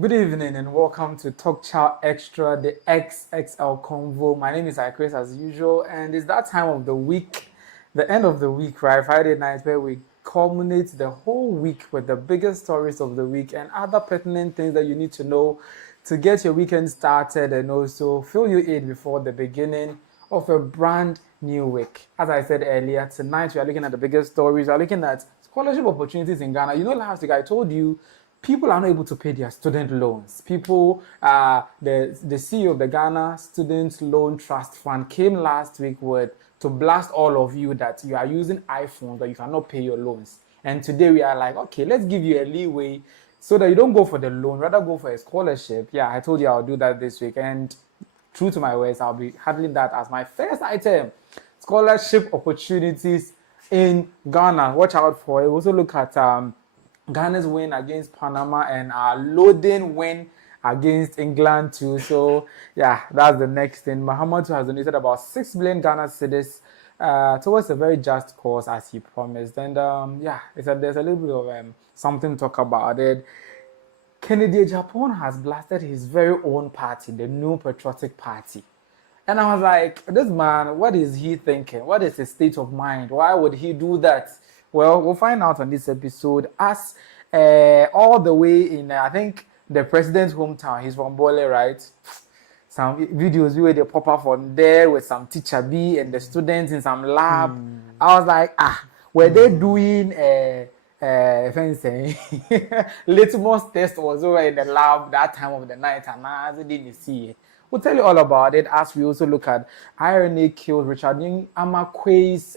Good evening and welcome to Talk Chaw Extra, the XXL Convo. My name is Chris as usual, and it's that time of the week, the end of the week, right? Friday night, where we culminate the whole week with the biggest stories of the week and other pertinent things that you need to know to get your weekend started and also fill you in before the beginning of a brand new week. As I said earlier, tonight we are looking at the biggest stories. We are looking at scholarship opportunities in Ghana. You know, last week I told you people are not able to pay their student loans. People, the CEO of the Ghana Student Loan Trust Fund came last week to blast all of you that you are using iPhones but you cannot pay your loans. And today we are like, okay, let's give you a leeway so that you don't go for the loan, rather go for a scholarship. Yeah, I told you I'll do that this week. And true to my words, I'll be handling that as my first item. Scholarship opportunities in Ghana. Watch out for it. We'll also look at Ghana's win against Panama and our loading win against England too. So yeah, that's the next thing. Mahama too has donated about 6 million Ghana cedis towards a very just cause as he promised. And yeah, there's a little bit of something to talk about it. Kennedy Agyapong has blasted his very own party, the New Patriotic Party. And I was like, this man, what is he thinking? What is his state of mind? Why would he do that? Well, we'll find out on this episode as all the way in, I think, the president's hometown. He's from Bole, right? Some videos where they pop up from there with some teacher B and the students in some lab. I was like, were they doing litmus test was over in the lab that time of the night and I didn't see it. We'll tell you all about it as we also look at RNAQ, Richard Amakwe's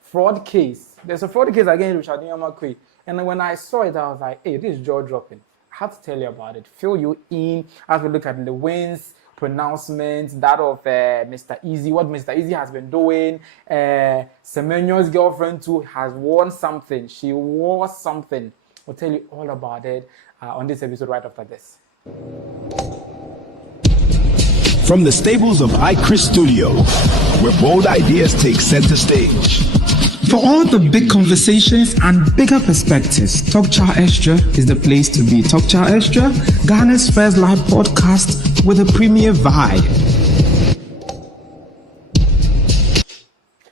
fraud case. There's a fraud case against Richard Amakwe. And when I saw it, I was like, hey, this is jaw dropping. I have to tell you about it. Fill you in as we look at the wins, pronouncements, that of Mr. Easy, what Mr. Easy has been doing. Semenyo's girlfriend too has won something. She wore something. We'll tell you all about it on this episode right after this. From the stables of iChris Studio, where bold ideas take center stage. For all the big conversations and bigger perspectives, Talk Chaw Extra is the place to be. Talk Chaw Extra, Ghana's first live podcast with a premier vibe.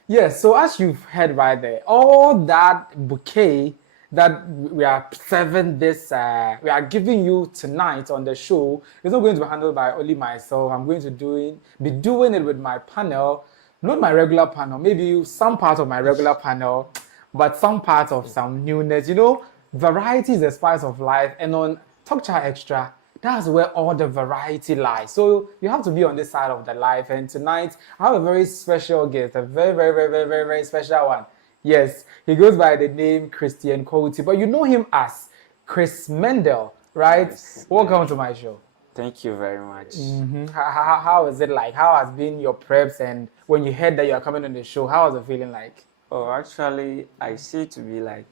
Yes, so as you've heard right there, all that bouquet that we are serving this, we are giving you tonight on the show is not going to be handled by only myself. I'm going to be doing it with my panel. Not my regular panel, maybe some part of my regular panel, but some part of some newness. You know, variety is the spice of life, and on Talk Chaw Extra, that's where all the variety lies. So you have to be on this side of the life, and tonight I have a very special guest, a very, very, very, very, very, very special one. Yes, he goes by the name Christian Kouti, but you know him as Chris Mendel, right? Yes. Welcome to my show. Thank you very much. How is it like? How has been your preps? And when you heard that you are coming on the show, how was it feeling like? Oh, actually, I see it to be like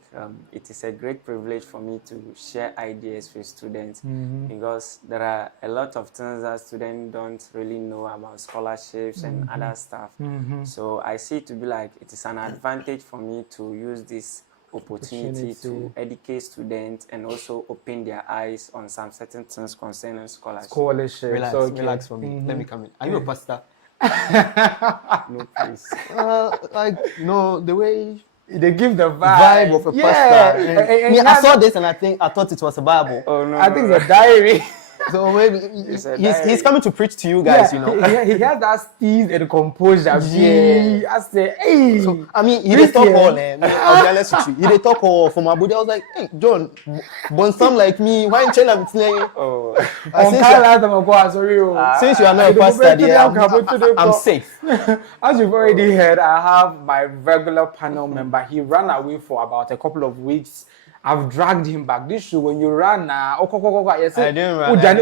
it is a great privilege for me to share ideas with students because there are a lot of things that students don't really know about scholarships and other stuff. So I see it to be like it is an advantage for me to use this opportunity to educate students and also open their eyes on some certain things concerning scholarship. Relax for me. Let me come in. Are you a pastor? No, please. The way they give the vibe of a pastor. And I saw this and I thought it was a Bible. Oh no, I think it's a diary. So maybe he's coming to preach to you guys, you know. He has that speed and composure. I say, hey. So, I mean, he did talk all, I'll be honest with you. He did talk all from Abuja. I was like, hey, John, born some like me, why ain't I'm saying? Oh. Since you are not a pastor, I'm safe. As you've already heard, I have my regular panel member. He ran away for about a couple of weeks. I've dragged him back. This show when you run now, I didn't run. Hey,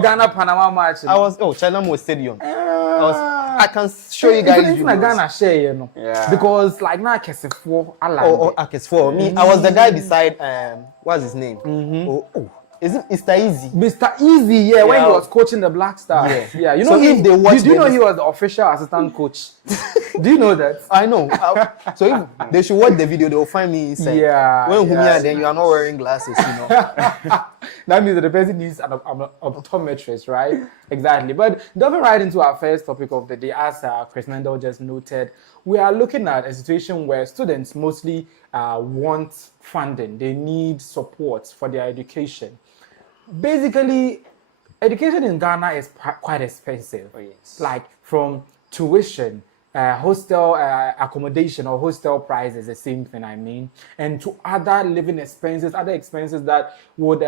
Ghana Panama match. I was China Stadium. I can show you guys. Ghana share, you know. Yeah. Because like now Akesefo, Akesefo. Me, I was the guy beside what's his name? Isn't Mr. Easy? Mr. Easy, yeah, when he Yeah. was coaching the Black Stars. Yeah, you know, So if they watch do you know them- he was the official assistant coach? Do you know that? I know. So if they should watch the video, they'll find me inside. Yeah, When yeah. Humia, then you are not wearing glasses, you know. That means that the person needs an optometrist, right? Exactly. But diving right into our first topic of the day, as Chris Mendel just noted, we are looking at a situation where students mostly want funding. They need support for their education. Basically, education in Ghana is quite expensive. Oh, yes. Like from tuition, hostel accommodation or hostel prices, the same thing I mean, and to other living expenses, other expenses that would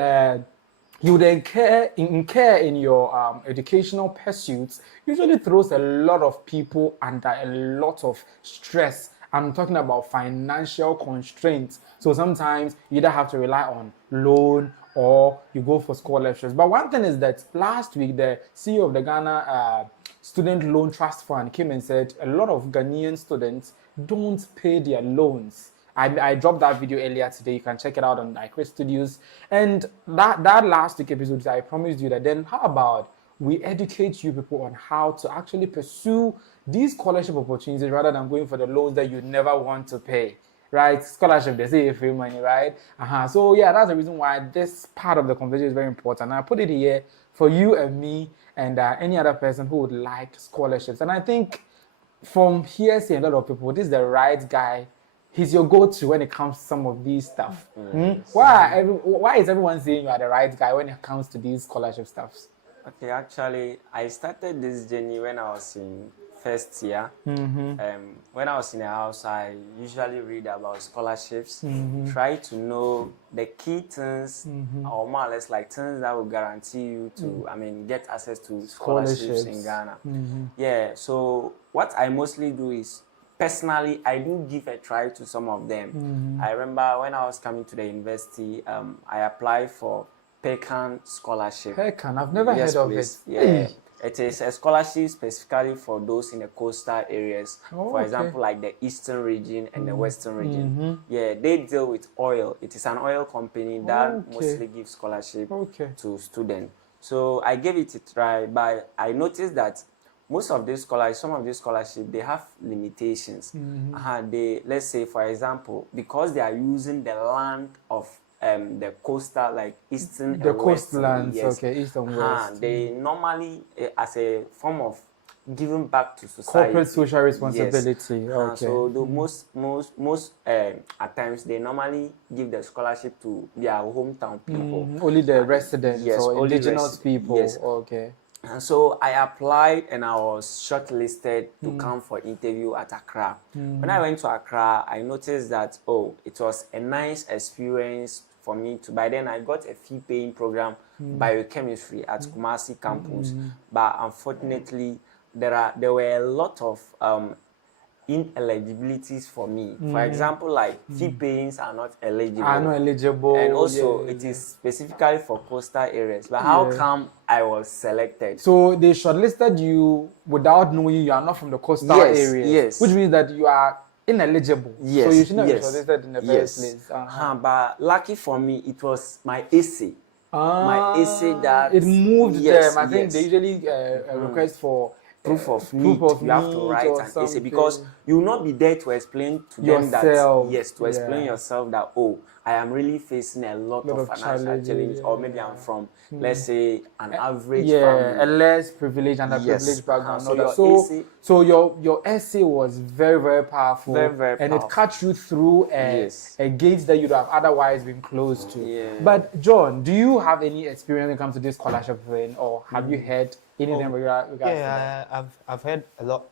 you would incur in your educational pursuits, usually throws a lot of people under a lot of stress. I'm talking about financial constraints. So sometimes you either have to rely on loan or you go for scholarships. But one thing is that last week, the CEO of the Ghana Student Loan Trust Fund came and said a lot of Ghanaian students don't pay their loans. I dropped that video earlier today. You can check it out on iCrit Studios. And that last week episode, I promised you that then how about we educate you people on how to actually pursue these scholarship opportunities rather than going for the loans that you never want to pay. Right? Scholarship, they say free money, right? So yeah, that's the reason why this part of the conversation is very important. And I put it here for you and me and any other person who would like scholarships. And I think from here, seeing a lot of people, this is the right guy. He's your go-to when it comes to some of these stuff. Why is everyone saying you are the right guy when it comes to these scholarship stuffs? Okay, actually, I started this journey when I was in first year. When I was in the house, I usually read about scholarships, try to know the key things, or more or less like things that will guarantee you to, get access to scholarships in Ghana. Yeah, so what I mostly do is, personally, I do give a try to some of them. I remember when I was coming to the university, I applied for PECAN scholarship. PECAN, I've never heard of it. Yeah, it is a scholarship specifically for those in the coastal areas. For example, like the eastern region and the western region. Yeah, they deal with oil. It is an oil company that mostly gives scholarship to students. So I gave it a try, but I noticed that most of these scholarships, some of these scholarships, they have limitations. Let's say, for example, because they are using the land of the coastal, like eastern the and western, coastlands, yes. east and west. They normally, as a form of giving back to society, corporate social responsibility. Yes. So the most at times they normally give the scholarship to their hometown people. Only the residents or only indigenous people. Yes. And so I applied and I was shortlisted to come for interview at Accra. When I went to Accra, I noticed that, it was a nice experience for me to. By then I got a fee-paying program, biochemistry at Kumasi campus. But unfortunately, there were a lot of ineligibilities for me. For example, like fee-payings are not eligible. And also, it is specifically for coastal areas. But how come I was selected? So they shortlisted you without knowing you are not from the coastal areas. Yes. Which means that you are ineligible. Yes. So you shouldn't have been shortlisted in the first place. But lucky for me, it was my essay. My essay that it moved them. I think they usually request for proof of need. You have to write an essay because you will not be there to explain to them that explain yourself that I am really facing a lot of financial challenges, or maybe I'm from let's say an average family, a less privileged and underprivileged background. So your essay was very, very powerful, and it cut you through a gate that you'd have otherwise been close to. But John, do you have any experience when it comes to this scholarship thing, or have you heard anything regarding that? I've heard a lot.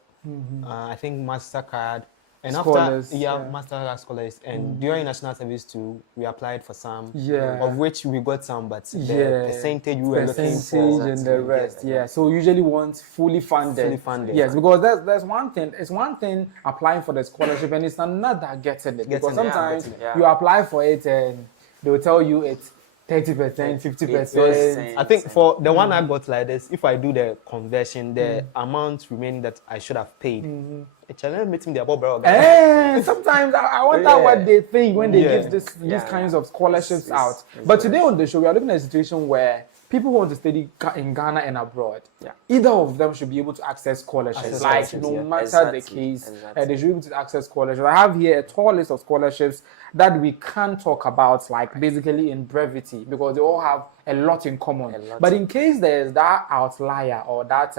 I think MasterCard. And scholars, after, MasterCard scholars, and during national service too, we applied for some, of which we got some, but the percentage we were looking for, and the rest, So usually want fully funded. Yes, because there's one thing. It's one thing applying for the scholarship, and it's another getting it. Because sometimes you apply for it and they will tell you it's 30%, 50%. percent. I think for the one I got like this, if I do the conversion, the amount remaining that I should have paid, it's a meeting the above. Sometimes I wonder what they think when they give these Yeah, kinds yeah. of scholarships It's out. But very today on the show, we are looking at a situation where people who want to study in Ghana and abroad, Yeah. either of them should be able to access scholarships. No matter the Exactly, case, exactly. they should be able to access scholarships. I have here a tall list of scholarships that we can talk about, like basically in brevity, because they all have a lot in common. But in case there's that outlier or that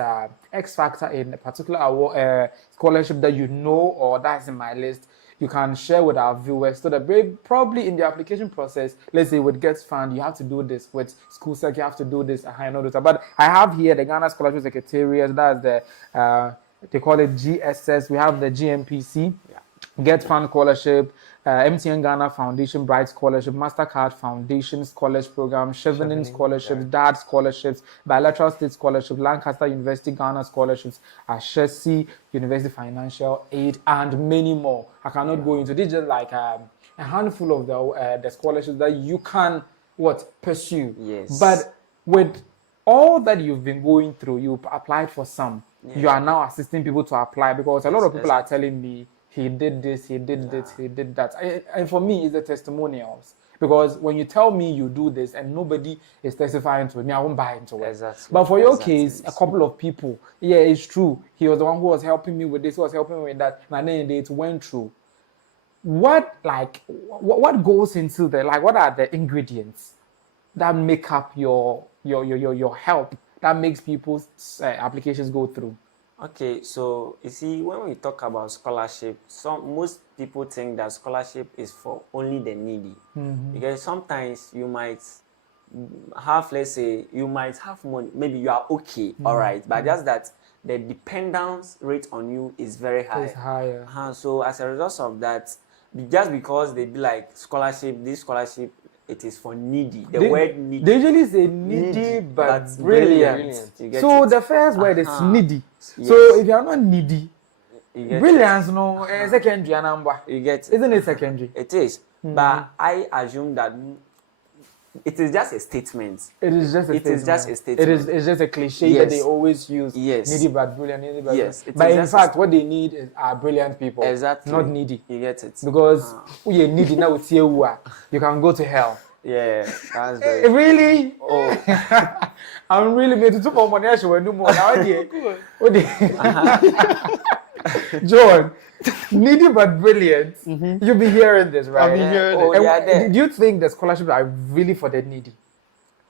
X factor in a particular scholarship that you know or that's in my list, you can share with our viewers so that probably in the application process, let's say with GETFund, you have to do this. With SchoolSec, you have to do this. I know this. But I have here the Ghana Scholarships Secretariat. That's the, they call it GSS. We have the GNPC, GETFund Scholarship, MTN Ghana Foundation Bright Scholarship, MasterCard Foundation Scholarship Program, Chevening Scholarships, DAAD Scholarships, Bilateral State Scholarships, Lancaster University Ghana Scholarships, HSC University Financial Aid, and many more. I cannot go into this. Just like a handful of the scholarships that you can pursue. Yes. But with all that you've been going through, you've applied for some. You are now assisting people to apply because a lot of people are telling me, he did this, he did this, he did that. And for me, it's the testimonials. Because when you tell me you do this and nobody is testifying to it, I won't buy into it. Exactly. But for your case, a couple of people, it's true. He was the one who was helping me with this, who was helping me with that. And then it went through. What goes into there? Like, what are the ingredients that make up your help, that makes people's applications go through? Okay, so you see, when we talk about scholarship, most people think that scholarship is for only the needy. Because sometimes you might have, let's say, you might have money, maybe you are okay, all right, but just that the dependence rate on you is very high. It's higher. So as a result of that, just because they be like this scholarship, it is for needy. The word needy. They usually say needy but brilliant. So the first word is needy. Yes. So if you are not needy, brilliance secondary number. You get it. Isn't it secondary? It is. But I assume that it is just a statement. It is just a statement. It is just a statement. It's just a cliche that they always use. Yes. Needy but brilliant. Needy but yes. brilliant. But in fact, what they need are brilliant people. Exactly. Not needy. You get it. Because you're needy now with you can go to hell. Yeah, that's very really? Oh. I'm really made to do more money. I should do more. Now, John, needy but brilliant. You'll be hearing this, right? I'll be hearing it. Do you think the scholarships are really for the needy?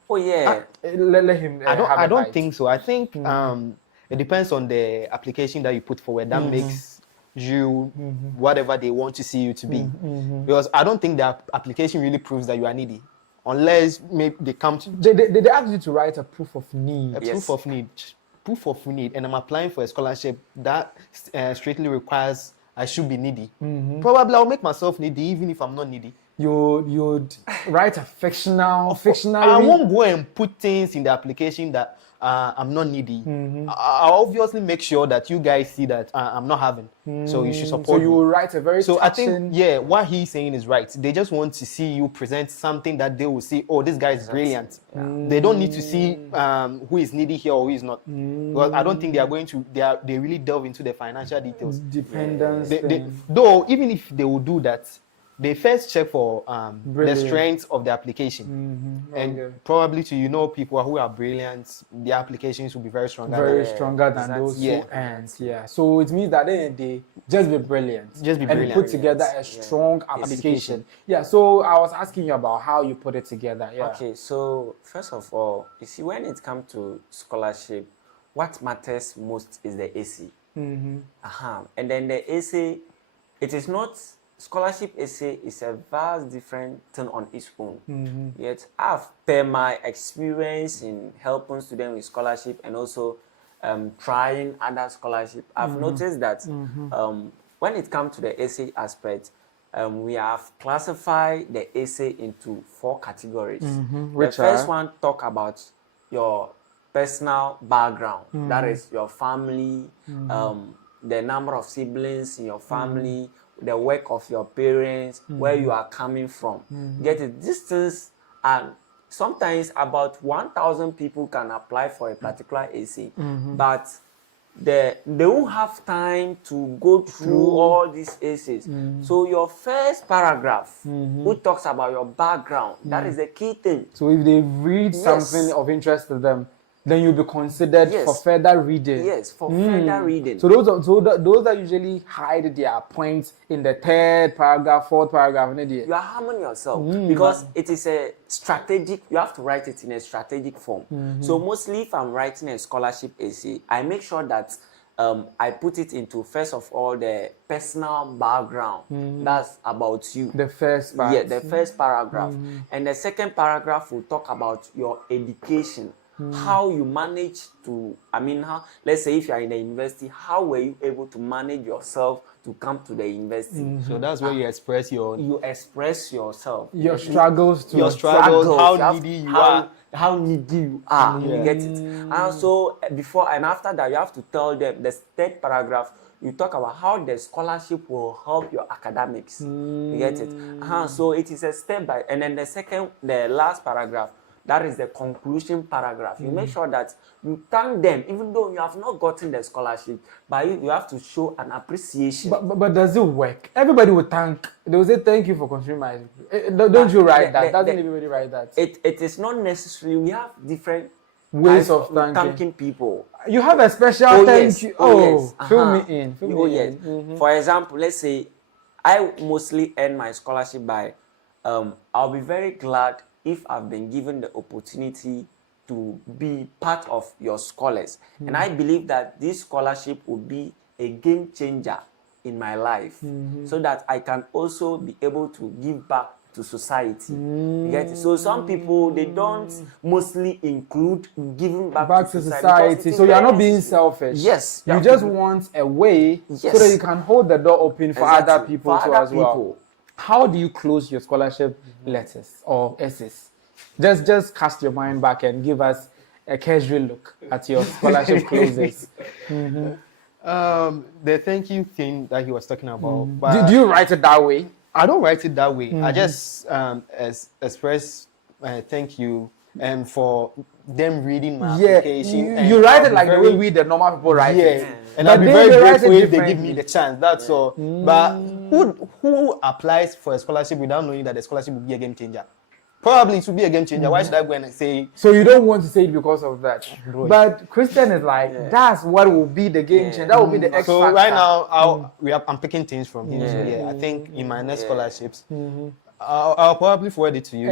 Oh yeah. Let him. I don't think so. I think it depends on the application that you put forward. That makes you whatever they want to see you to be. Because I don't think the application really proves that you are needy, unless maybe they come to they ask you to write a proof of need. Proof of need, and I'm applying for a scholarship that strictly requires I should be needy. Probably I'll make myself needy even if I'm not needy. You'd write a fictional. I won't go and put things in the application that I'm not needy. I'll obviously make sure that you guys see that I'm not having. So you should support So you me. will write a very touching... I think, what he's saying is right. They just want to see you present something that they will see, oh, this guy is brilliant. They don't need to see who is needy here or who is not. Because I don't think they are going to, they really delve into the financial details. Dependence. Though, even if they will do that, they first check for the strength of the application. And probably to people who are brilliant, their applications will be very stronger. Very stronger than those who aren't. Yeah. So it means that they just be brilliant. Just be brilliant. And put together a strong application. Yeah. So I was asking you about how you put it together. Yeah. Okay. So first of all, you see, when it comes to scholarship, what matters most is the essay. And then the essay, it is not... Scholarship essay is a vast different thing on its own. Yet, per my experience in helping students with scholarship and also trying other scholarship, I've noticed that when it comes to the essay aspect, we have classified the essay into 4 categories. The first one talk about your personal background, that is your family, the number of siblings in your family, the work of your parents, where you are coming from. Get it? These things are sometimes about 1,000 people can apply for a particular essay, but they won't have time to go through all these essays. So your first paragraph, who talks about your background, that is the key thing. So if they read something of interest to them, then you'll be considered for further reading. Yes, for further reading. So those that usually hide their points in the third paragraph, fourth paragraph. You are harming yourself because it is a strategic. You have to write it in a strategic form. So mostly, if I'm writing a scholarship essay, I make sure that I put it into, first of all, the personal background. That's about you. The first part. Yeah, the first paragraph. And the second paragraph will talk about your education. How you manage to, let's say if you are in the university, how were you able to manage yourself to come to the university? So that's where you express you express yourself. Your struggles too. Your struggles, how needy you are. How needy you are. You get it? And so before and after that, you have to tell them, the third paragraph, you talk about how the scholarship will help your academics. You get it? So it is a step by, and then the last paragraph, that is the conclusion paragraph. You make sure that you thank them, even though you have not gotten the scholarship, but you have to show an appreciation. But does it work? Everybody will thank. They will say thank you for consuming my. Don't you write that? Doesn't everybody write that? It is not necessarily. We have different ways of thanking people. You have a special thank you. Yes. Fill me in. For example, let's say I mostly earn my scholarship by. I'll be very glad if I've been given the opportunity to be part of your scholars. And I believe that this scholarship will be a game changer in my life, so that I can also be able to give back to society. You get it? So some people, they don't mostly include giving back to society. So you are not being selfish. Yes. You just want a way so that you can hold the door open for other people too as well. How do you close your scholarship letters or essays? Just cast your mind back and give us a casual look at your scholarship closes. The thank you thing that he was talking about. But do you write it that way? I don't write it that way. I just express thank you and for them reading my application. You write it like the way we the normal people write it. And I'll be very grateful if they give me the chance. That's all. But who applies for a scholarship without knowing that the scholarship will be a game changer? Probably it will be a game changer. Why should I go and say? So you don't want to say it because of that. But Christian is like, that's what will be the game changer. That will be the X factor. So right now, I'm picking things from him. So I think in my next scholarships, I'll probably forward it to you.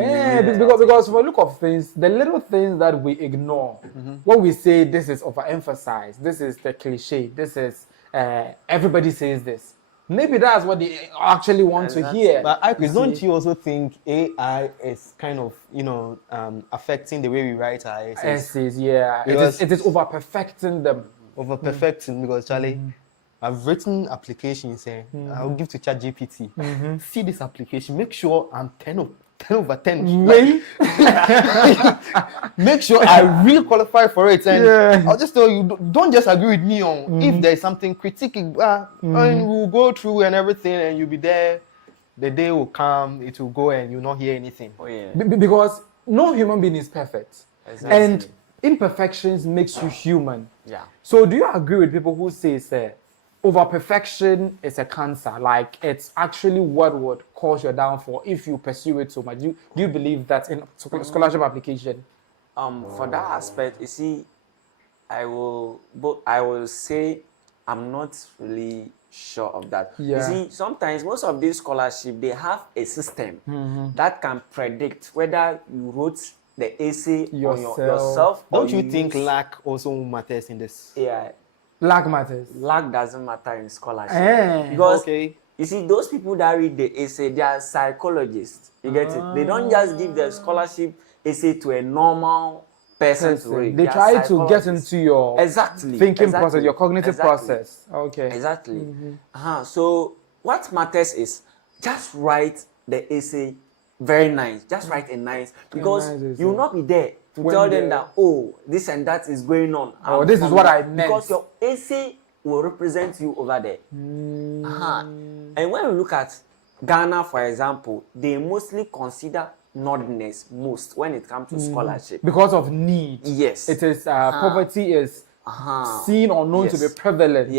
Because for the look of things, the little things that we ignore, what we say, this is overemphasized, this is the cliche, this is everybody says this. Maybe that's what they actually want to hear. But don't you also think AI is kind of, affecting the way we write our essays? Because it is over-perfecting them. Over-perfecting, because Charlie, I've written applications and I'll give to ChatGPT. See this application, make sure I'm 10 over 10. Make sure I really qualify for it. And I'll just tell you, don't just agree with me on if there's something critiquing, and we'll go through and everything, and you'll be there. The day will come, it will go, and you'll not hear anything. Because no human being is perfect. Exactly. And imperfections makes you human. Yeah. So do you agree with people who say, over perfection is a cancer, like it's actually what would cause your downfall if you pursue it so much? Do you believe that in scholarship application? For that aspect, you see, I will say I'm not really sure of that. You see, sometimes most of these scholarships, they have a system that can predict whether you wrote the essay yourself. Don't you think luck also matters in this? Yeah. Luck matters. Luck doesn't matter in scholarship. Because you see, those people that read the essay, they are psychologists. You get it? They don't just give the scholarship essay to a normal person to read. They try to get into your thinking process, your cognitive process. Exactly. So what matters is just write the essay very nice. Just write a nice, because you will not be there to tell them that, this and that is going on. This is what I meant. Because your essay will represent you over there. And when we look at Ghana, for example, they mostly consider northerners most when it comes to scholarship. Because of need. Yes. It is poverty is seen or known to be prevalent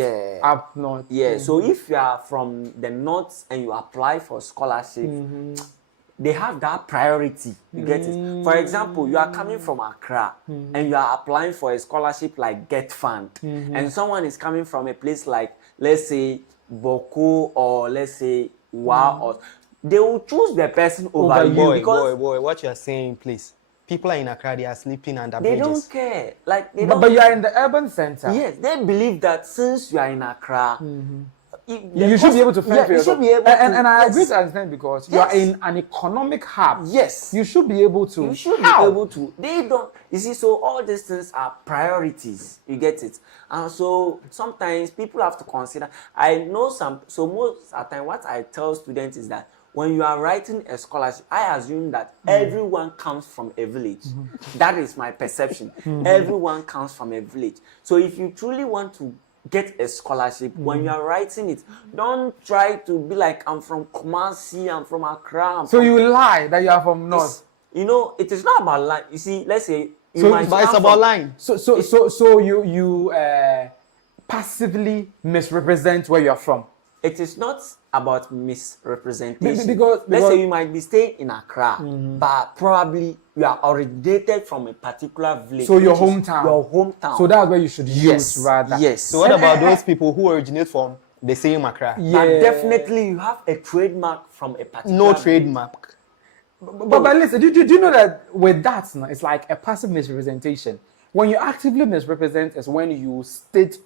up north. Yeah. So if you are from the north and you apply for scholarship, they have that priority. You get it? For example, you are coming from Accra and you are applying for a scholarship like GETFund, and someone is coming from a place like, let's say, Boko or let's say Wa, or they will choose the person over you because boy, what you are saying, please. People are in Accra, they are sleeping under they bridges. don't care. Like they But you are in the urban center. Yes, they believe that since you are in Accra, you should be able to fend for yourself. You should be able and I agree to understand because you are in an economic hub. Yes. You should be able to. You should be able to. They don't. You see, so all these things are priorities. You get it? And so sometimes people have to consider. I know some. So most of the time, what I tell students is that when you are writing a scholarship, I assume that everyone comes from a village. That is my perception. Everyone comes from a village. So if you truly want to get a scholarship, when you are writing it, don't try to be like, I'm from Kumasi, I'm from Accra. So you lie that you are from north. You know, it is not about line. You see, let's say But it's about line. So you passively misrepresent where you are from. It is not about misrepresentation. Because let's say you might be staying in Accra, but probably you are originated from a particular village. So your hometown. Your hometown. So that's where you should use rather. Yes. So what about those people who originate from the same Accra? Yeah. But definitely you have a trademark from a particular No village. trademark. But listen, do you know that with that, it's like a passive misrepresentation. When you actively misrepresent is when you state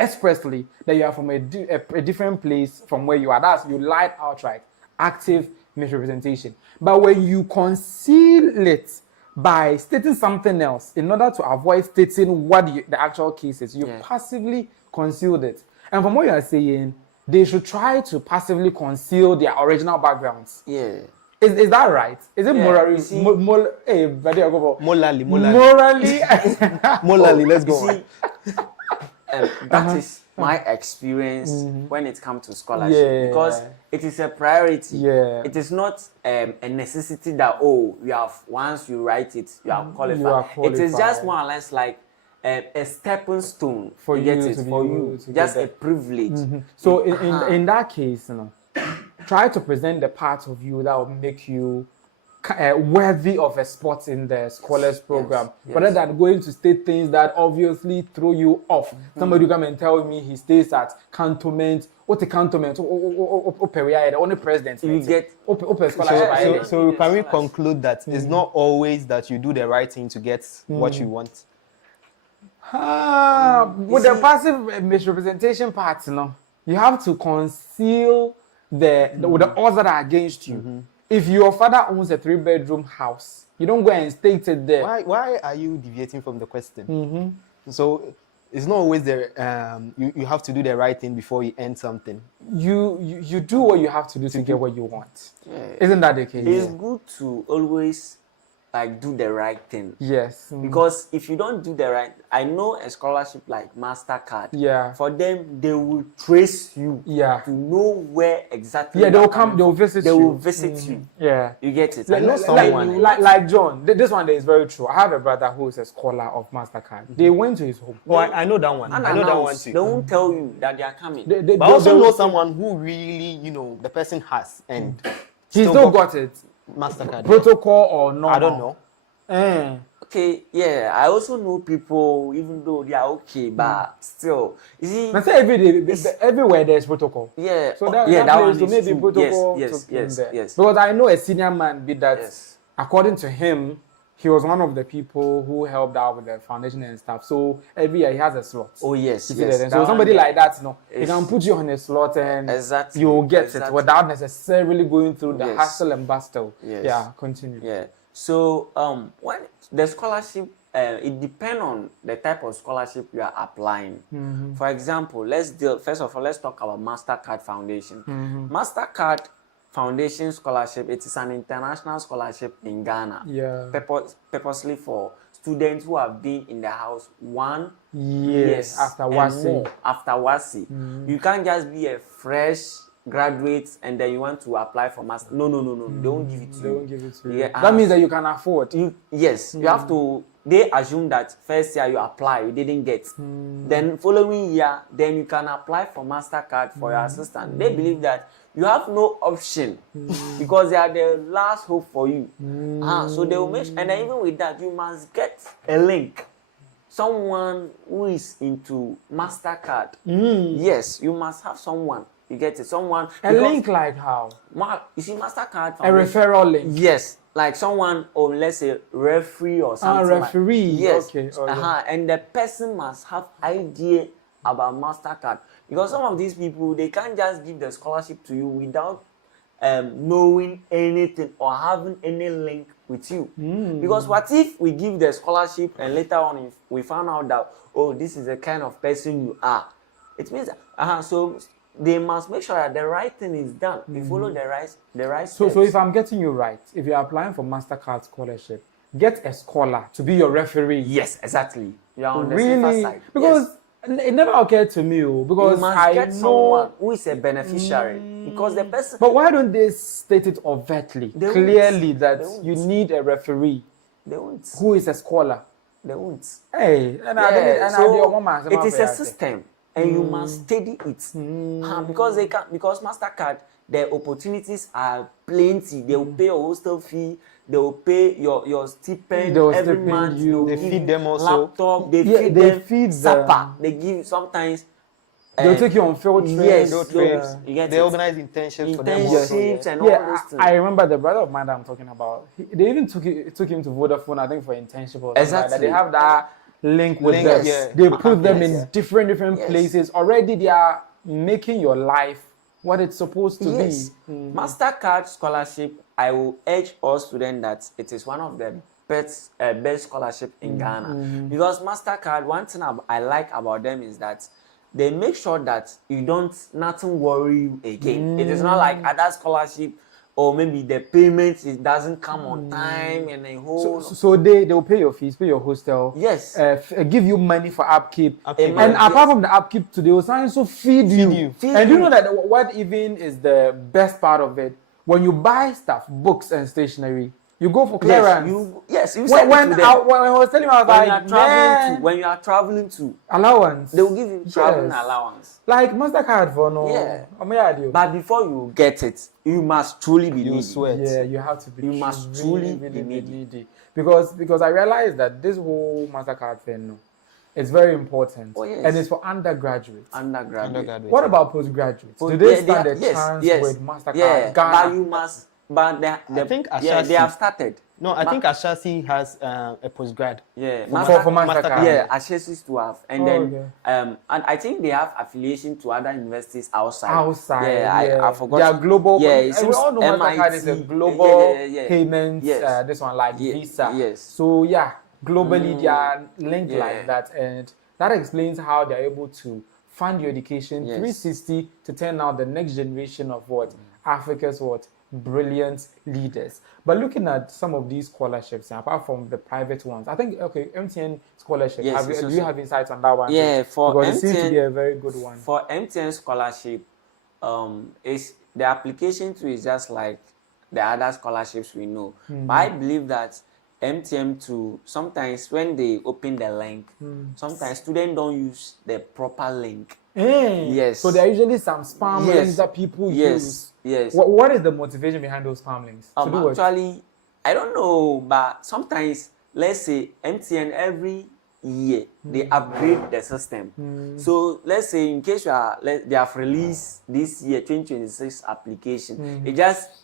expressly that you are from a different place from where you are. That's you lied outright. Active misrepresentation. But when you conceal it by stating something else in order to avoid stating what the actual case is, you passively concealed it. And from what you are saying, they should try to passively conceal their original backgrounds. Yeah. Is that right? Is it morally? Morally, let's go. You see, that is my experience when it comes to scholarship, because it is a priority. It is not a necessity that you have, once you write it, you are qualified. It is just more or less like a stepping stone for you you get it, to for be you, just a privilege. So in that case, try to present the part of you that will make you worthy of a spot in the scholars program, rather than going to state things that obviously throw you off. Somebody come and tell me he stays at cantonment. What a cantonment? Only president. You get So can we conclude that it's not always that you do the right thing to get what you want? With the passive misrepresentation part, you have to conceal the odds that are against you. If your father owns a 3-bedroom house, you don't go and state it there. Why are you deviating from the question? So it's not always you have to do the right thing before you earn something. You do what you have to do to get what you want. Isn't that the case? It's good to always do the right thing. Yes. Because if you don't do the right, I know a scholarship like MasterCard. Yeah. For them, they will trace you. Yeah. To know where exactly. Yeah, they will come. They will visit you. They will visit you. Yeah. You get it. Like John. This one is very true. I have a brother who is a scholar of MasterCard. They went to his home. Oh, I know that one. I know that one too. They won't tell you that they are coming. But I also know someone who really, the person has and he still got it. MasterCard. Protocol or no? I don't know. Okay, yeah. I also know people, even though they are okay, but still, you see. I say everywhere there's protocol. Yeah. So that one place, so maybe protocol. Yes. Because I know a senior man did that. Yes. According to him, he was one of the people who helped out with the foundation and stuff. So every year he has a slot. Oh yes. So somebody like that, he can put you on a slot and you'll get it without necessarily going through the hustle and bustle. Yes. Yeah, continue. Yeah. So when the scholarship, it depends on the type of scholarship you are applying. For example, first of all, let's talk about MasterCard Foundation. MasterCard Foundation Scholarship, it is an international scholarship in Ghana. Yeah. Purposely for students who have been in the house 1 year after WASI. After WASI. You can't just be a fresh graduate and then you want to apply for master. No. They won't give it to you. They won't give it to you. Yeah, That means that you can afford. Yes, you have to. They assume that first year you apply, you didn't get. Then following year, then you can apply for MasterCard for your assistant. They believe that you have no option because they are the last hope for you. So they will make, and then even with that, you must get a link. Someone who is into MasterCard. Yes, you must have someone. You get it. Someone. A link like how? You see, MasterCard. A referral link. Yes. Like someone, or let's say referee or something. Referee. Like, yes. Okay. And the person must have idea about MasterCard because some of these people they can't just give the scholarship to you without knowing anything or having any link with you. Because what if we give the scholarship and later on if we found out that this is the kind of person you are? It means so they must make sure that the right thing is done. You follow the right steps. So if I'm getting you right, if you're applying for MasterCard scholarship, get a scholar to be your referee. Yes, exactly. You're on the safer side. Because it never occurred to me, because you must get someone who is a beneficiary. Because the person. But why don't they state it overtly, clearly, that you need a referee? They won't. Who is a scholar? They won't. Hey, it is a system. And you must study it because MasterCard, the opportunities are plenty. They will pay your hostel fee. They will pay your stipend every month. They feed them also. Laptop. They feed supper. They give sometimes. They'll take you on field trips. Yes, trips. They organize internships for them. Internships and all those things. I remember the brother of mine that I'm talking about. They even took him to Vodafone, I think, for internship or something like that. They have that link with them. Yes. They put them in different places. Already they are making your life what it's supposed to be. MasterCard scholarship, I will urge all students that it is one of the best scholarship in Ghana. Because MasterCard, one thing I like about them is that they make sure that nothing worry you again. It is not like other scholarship or maybe the payment doesn't come on time and a whole. So they will pay your fees, pay your hostel. Yes. Give you money for upkeep. And apart from the upkeep, they will also feed you. And you know that what even is the best part of it? When you buy stuff, books and stationery, you go for clearance. When I was telling you, I was like, when you are traveling to allowance, they will give you traveling allowance. Like MasterCard for no. Yeah. But before you get it, you must truly be needy. Sweat. Yeah, you have to be. You must truly be needy. Because I realized that this whole MasterCard thing, it's very important. And it's for undergraduates. What about postgraduates? Do they stand a chance with MasterCard? But you must. But I think they have started. No, I think Ashasi has a postgrad. Yeah, for MasterCard. Yeah, Ashasi to have, and then and I think they have affiliation to other universities outside. Yeah, I forgot. They are global. Yeah, we all know MasterCard is a global payments. This one like Visa. Yes. So globally they are linked like that, and that explains how they are able to fund your education 360 to turn out the next generation of Africa's brilliant leaders. But looking at some of these scholarships, apart from the private ones, I think MTN scholarship. Do you have insights on that one? Yeah, for because MTN, it seems to be a very good one. For MTN scholarship, is the application to is just like the other scholarships we know. But I believe that MTN too, sometimes when they open the link, sometimes students don't use the proper link. Yes. So there are usually some spam links that people use. Yes. What is the motivation behind those spam links? Actually, I don't know, but sometimes, let's say MTN every year they upgrade the system. So let's say in case they have released this year 2026 application,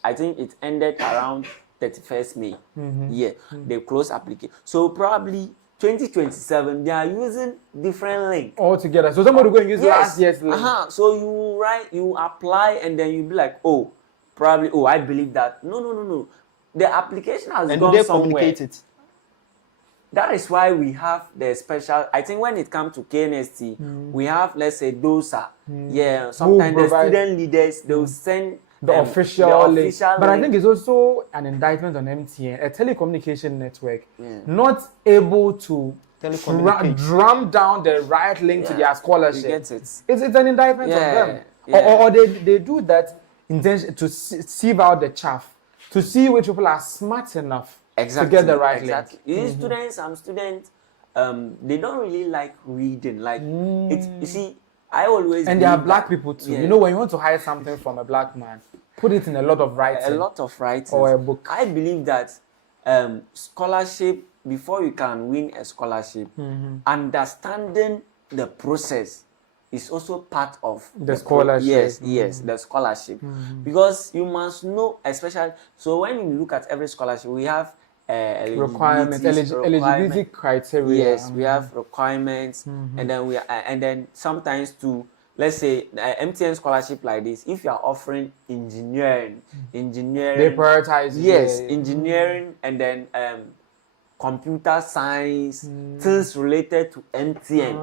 I think it ended around 31st May. They close application. So probably 2027, they are using different link altogether. So somebody going to use last year's link. So you apply, and then you be like, I believe that. No. The application has gone somewhere. Communicate it? That is why we have the special. I think when it comes to KNST, we have, let's say, DOSA. Sometimes the student leaders they will send the official link. But link. I think it's also an indictment on MTN, a telecommunication network, not able to drum down the right link to their scholarship. You get it. It's an indictment on them. or they do that intention to sieve out the chaff, to see which people are smart enough to get the right link. Some students, they don't really like reading. Like you see, I always and there are black people too. You know, when you want to hide something from a black man, put it in a lot of writing. A lot of writing. Or a book. I believe that scholarship, before you can win a scholarship, understanding the process is also part of the scholarship. Yes, the scholarship. Because you must know, especially, so when you look at every scholarship, we have eligibility criteria. Yes, we have requirements, and then sometimes to, let's say, MTN scholarship like this, if you are offering engineering, they prioritize. Yes, engineering, and then computer science, things related to MTN.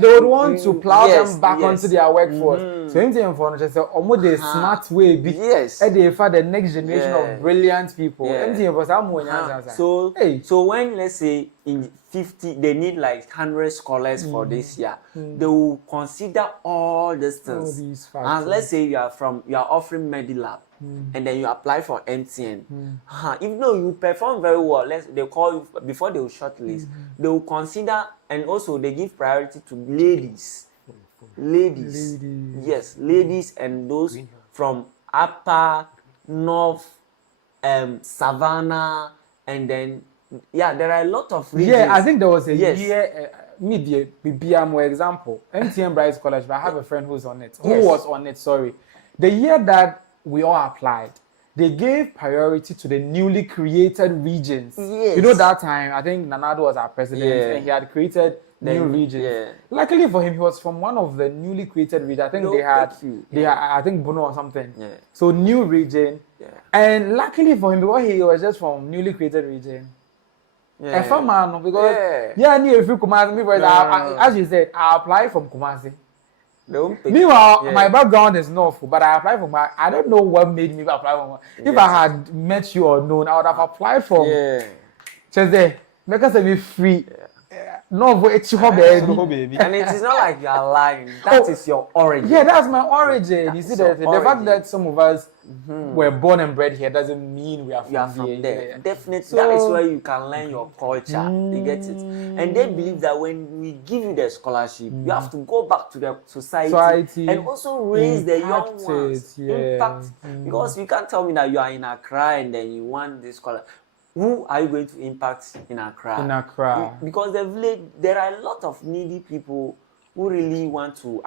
They would want to plow them back onto their workforce. So MTN for just say, almost the smart way, and they for the next generation of brilliant people. MTN for some so when, let's say, in 50, they need like 100 scholars for this year, they will consider all these things. And let's say you are offering Medilab, and then you apply for MTN. Even though you perform very well, they call you before they will shortlist. They will consider, and also they give priority to ladies. Yes, ladies, and those from upper, north, savannah, and then there are a lot of regions. I think there was a year, media BBM example, MTN Bright Scholarship. I have a friend who was on it. The year that we all applied, they gave priority to the newly created regions. You know, that time, I think Nanado was our president, and he had created new regions. Luckily for him, he was from one of the newly created regions. I think they had, I think Bono or something. So new region. And luckily for him, because he was just from newly created region. Because near if you Kumasi, as you said, I applied from Kumasi. Meanwhile, my background is North, but I applied for I don't know what made me apply for If I had met you or known, I would have applied for Cheze, because I'm free. No, it's your baby. And it is not like you are lying. That is your origin. Yeah, that's my origin. You see, the fact that some of us were born and bred here doesn't mean we are from there. Definitely, so, that is where you can learn your culture. You get it? And they believe that when we give you the scholarship, you have to go back to the society and also raise the young ones. Impact. Because you can't tell me that you are in Accra and then you want this scholarship. Who are you going to impact in Accra? Because the village, there are a lot of needy people who really want to,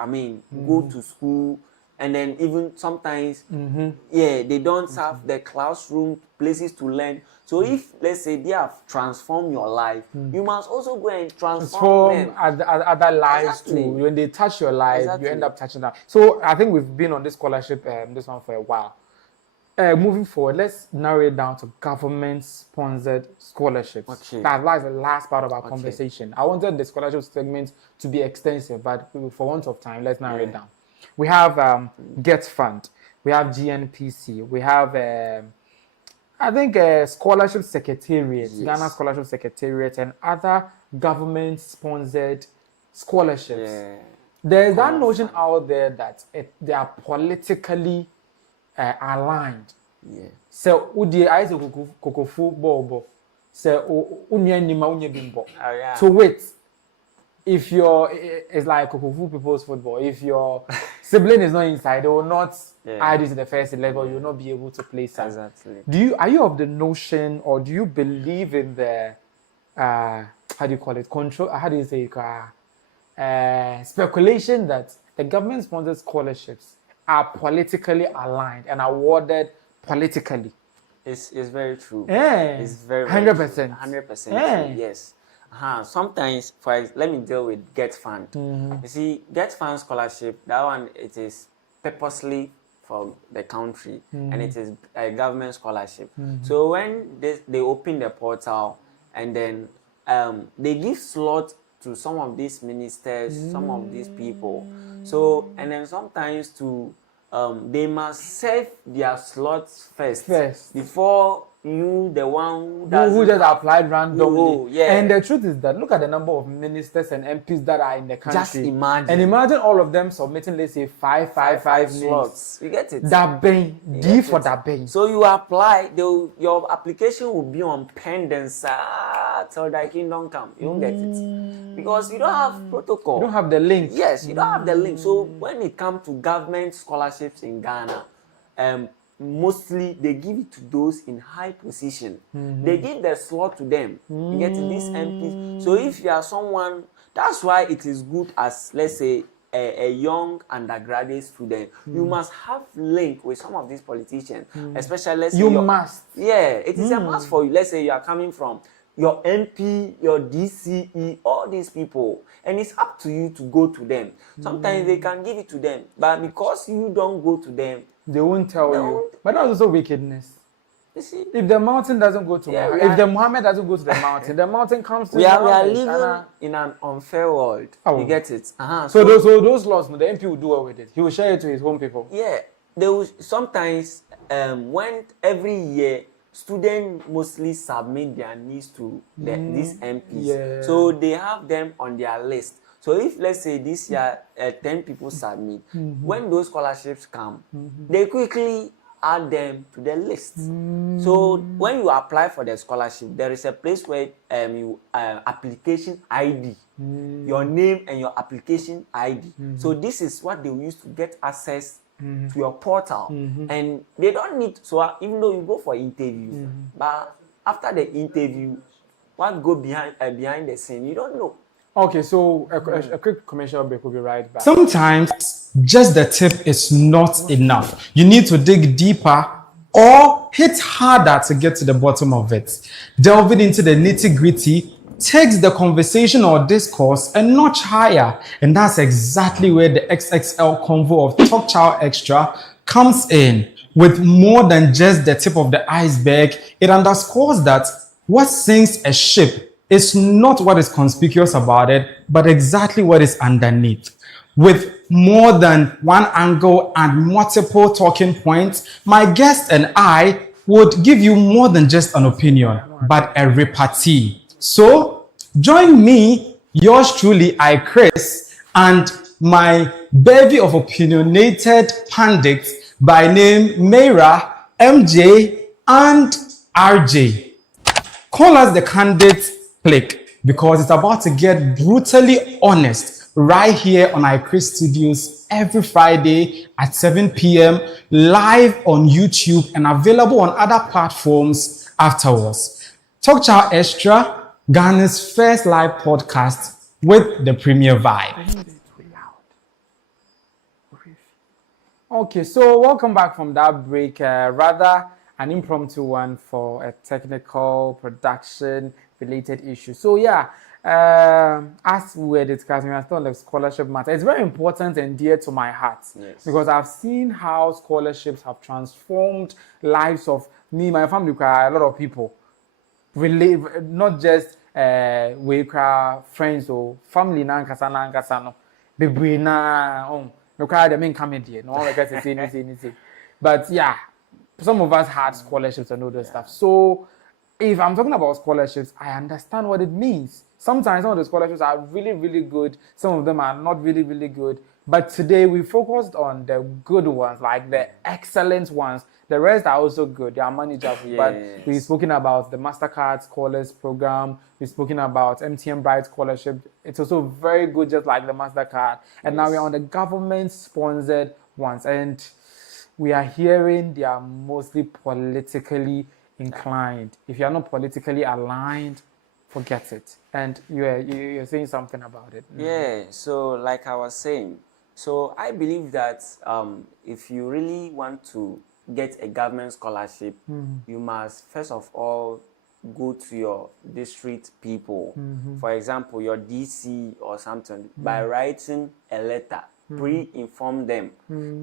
go to school, and then even sometimes, they don't have the classroom places to learn. So if, let's say, they have transformed your life, you must also go and transform other lives too. When they touch your life, you end up touching that. So I think we've been on this scholarship, this one for a while. Moving forward, let's narrow it down to government-sponsored scholarships. That's the last part of our conversation. I wanted the scholarship segment to be extensive, but for want of time, let's narrow it down. We have GETFund, we have GNPC, we have, Scholarship Secretariat, Ghana Scholarships Secretariat, and other government-sponsored scholarships. There's that notion out there that they are politically aligned. So udi aise kokofu bobo. So unya nima unya bimbo. So wait, if it's like kokofu people's football. If your sibling is not inside, they will not add you to the first level. You will not be able to play some. Exactly. Are you of the notion, or do you believe in the how do you call it, control? How do you say speculation that the government-sponsored scholarships are politically aligned and awarded politically? It's very true. It's very 100%. 100% true. Yes. Sometimes, let me deal with GETFund. You see, GETFund scholarship, that one, it is purposely for the country, and it is a government scholarship. So when they open the portal, and then they give slots to some of these ministers, some of these people. So, and then sometimes they must save their slots first before you, the one who just applied randomly. Oh, yeah. And the truth is that look at the number of ministers and MPs that are in the country. Just imagine. And imagine all of them submitting, let's say, five slots. You get it? That bang, D for that bang. So you apply, your application will be on pending till the kingdom come. You don't get it. Because you don't have protocol. You don't have the link. Yes, you don't have the link. So when it comes to government scholarships in Ghana, mostly they give it to those in high position. They give the slot to them. You get these MPs. So if you are someone, that's why it is good as, let's say, a young undergraduate student, you must have link with some of these politicians, especially, let's say, you must. Yeah, it is a must for you. Let's say you are coming from your MP, your DCE, all these people, and it's up to you to go to them. Sometimes they can give it to them, but because you don't go to them, they won't tell you. But that's also wickedness. You see, if the mountain doesn't go to if the Muhammad doesn't go to the mountain comes to we are living in an unfair world. Oh. You get it? So those laws, the MP will do away with it. He will share it to his home people. Yeah, they will sometimes when every year students mostly submit their needs to these MPs. Yeah. So they have them on their list. So if, let's say, this year 10 people submit, when those scholarships come, they quickly add them to the list. So when you apply for the scholarship, there is a place where you application ID, your name and your application ID. So this is what they will use to get access to your portal. And they don't need, so even though you go for interview, but after the interview, what go behind the scene, you don't know. Okay, so a quick commercial break, will be right back. Sometimes just the tip is not enough. You need to dig deeper or hit harder to get to the bottom of it. Delving into the nitty-gritty takes the conversation or discourse a notch higher, and that's exactly where the XXL convo of Talk Chow Xtra comes in. With more than just the tip of the iceberg, it underscores that what sinks a ship is not what is conspicuous about it, but exactly what is underneath. With more than one angle and multiple talking points, my guest and I would give you more than just an opinion, but a repartee. So, join me, yours truly, Chris, and my bevy of opinionated pundits by name Meira, MJ, and RJ. Call us the Candid Click, because it's about to get brutally honest right here on iChris Studios every Friday at 7 p.m. live on YouTube and available on other platforms afterwards. Talk Chow Xtra, Ghana's first live podcast with the premier vibe. Okay, so welcome back from that break. Rather an impromptu one for a technical production related issue. So yeah, as we were discussing, we are still on the scholarship matter. It's very important and dear to my heart, because I've seen how scholarships have transformed lives of me, my family, a lot of people. Not just we friends or family no. Bebre na no cry the main comedy. No one gets anything. But yeah, some of us had scholarships and all that stuff. So if I'm talking about scholarships, I understand what it means. Sometimes some of the scholarships are really, really good. Some of them are not really, really good. But today we focused on the good ones, like the excellent ones. The rest are also good. They are manageable. Yes. But we've spoken about the MasterCard Scholars Program. We've spoken about MTN Bright Scholarship. It's also very good, just like the MasterCard. And now we're on the government-sponsored ones. And we are hearing they are mostly politically inclined. If you are not politically aligned, forget it. And you're saying something about it. Yeah, so like I was saying, so I believe that if you really want to get a government scholarship, you must first of all go to your district people. For example, your DC or something, by writing a letter, pre-inform them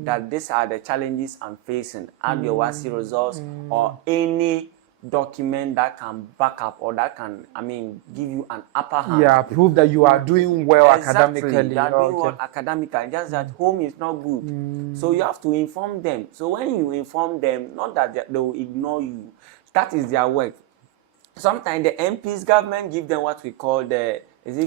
that these are the challenges I'm facing. Add your WASI results or any document that can back up or that can, give you an upper hand. Yeah, prove that you are doing well academically. You are doing well academically, just that home is not good. So you have to inform them. So when you inform them, not that they will ignore you. that is their work. Sometimes the MPs government give them what we call the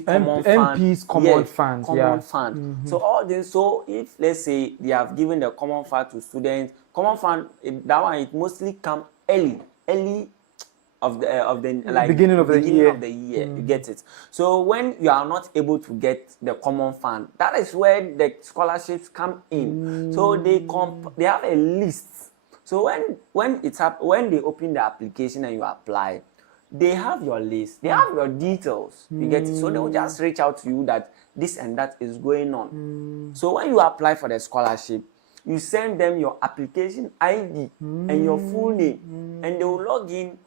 common fund? MPs common fund. Common fund. So all this. So if let's say they have given the common fund to students, common fund that one it mostly come early of the like beginning of the year. You get it. So when you are not able to get the common fund, that is where the scholarships come in. So they have a list. So when they open the application and you apply, they have your list, they have your details. You get it. So they will just reach out to you that this and that is going on. So when you apply for the scholarship, you send them your application ID and your full name, and they will log in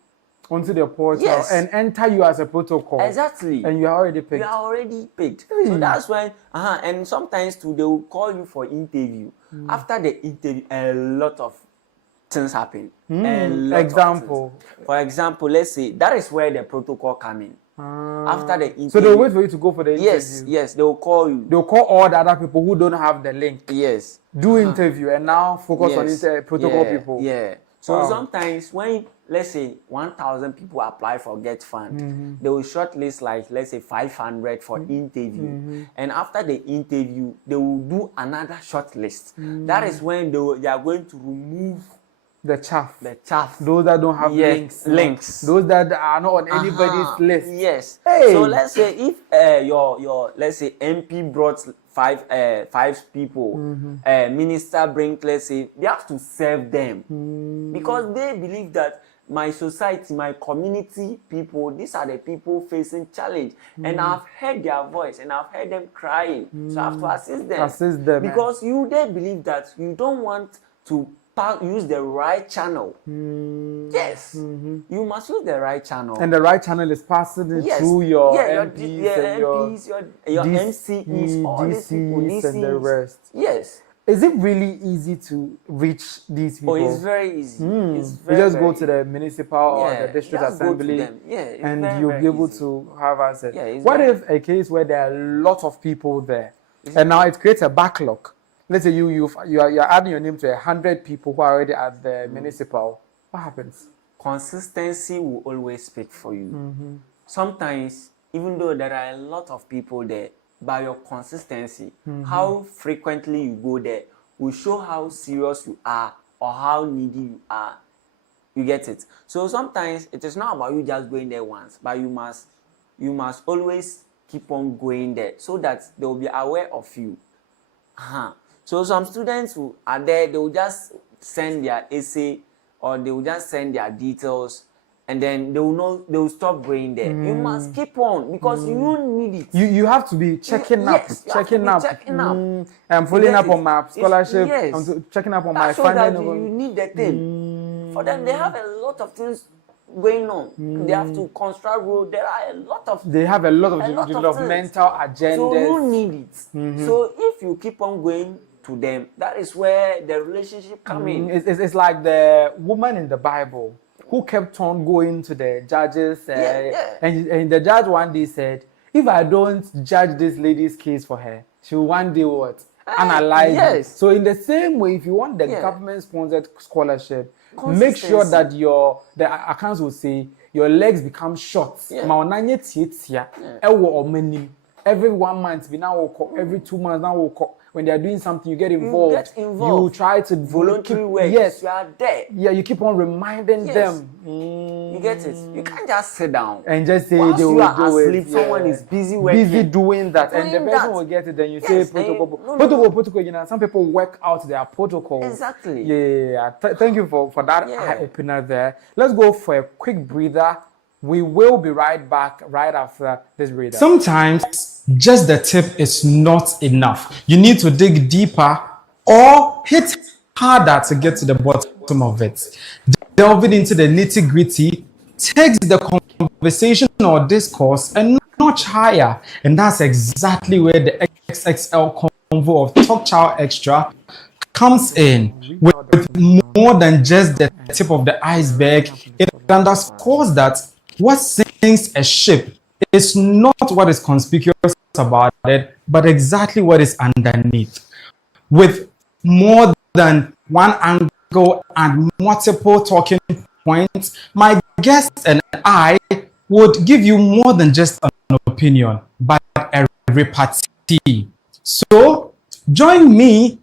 onto the portal and enter you as a protocol. Exactly. And you are already picked. You are already picked. So that's when, and sometimes too, they will call you for interview. After the interview, a lot of things happen. Example. For example, let's say that is where the protocol come in. After the interview. So they'll wait for you to go for the interview. Yes, they will call you. They'll call all the other people who don't have the link. Yes. Do interview and now focus on protocol people. Yeah. So sometimes when, let's say, 1,000 people apply for GETFund, they will shortlist like, let's say, 500 for interview. And after the interview, they will do another shortlist. That is when they are going to remove the chaff. Those that don't have links. Those that are not on anybody's list. Yes. Hey. So let's say if your let's say MP brought five people, minister bring, let's say, they have to serve them because they believe that my society, my community people, these are the people facing challenge, and I've heard their voice and I've heard them crying, so I have to assist them. Because they believe that you don't want to use the right channel. Yes, you must use the right channel, and the right channel is passing it through your MPs, your MCEs, all these people, DCs, and the rest. Yes. Is it really easy to reach these people? Oh, it's very easy. It's you just go to the municipal or the district assembly, and you'll be able to have access. What if a case where there are a lot of people there, and now it creates a backlog? Let's say you are adding your name to 100 people who are already at the municipal. What happens? Consistency will always speak for you. Sometimes, even though there are a lot of people there, by your consistency, how frequently you go there will show how serious you are or how needy you are. You get it? So sometimes it is not about you just going there once, but you must always keep on going there so that they will be aware of you. So some students who are there, they will just send their essay or they will just send their details, and then they will stop going there. You must keep on because you need it. You have to be checking up. I'm following up on my scholarship. I'm checking up on my funding. You need the thing. For them, they have a lot of things going on. They have to construct road. There are a lot of. They have a lot of developmental agendas. So you need it. So if you keep on going to them, that is where the relationship comes in. It's like the woman in the Bible who kept on going to the judges, and the judge one day said, if I don't judge this lady's case for her, she will one day what? Analyze it. So in the same way, if you want the government-sponsored scholarship, make sure that the accounts will say your legs become short. Every 1 month, every 2 months, now when they are doing something, you get involved. You try to voluntary work. Yes, you are there. Yeah, you keep on reminding them. You get it. You can't just sit down and just say whilst they will you are do asleep. it. Someone is busy working. Busy doing that, and the person will get it. Then you say protocol. You know, some people work out their protocol. Exactly. Yeah. Thank you for that eye opener there. Let's go for a quick breather. We will be right back right after this breather. Sometimes just the tip is not enough. You need to dig deeper or hit harder to get to the bottom of it. Delving into the nitty-gritty takes the conversation or discourse a notch higher. And that's exactly where the XXL convo of Talk Chaw Xtra comes in. With more than just the tip of the iceberg, it underscores that what sinks a ship is not what is conspicuous about it, but exactly what is underneath. With more than one angle and multiple talking points, my guest and I would give you more than just an opinion, but a repartee. So, join me.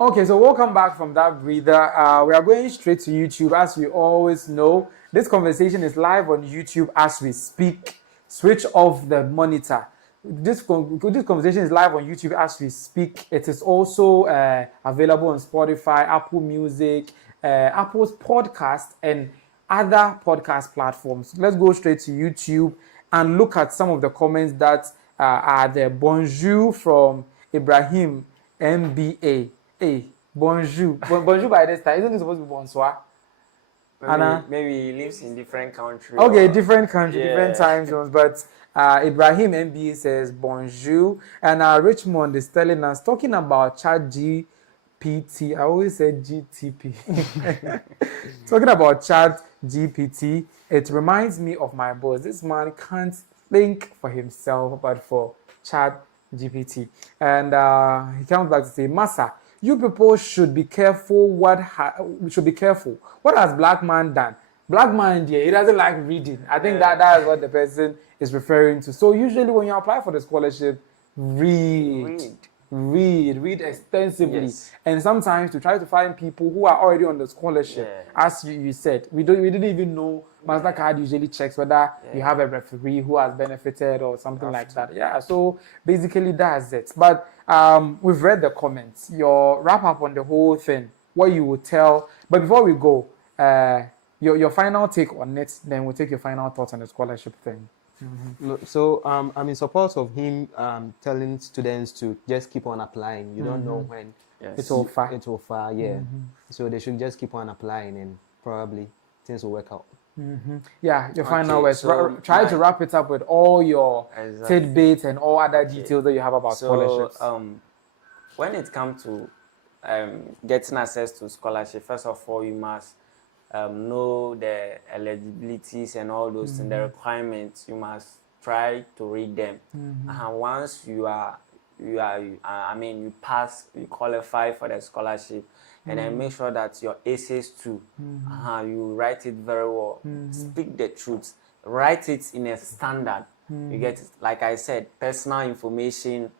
Okay, so welcome back from that breather. We are going straight to YouTube. As we always know, this conversation is live on YouTube as we speak. Switch off the monitor. This conversation is live on YouTube as we speak. It is also available on Spotify, Apple Music, Apple's podcast, and other podcast platforms. Let's go straight to YouTube and look at some of the comments that are there. Bonjour from Ibrahim MBA. Hey, bonjour. Bonjour by this time. Isn't it supposed to be bonsoir? Maybe he lives in different countries. Okay, different country, different time zones. But Ibrahim MBA says bonjour. And Richmond is telling us, talking about ChatGPT. I always said GTP. Talking about ChatGPT, it reminds me of my boss. This man can't think for himself, but for ChatGPT. And he comes back to say, Massa, you people should be careful. What has black man done? Black man, yeah, he doesn't like reading. I think that is what the person is referring to. So usually when you apply for the scholarship, read extensively. Yes. And sometimes to try to find people who are already on the scholarship, as you said, we didn't even know. MasterCard usually checks whether you have a referee who has benefited or something like that. Yeah, so basically that's it. But we've read the comments. Your wrap up on the whole thing, what you would tell. But before we go, your final take on it, then we'll take your final thoughts on the scholarship thing. Mm-hmm. So I'm in support of him telling students to just keep on applying. You don't know when it will far. Yeah. So they should just keep on applying and probably things will work out. Yeah, your final words. So try to wrap it up with all your tidbits and all other details that you have about scholarships. When it comes to getting access to scholarship, first of all, you must know the eligibilities and all those things, the requirements. You must try to read them. And once you pass, you qualify for the scholarship, and then make sure that your essays too, you write it very well. Speak the truth. Write it in a standard. You get it? Like I said, personal information.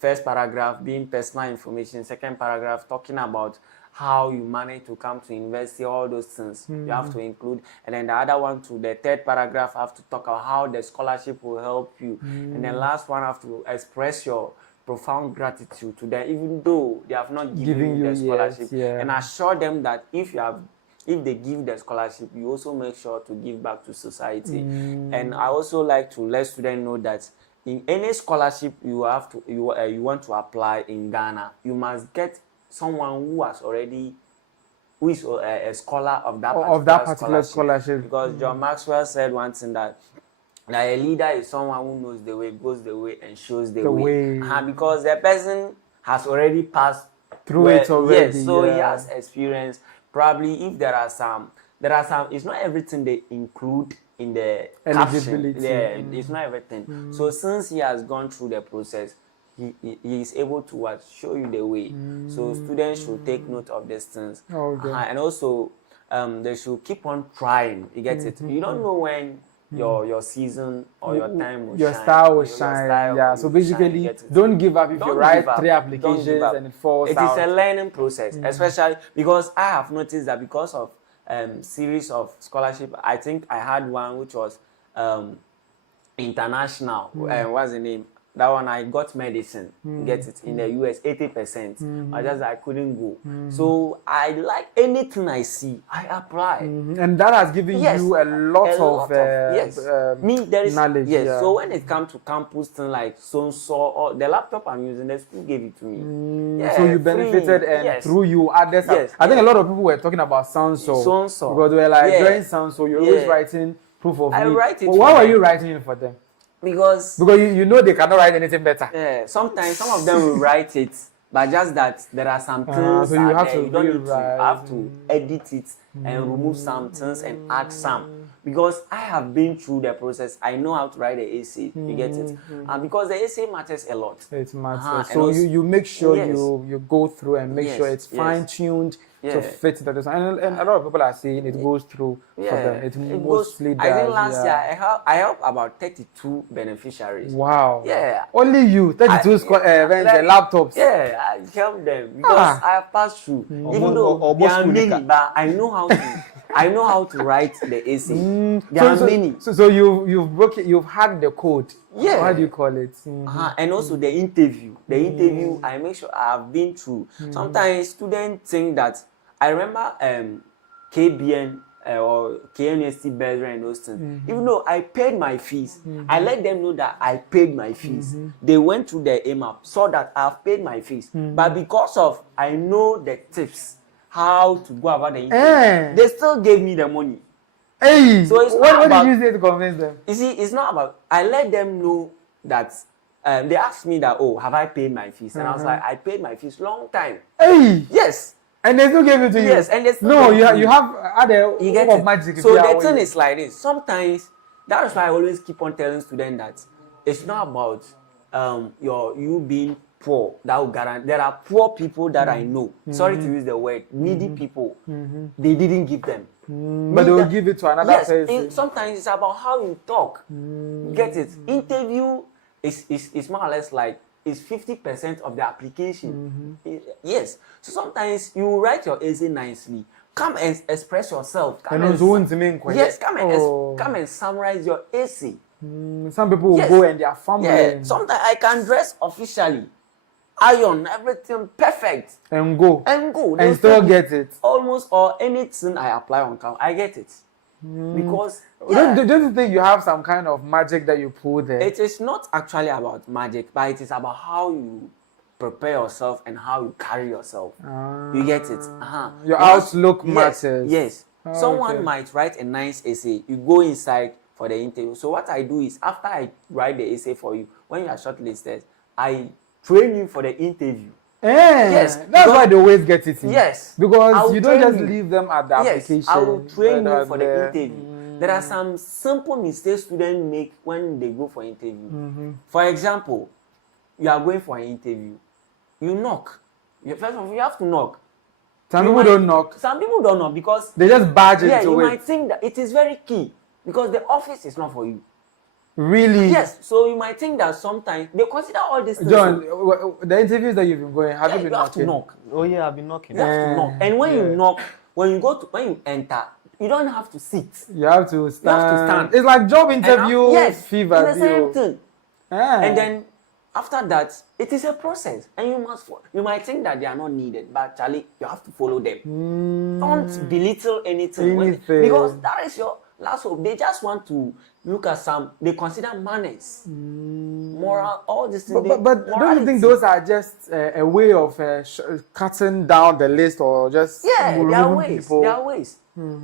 First paragraph being personal information. Second paragraph talking about how you manage to come to university, all those things you have to include. And then the other one to the third paragraph have to talk about how the scholarship will help you. And then last one have to express your profound gratitude to them, even though they have not given you the scholarship. And assure them that if they give the scholarship, you also make sure to give back to society. And I also like to let students know that in any scholarship you want to apply in Ghana, you must get someone who is a scholar of that particular scholarship. Because John Maxwell said one thing, that a leader is someone who knows the way, goes the way, and shows the way. Because the person has already passed through it already. Yes, so he has experience. Probably if there are some, it's not everything they include in the eligibility. Caption. It's not everything. So since he has gone through the process, he is able to show you the way. So students should take note of these things. And also, they should keep on trying. You get it? You don't know when your season or your time will your shine. Style will shine. Yeah. So basically, don't give up if you write 3 applications and it falls out. It is a learning process, especially because I have noticed that because of series of scholarship, I think I had one which was international. What's the name? That one I got medicine, get it in the US, 80%. I couldn't go. So I like anything I see, I apply. And that has given you a lot of knowledge. Yes. So when it comes to campus thing like so or the laptop I'm using, the school gave it to me. So you benefited and through you others. I think a lot of people were talking about Sanso. Because they were like, during Sanso, you're always writing proof of need. Write it. Why were you writing it for them? Because you know they cannot write anything better. Yeah, sometimes some of them will write it, but just that there are some things so you have to have to edit it and remove some things and add some. Because I have been through the process, I know how to write the essay. You get it? And because the essay matters a lot. It matters. So you make sure you go through and make sure it's fine-tuned to fit the design. And a lot of people are saying it goes through for them. It mostly does. I think last year I helped about 32 beneficiaries. Wow. Yeah. Only you, 32 laptops. Yeah, I helped them because I have passed through. Even though there are many, but I know how to. I know how to write the essay. There are many. So you've hacked the code. Yeah. How do you call it? And also the interview. The interview, I make sure I have been through. Sometimes students think that, I remember KBN or KNST Bezra and those things. Even though I paid my fees, I let them know that I paid my fees. They went through the AMAP, saw that I've paid my fees. But because of I know the tips, how to go about the interview, they still gave me the money. Hey, so it's what did you say to convince them? You see, it's not about, I let them know that they asked me that, oh, have I paid my fees? And I was like, I paid my fees long time. Hey, yes. And they still gave it to you. Yes, and they still no, you have other of magic. So the thing is like this. Sometimes that is why I always keep on telling students that it's not about you being poor that will guarantee. There are poor people that I know. Sorry to use the word, needy people. They didn't give them. But they will give it to another person. Sometimes it's about how you talk. Get it? Interview is more or less like is 50% of the application. Yes. So sometimes you write your essay nicely. Come and express yourself. Come and summarize your essay. Some people will go and they are family. Yeah. Sometimes I can dress officially. Iron, everything perfect. And go. And still get it. Almost or anything I apply on camp, I get it. Because don't you think you have some kind of magic that you pull there? It is not actually about magic, but it is about how you prepare yourself and how you carry yourself. You get it? Your outlook matters. Yes. Someone might write a nice essay. You go inside for the interview. So what I do is, after I write the essay for you, when you are shortlisted, I train you for the interview. Yes, that's why they always get it in. Yes, because you don't just leave them at the application. Yes, I will train you for the interview. There are some simple mistakes students make when they go for interview. For example, you are going for an interview. You knock. First of all, you have to knock. Some people don't knock. Some people don't knock because they just barge into it. Yeah, you might think that it is very key because the office is not for you. Really? Yes. So you might think that sometimes they consider all these things. John, the interviews that you've been going, have you been knocking? You have to knock. Oh yeah, I've been knocking. You have to knock. And when you knock, when you enter, you don't have to sit. You have to stand. It's like job interview fever. It's the same thing. And then after that, it is a process, and you might think that they are not needed, but Charlie, you have to follow them. Don't belittle anything. Because that is your last hope. They just want to look at they consider manners, moral, all these things. But don't you think those are just a way of cutting down the list or just there are ways. There are ways.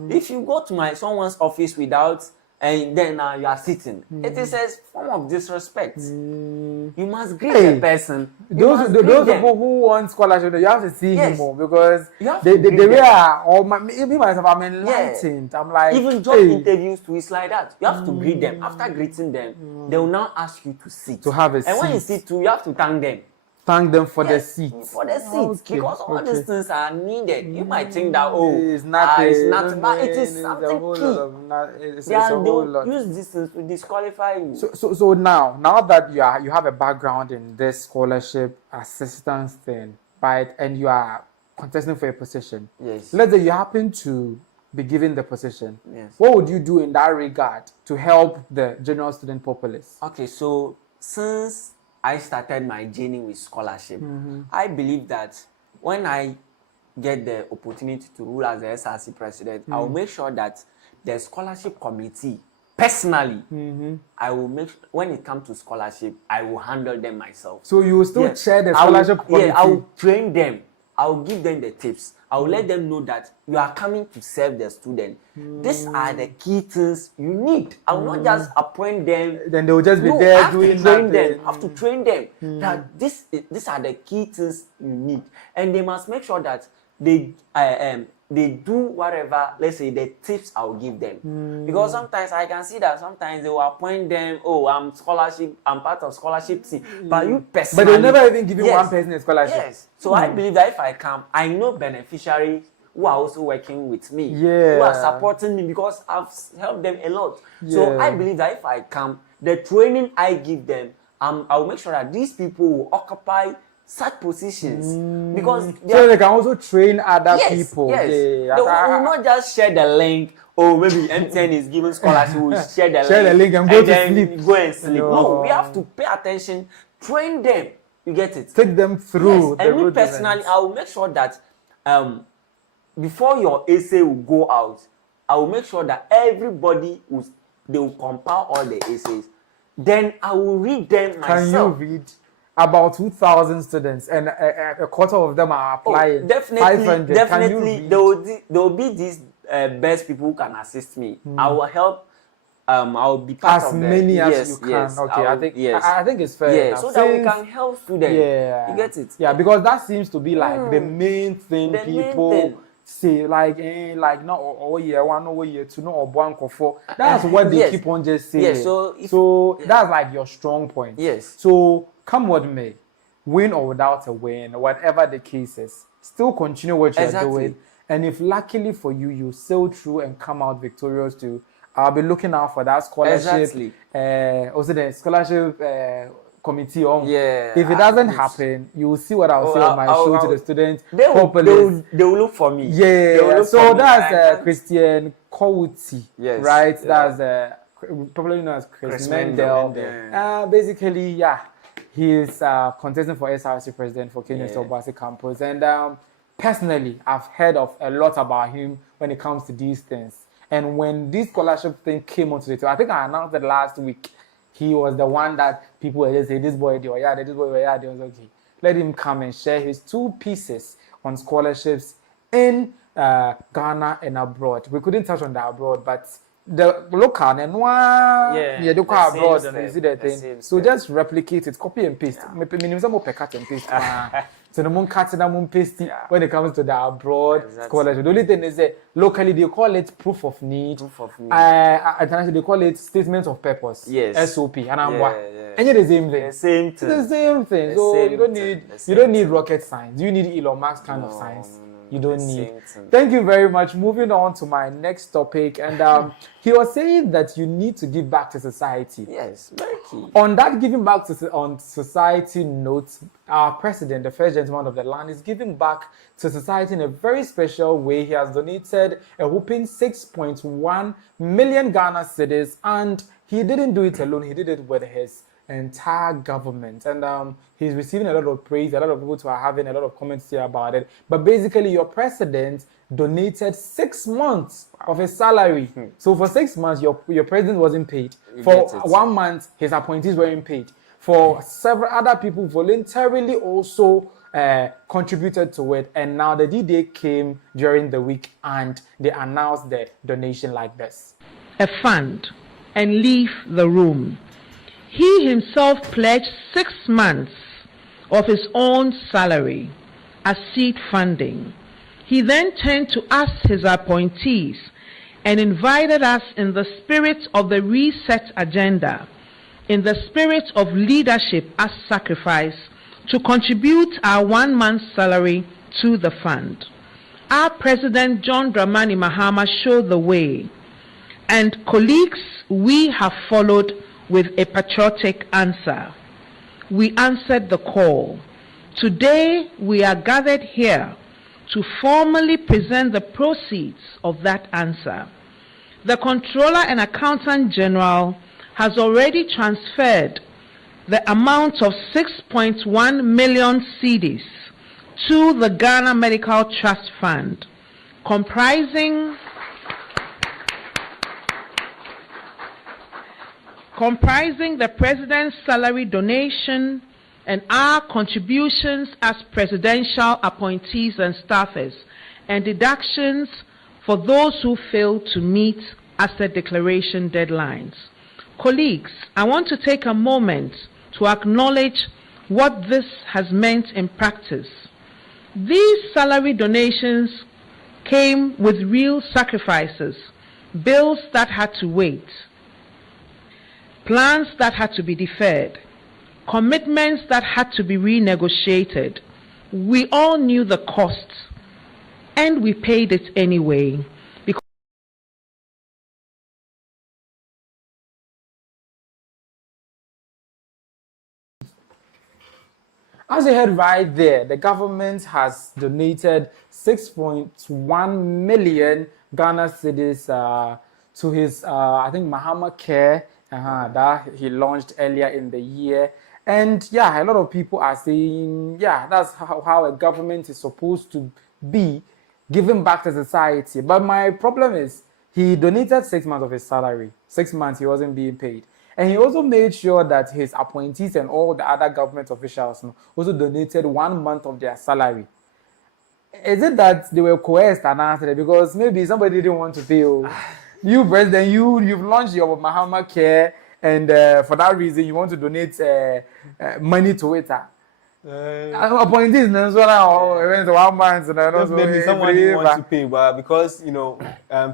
If you go to someone's office without and then you are sitting, it is a form of disrespect. You must greet the person. Those people who want scholarship, you have to see him more because they were, or me myself, I'm enlightened. I'm like, even job interviews too is like that. You have to greet them. After greeting them, they will now ask you to sit. To have a seat. And when you sit too, you have to thank them. Thank them for the seat. For the seats, because all these things are needed. You might think that it's nothing, but it is something key. They will use these things to disqualify you. So now that you have a background in this scholarship assistance thing, right, and you are contesting for a position. Yes. Let's say you happen to be given the position. Yes. What would you do in that regard to help the general student populace? Okay, so since I started my journey with scholarship, I believe that when I get the opportunity to rule as the SRC president, I will make sure that the scholarship committee, personally, I will make when it comes to scholarship, I will handle them myself. So you will still chair the scholarship committee? Yeah, I will train them. I will give them the tips. I will let them know that you are coming to serve the student. These are the key things you need. I will not just appoint them. Then they will just be there doing nothing. I have to train them that these are the key things you need. And they must make sure that they do whatever, let's say, the tips I will give them. Because sometimes I can see that sometimes they will appoint them, I'm part of scholarship team. But you personally... But they never even give you one person a scholarship. Yes. So I believe that if I come, I know beneficiaries who are also working with me, Yeah. who are supporting me because I've helped them a lot. So I believe that if I come, the training I give them, I'll make sure that these people will occupy such positions because so they can also train other yes, people. Yes, Yeah. they will not just share the link. Or maybe MTN is giving scholarship. We will share the link and go to then sleep. Go and sleep. No. No, we have to pay attention, train them. You get it? Take them through. Yes. And me personally, I will make sure that before your essay will go out, I will make sure that everybody they will compile all the essays. Then I will read them myself. Can you read? About 2,000 students, and a quarter of them are applying. Definitely. There will be these best people who can assist me. I will help. I will be part of as many as yes, you can. yes, Okay, I think yes. I think it's fair. Yeah, enough. so that we can help students. Yeah, you get it. Yeah, because that seems to be like the main thing The people main thing. say. Like no, oh year one, oh year two, no, or one for. That's what they Yes. keep on just saying. Yes, that's like your strong point. Yes. So come what may, win or without a win, whatever the case is, still continue what you're doing. And if luckily for you, you sail through and come out victorious too, I'll be looking out for that scholarship. Exactly. Also the scholarship committee on. Yeah. If it doesn't happen, you will see what I'll say on my show to the students. They will look for me. Yeah. So that's Christian Kouti. Yes. Right? Yeah. That's probably known as Chris Mendel. Basically, yeah. He is contesting for SRC president for Kenya State Obasi campus. And personally, I've heard of a lot about him when it comes to these things. And when this scholarship thing came onto the table, I think I announced it last week. He was the one that people were just saying, this boy, they was okay. Let him come and share his 2 pieces on scholarships in Ghana and abroad. We couldn't touch on the abroad, but the local and they go abroad and you see the thing. So just replicate it, copy and paste. Minimum some cut and paste. So the moon cut and the moon paste when it comes to the abroad scholarship. The only thing is that locally they call it proof of need. Internationally they call it statement of purpose. Yes. SOP. And I'm and it's the same thing. The same thing. So you don't need rocket science. You need Elon Musk kind of science. You don't need. Thank you very much. Moving on to my next topic, and he was saying that you need to give back to society. Yes, very key. On that giving back to on society note, our president, the first gentleman of the land, is giving back to society in a very special way. He has donated a whopping 6.1 million Ghana cedis, and he didn't do it alone. He did it with his entire government, and he's receiving a lot of praise. A lot of people are having a lot of comments here about it. But basically, your president donated 6 months of his salary. So for 6 months, your president wasn't paid. For 1 month, his appointees weren't paid. For several other people voluntarily also contributed to it. And now the D-Day came during the week, and they announced the donation like this: a fund and leave the room. He himself pledged 6 months of his own salary as seed funding. He then turned to us, his appointees, and invited us in the spirit of the reset agenda, in the spirit of leadership as sacrifice, to contribute our 1 month's salary to the fund. Our President John Dramani Mahama showed the way, and colleagues, we have followed with a patriotic answer. We answered the call. Today, we are gathered here to formally present the proceeds of that answer. The Comptroller and Accountant General has already transferred the amount of 6.1 million cedis to the Ghana Medical Trust Fund, comprising the President's salary donation and our contributions as presidential appointees and staffers, and deductions for those who fail to meet asset declaration deadlines. Colleagues, I want to take a moment to acknowledge what this has meant in practice. These salary donations came with real sacrifices, bills that had to wait, plans that had to be deferred, commitments that had to be renegotiated. We all knew the costs, and we paid it anyway. As you heard right there, the government has donated 6.1 million Ghana cedis to his, I think, Mahama Care that he launched earlier in the year. And yeah, a lot of people are saying, yeah, that's how a government is supposed to be, giving back to society. But my problem is, he donated 6 months of his salary. 6 months he wasn't being paid. And he also made sure that his appointees and all the other government officials also donated 1 month of their salary. Is it that they were coerced and answered? Because maybe somebody didn't want to pay you. You, president, you've launched your Mahama Care, and for that reason, you want to donate money to it. Appointees, no, so now 1 month. Maybe someone didn't want to pay, but because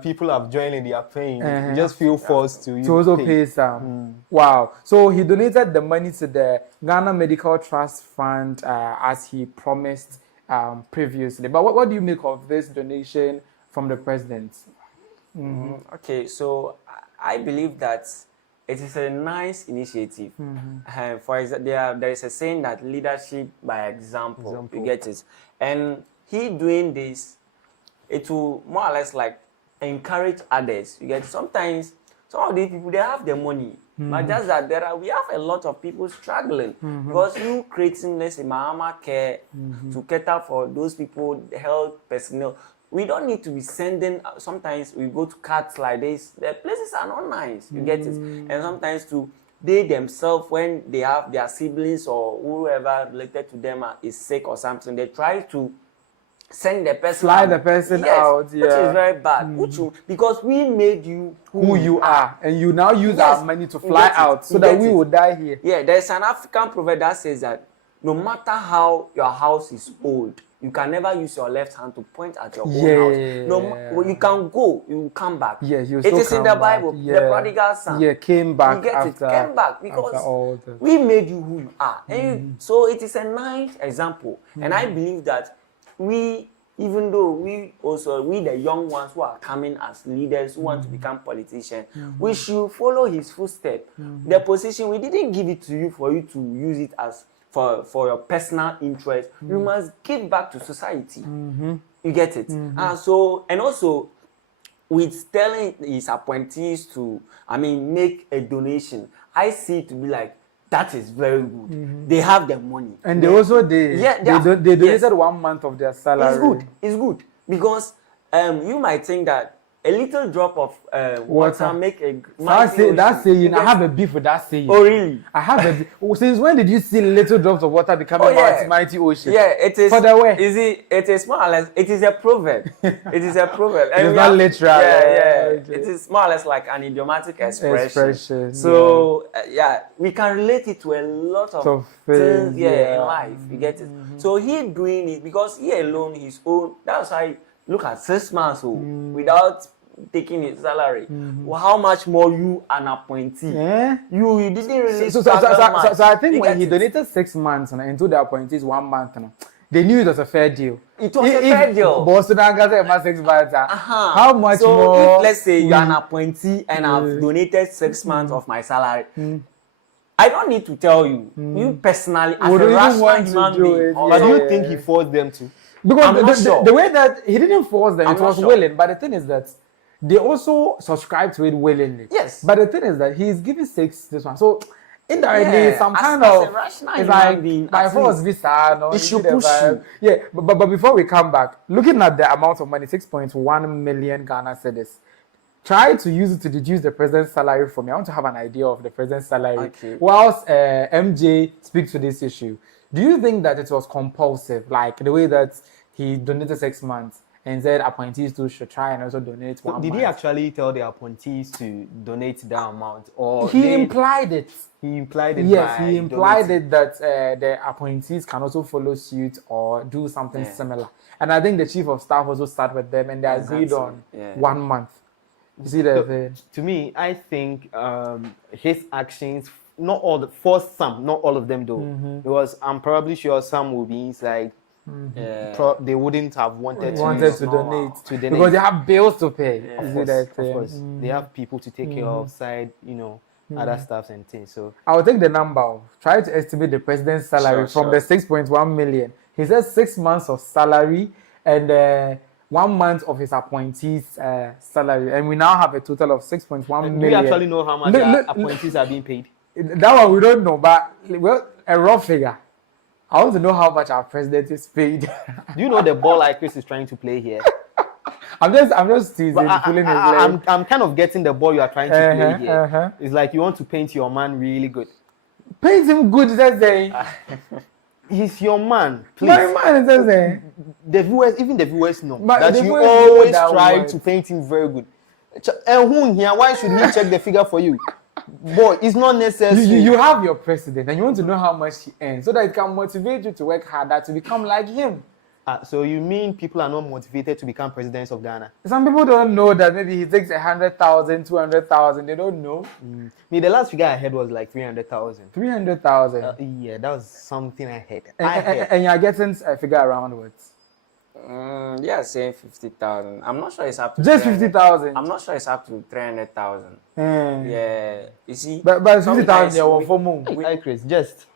people have joined and they are paying, you just feel forced to also pay some. Wow! So he donated the money to the Ghana Medical Trust Fund as he promised previously. But what do you make of this donation from the president? Okay, so I believe that it is a nice initiative. For example, there is a saying that leadership by example. You get it? And he doing this, it will more or less like encourage others. You get it? Sometimes some of these people, they have the money, but just that we have a lot of people struggling because you creating this Mahama Care to cater for those people, the health personnel. We don't need to be sending, sometimes we go to KATH like this, the places are not nice, you get it? And sometimes they themselves, when they have their siblings or whoever related to them is sick or something, they try to send the person fly the person out, which is very bad. Because we made you who you are, and you now use our money to fly out so that we will die here. Yeah, there's an African proverb that says that no matter how your house is old, you can never use your left hand to point at your own house. No, you can go, you will come back. Yeah, it is in the Bible. The prodigal son. Came back. You get after, it? Came back because we made you who you are. And so it is a nice example. And I believe that we, even though we the young ones who are coming as leaders who want to become politicians, we should follow his footsteps. The position, we didn't give it to you for you to use it as for your personal interest. You must give back to society. You get it? And also with telling his appointees to, make a donation, I see it to be like, that is very good. They have the money. And they donated 1 month of their salary. It's good. Because you might think that a little drop of water make a that saying, I have a beef with that saying. Oh, really? I have a since when did you see little drops of water becoming mighty ocean? Yeah, it is. For the way. It is more or less, it is a proverb. It is a proverb. And it's not literal. It is more or less like an idiomatic expression. So, we can relate it to a lot of things in life. You get it? So, he doing it because he alone, his own, that's why look at 6 months without taking his salary. Well, how much more you an appointee? You didn't really so I think when he donated 6 months into the appointees 1 month, they knew it was a fair deal. It was a fair deal. How much so more? If, let's say you're an appointee and I've donated 6 months of my salary. I don't need to tell you. You personally, as a rational human being, but do you think he forced them to? Because the way that he didn't force them, it was willing. But the thing is that they also subscribe to it willingly. Yes. But the thing is that he's giving 6 this one. So indirectly, some kind of it's like by force visa. No, it should push you. Yeah. But before we come back, looking at the amount of money, 6.1 million Ghana cedis. Try to use it to deduce the president's salary from me. I want to have an idea of the president's salary. Okay. Whilst MJ speaks to this issue, do you think that it was compulsive, like the way that he donated 6 months and said appointees too should try and also donate 1 month? Did he actually tell the appointees to donate that amount, or he implied it? He implied it. Yes, he implied it that the appointees can also follow suit or do something similar. And I think the chief of staff also sat with them and they agreed on 1 month. You see that? To me, I think his actions, not all of them though, because I'm probably sure some will be like they wouldn't have wanted to donate to donate because they have bills to pay. Of course. They have people to take care of, other stuff and things. So I'll take the number. Try to estimate the president's salary from the 6.1 million. He says 6 months of salary and 1 month of his appointees' salary, and we now have a total of 6.1 million. Do you actually know how much appointees are being paid? That one we don't know, but well, a rough figure. I want to know how much our president is paid. Do you know the ball like Chris is trying to play here? I'm just teasing, pulling his leg. I'm kind of getting the ball you are trying to play here. It's like you want to paint your man really good. Paint him good, that's saying. He's your man. Please. My man is saying. Even the viewers know But that you always try to paint him very good. And who here? Why should he check the figure for you? Boy, it's not necessary. You have your president and you want to know how much he earns so that it can motivate you to work harder to become like him. So you mean people are not motivated to become presidents of Ghana? Some people don't know that maybe he takes 100,000, 200,000. They don't know. The last figure I heard was like 300,000. 300,000. Yeah, that was something I heard. And you're getting a figure around what? Yeah, saying 50,000. I'm not sure it's up to just 50,000. I'm not sure it's up to 300,000. Yeah, you see. But 50,000, you're for more. Chris, just.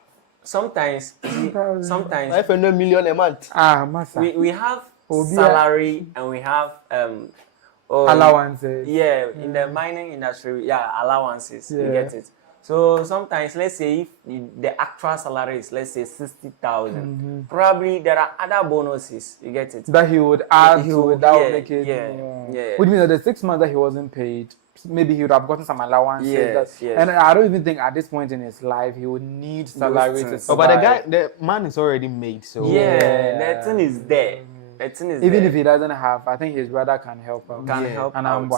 Sometimes. I have $1 million a month. Massa. We have salary and we have allowances. Yeah, in the mining industry, allowances. You get it. So sometimes, let's say if the actual salary is, let's say 60,000, probably there are other bonuses. You get it. That he would add to that would make it. Yeah. Would mean that the 6 months that he wasn't paid, maybe he would have gotten some allowances. Yes. And I don't even think at this point in his life he would need salary to survive. But the man is already made, so the thing is there. Even if he doesn't have, I think his brother can help him. Help and out.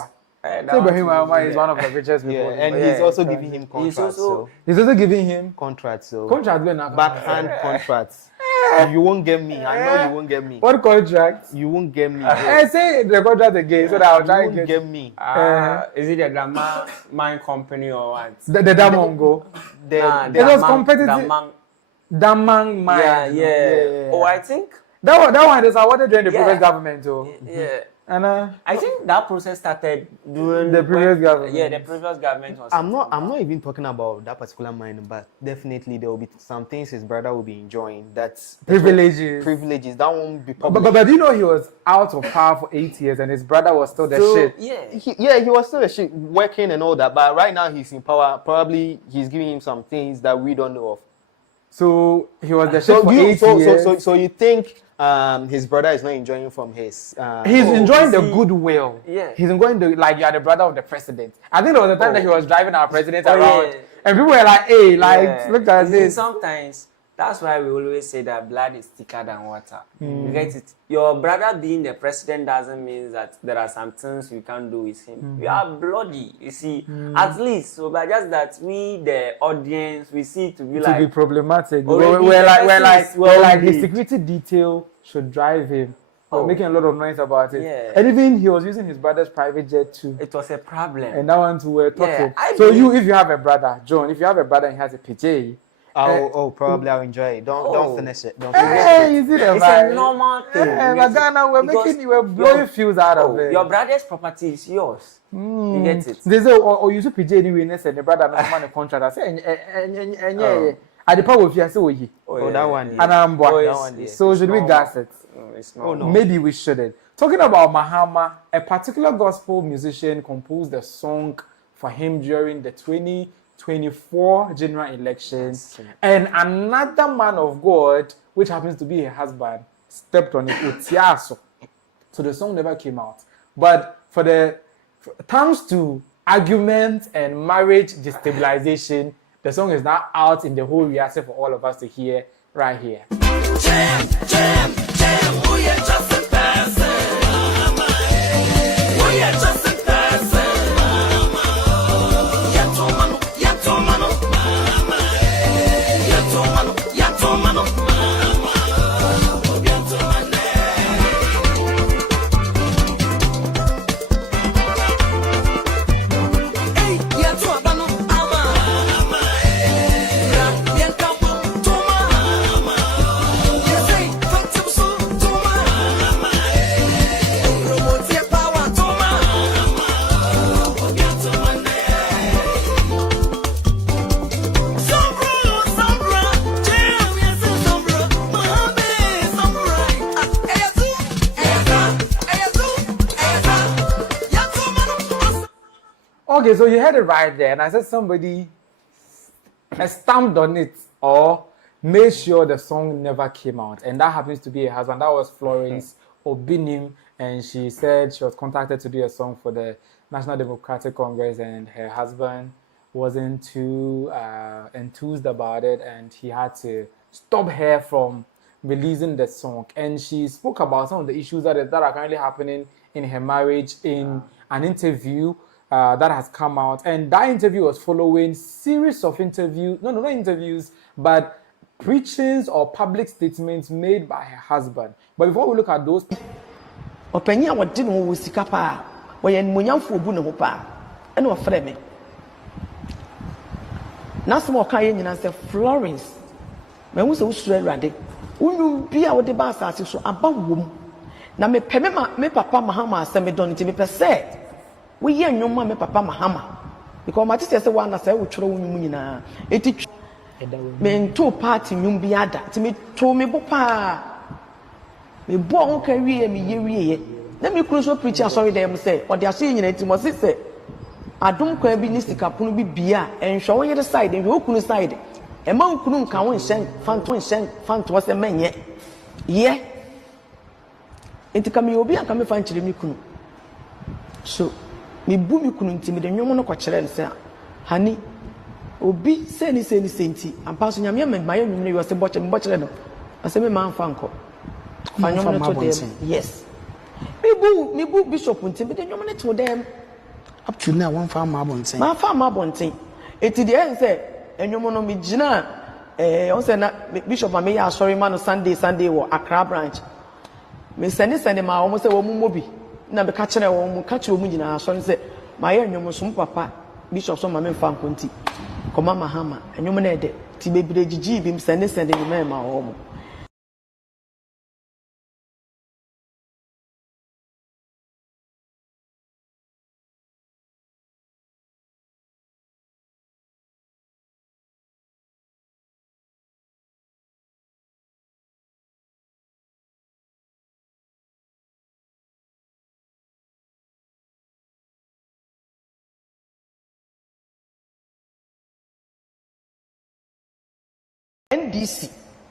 Mahama is one of the richest people. And he's also giving him contracts. He's also giving him contracts. So backhand contracts. You won't get me. I know you won't get me. What contracts? You won't get me. Say the contract again so that I'll try to get me. Is it a Ghana mine company or what? The Damongo. It was competitive. Damang mine. Yeah. Oh, I think that one is awarded during the previous government too. Yeah. And I think that process started during the previous government. Yeah, the previous government was. I'm not even talking about that particular mine, but definitely there will be some things his brother will be enjoying. That's privileges. That won't be public. But you know he was out of power for 8 years, and his brother was still the shit. He was still the shit, working and all that. But right now he's in power. Probably he's giving him some things that we don't know of. So he was the shit for 8 years. So you think his brother is not enjoying from his... he's enjoying the goodwill. Yeah. He's enjoying you are the brother of the president. I think there was a time that he was driving our president around. Yeah. And people were like, hey, look at this. Sometimes, that's why we always say that blood is thicker than water. You get it? Your brother being the president doesn't mean that there are some things we can't do with him. We are bloody, you see. At least, so but just that we, the audience, we see to be problematic. We're like his security detail should drive him. We're making a lot of noise about it. Yeah. And even he was using his brother's private jet too. It was a problem. And that one too, we're talking. So if you have a brother, John, if you have a brother and he has a PJ, probably I'll enjoy it. Don't finish it. Don't finish it. You see the it's a normal thing. Ghana, we're blowing fuse out of it. Your brother's property is yours. You get it? They say, you should PJ anyway, and the brother no man a contract. I say, I the power of you, I say, that one. And I'm boy. So should we gas it? It's not. No. Maybe we shouldn't. Talking about Mahama, a particular gospel musician composed a song for him during the 2024 general elections, and another man of God, which happens to be her husband, stepped on it. Utiaso. So the song never came out. But thanks to arguments and marriage destabilization, the song is now out in the whole reality for all of us to hear right here. Jam, jam, jam, we are just a person. We are just a person. Yatomano, yatomano, yatomano, yatomano. Okay, so you heard it right there, and I said somebody stamped on it or made sure the song never came out, and that happens to be her husband. That was Florence Obinim, and she said she was contacted to do a song for the National Democratic Congress, and her husband wasn't too enthused about it, and he had to stop her from releasing the song. And she spoke about some of the issues that are currently happening in her marriage in an interview that has come out. And that interview was following series of interviews, not interviews, but preachings or public statements made by her husband. But before we look at those, openya wodi no wo sika pa wo ye nmunyamfo obu ne ho pa ene o frɛ me na so mo kan ye nyina sɛ Florence me hu sɛ wo sura Awurade unyu bia wo de ba asase so aba wom na me pɛ me papa Mahama asɛ me don nti me pɛ sɛ wo ye nnwom me papa Mahama because ma tete sɛ wa na sɛ wo tworo wo nyum nyina eti me nto party nyum bia da nti me to me bo pa me bo ho ka wie me ye wie na me kuro so preacher sorry dem say o de aso nyina nti mo se adom kwa bi ni sika pono bi bia enhwe wo yede side enhwe okunu side e ma okunu nka wo nhyɛn fanto se menye ye enti ka me obi anka me fa nkyere me kunu so me bu me kunu nti me de nwom no kɔkyerɛ nse hani obi se ni senti ampa so nyame ma ye nwum no yo se bɔkyerɛ no ase me ma mfa nkɔ nwom no to dem yes me bu bishop nti me de nwom no to dem up to now one farm abonten ma farm abonten eti de en se enwom no me gina on se na bishop ma me ya sorry man Sunday wo Accra branch me send ma wo se wo mu mobi na me ka kire wo mu nyina sorry se ma ye enwom so papa bishop so ma me fa nkonti koma Mahama enwom na ede ti bebire gigi bi me send ni ma wo mu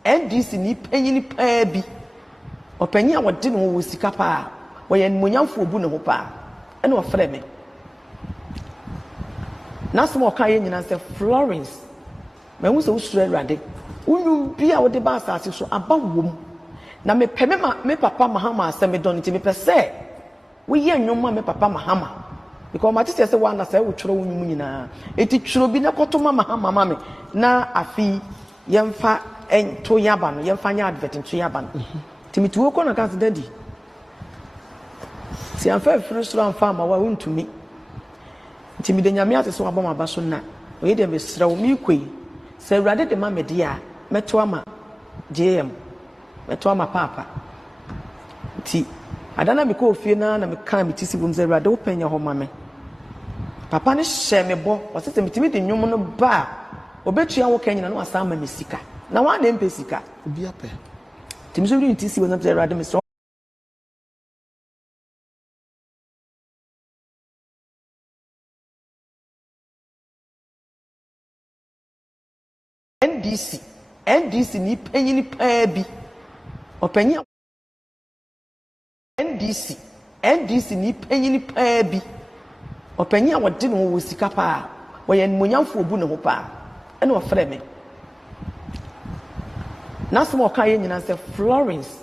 NDC ni panyini pa bi opanyi a wodi no wo sika pa wo ye nmunyamfo obu ne ho pa ene o frɛ me na so mo kan ye nyina sɛ Florence me hu sɛ wo sura Awurade unyu bia wo de ba asase so aba wom na me pɛ me papa Mahama asɛ me don nti me pɛ sɛ wo ye nnwom me papa Mahama because ma tete sɛ wa na sɛ wo tworo wo nyum nyina eti tworo bi na kɔto Mahama ma me na afi yemfa ento yaba no yemfa nya advert ento yaba no timiti wo ko na kan daddy si amfa frustro amfa ma wa untumi timi de nyame ate so abɔ ma ba so na oye de besra wo mi koi sɛ Awurade de ma me de a meto ama JM meto ama papa ti adana me ko ofie na me kan me tisi bum sɛ Awurade wo panya ho ma me papa ne hyɛ me bɔ o se timi de nwom no ba obetua wo kanyina no asa ma me sika na wa na mpe sika obi apɛ timi so ri tisi wona sɛ Awurade me so NDC ni panyini pa bi opanyi NDC ni panyini pa bi opanyi a wodi no wo sika pa wo ye nmunyamfo obu ne ho pa ene o frɛ me na so mo kan ye nyina sɛ Florence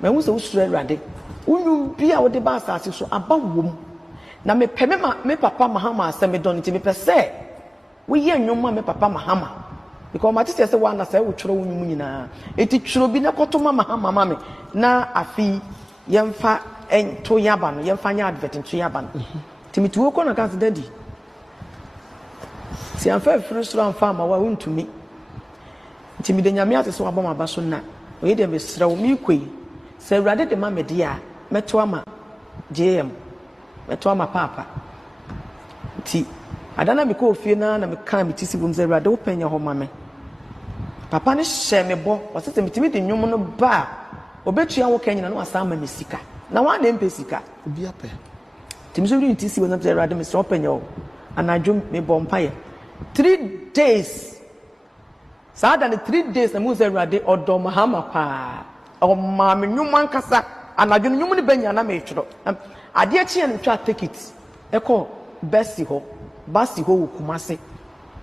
me hu sɛ wo sura Awurade unyu bia wo de ba asase so aba wom na me pɛ me papa Mahama asɛ me don nti me pɛ sɛ wo ye nnwom me papa Mahama because ma tete sɛ wa na sɛ wo tworo wo nyum nyina eti tworo bi na kɔto Mahama ma me na afi yemfa ento yaba no yemfa nya advert ento yaba no timiti wo ko na kan daddy si amfa frustro amfa ma wa untumi timi de nyame ate so abɔ ma ba so na oye de besra wo mi koi sɛ Awurade de ma me de a meto ama JM meto ama papa ti adana me ko ofie na me kan me tisi bum sɛ Awurade wo panya ho ma me papa ne hyɛ me bɔ o se timi de nwom no ba obetua wo kanyina no asa ma me sika na wa na mpe sika obi apɛ timi so ri tisi wona sɛ Awurade me so panya wo anadwo me bompaye 3 days saa da ne 3 days na mu ze Awurade odo Mahama pa o ma me nwuma nkasa anadwo no nwum ne banya na me tworo ade a chie no twa ticket eko besi ho basi ho Kumase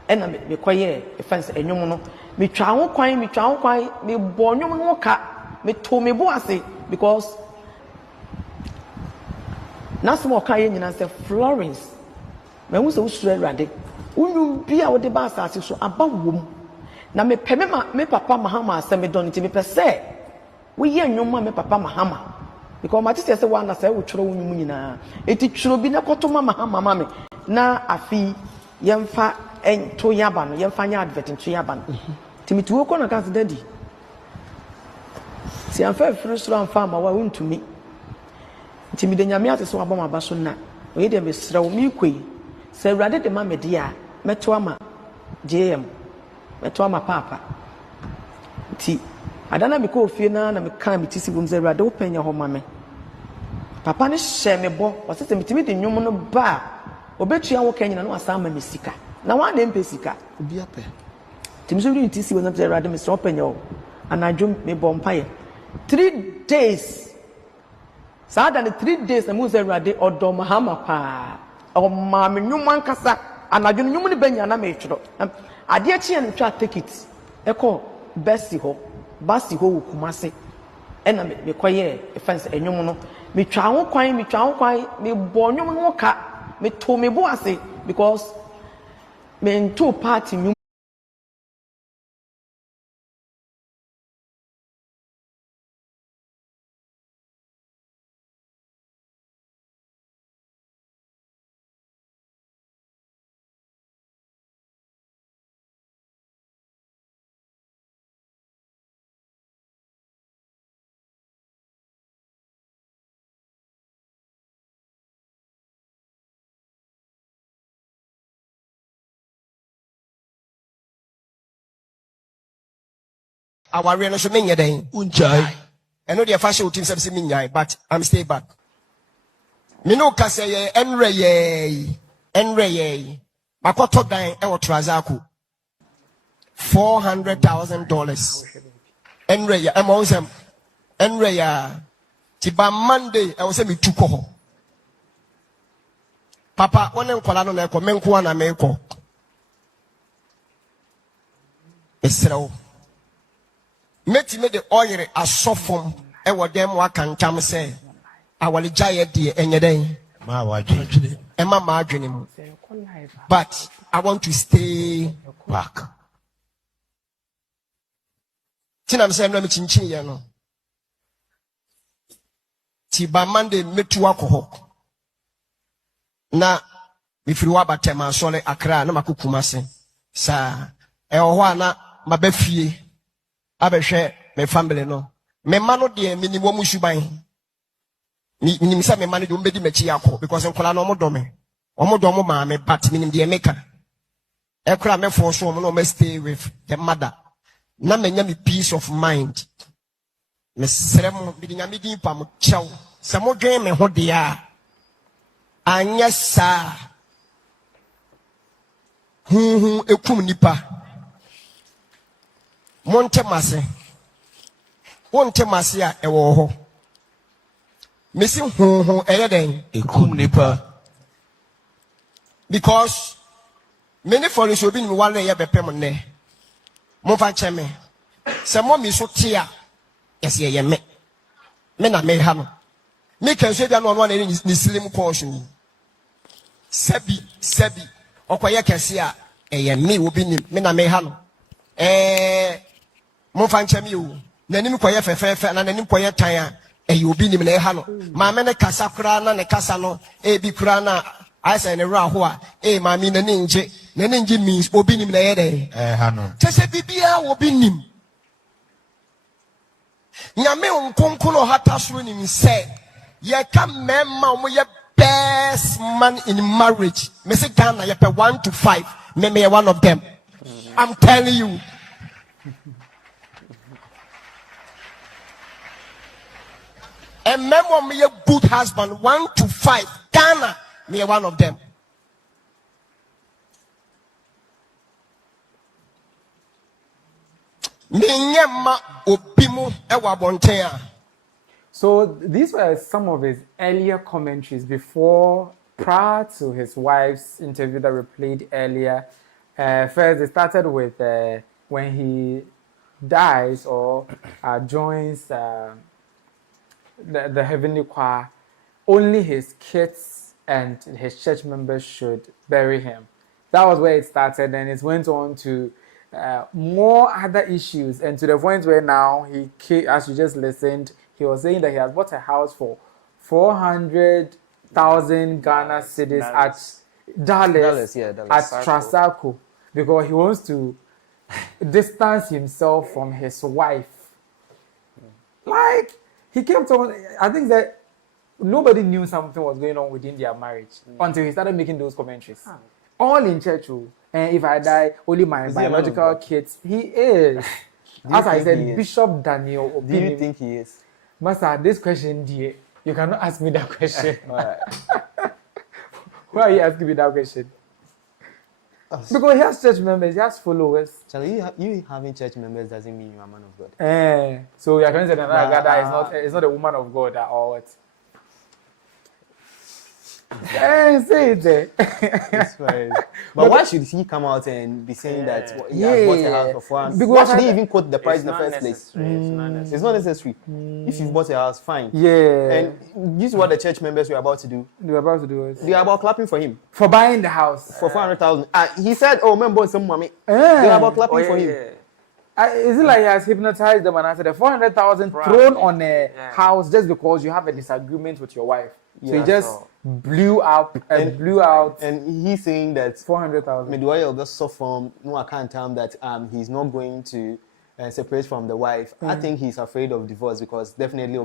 ena me koye fence enwum no me twa ho kwan me bo nwum no ka me to me bo ase because nasmo ka ye nyina say Florence me hu se usuro Awurade unyu bia wo de ba asase so aba wom na me peme me papa Mahama asem don nti me pese wo ye nwom me papa Mahama because my sister say wa na say wo tworo unyu nyina eti tworo bi na koto Mahama mama me na afi yemfa ento yaba no yemfa nya advert ento yaba no timiti wo ko na ka daddy si amfa frustro amfa ma wa untumi ntimi de nyame ate so abama ba so na oye de mesra wo mi kwei se Awurade de ma me dia meto ama JM meto ama papa ti adana me ko ofie na me kan me tisi bom se Awurade wo panya ho ma me papa ne hye me bo o se mitimi de nwom no ba obetua wo kanyina no asa ma me sika na wa na mpe sika obi ape timi so ri tisi wo na Awurade me so panya wo anadwo me bompaye 3 days saa da ne 3 days na mu ze Awurade odo Mahama pa o ma me nwuma nkasa anadwo no nwum ne banya na me tworo ade a chie no twa ticket eko besi ho basi ho Kumase ena me koye fence enwum no me twa ho kwan me bo nwum no ka me to me bo ase because me into party nwum our real so many day unjai I know the fashion team say me but I'm stay back me no ka say enre makoto dan e wo trazaku $400,000 enre amount enre tiba Monday I was say me tuko ho papa one nkola no na ekọ menko na me ekọ esrew meti me de oil asofom e wo dem waka ntam say awale jaye de enye den ma wadwene e ma adwene mu but I want to stay back tinam say no me chinchin ye no ti ba Monday metu akọ na mifiri wa batema sole Accra na makukumase sa e ho ana mabafie abehwe me family no me ma no de minimum musuban minim sa me ma no de ombedi machi yakọ because nkola no omodome ma me but minim de meka e kra me for so no me stay with the mother na menya me peace of mind me serem bi nya me din pam chew se mo dwen me ho de a anya sa ekum nipa montemase wontemase a ewo ho mesi eyeden ekum nipa because many for so bi ni wale ye bepem ne mo fa cheme se mo mi so tia yes ye me na me ha no me kan so bia no no na ni slim caution sebi okoye kese a eye me obi ni me na me ha no mo fa nchemi o nanim koye fefefe na nanim koye tan a eye obi ni me na ha no ma me ne kasa kura na ne kasa no bi kura na aisa ne ra ho a ma mi na ninje means obi ni me na ye den ha no tese bibia obi nim nyame onkonko no hata soro ni se ye ka memma mo ye best man in marriage me say Ghana ye pe 1 to 5 me one of them I'm telling you a memo me a good husband 1 to 5 Ghana me one of them menyɛ ma obi mu ɛwɔ abɔnten a. So these were some of his earlier commentaries prior to his wife's interview that we played earlier. First, they started with when he dies or joins the heavenly choir, only his kids and his church members should bury him. That was where it started, and it went on to more other issues, and to the point where now as you just listened, he was saying that he has bought a house for 400,000 Ghana cedis at Dallas at Trasaco, because he wants to distance himself from his wife. Like, he kept on, I think that nobody knew something was going on within their marriage until he started making those commentaries. All in church, and if I die, only my biological kids. He is. As I said, Bishop Daniel. Do you think he is? Master, this question, dear, you cannot ask me that question. Why are you asking me that question? Because he has church members, he has followers. Charlie, you having church members doesn't mean you're a man of God. So you're going to say that it's not a woman of God or what? Say it there. It's fine. But why should he come out and be saying that he has bought a house for 400? Why should he even quote the price in the first place? It's not necessary. If you've bought a house, fine. Yeah. And this is what the church members were about to do. They were about to do it. They are about clapping for him. For buying the house. For 400,000. He said, oh, man, bought some money. They are about clapping for him. Is it like he has hypnotized them and I said the 400,000 thrown on a house just because you have a disagreement with your wife? So he just blew up and blew out. And he's saying that 400,000. Meduaya just so from no I can't tell him that he's not going to separate from the wife. I think he's afraid of divorce because definitely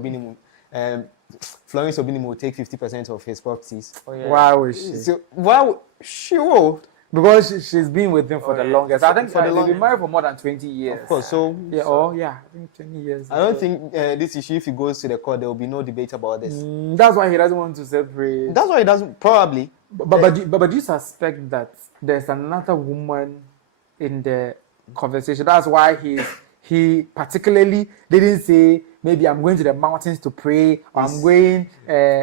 Florence Obinimu will take 50% of his properties. Why would she? So why she will? Because she's been with him for the longest. I think they've been married for more than 20 years. Of course, so I think 20 years. I don't think this issue, if it goes to the court, there will be no debate about this. That's why he doesn't want to separate. That's why he doesn't, probably. But do you suspect that there's another woman in the conversation? That's why he particularly didn't say, maybe I'm going to the mountains to pray, or I'm going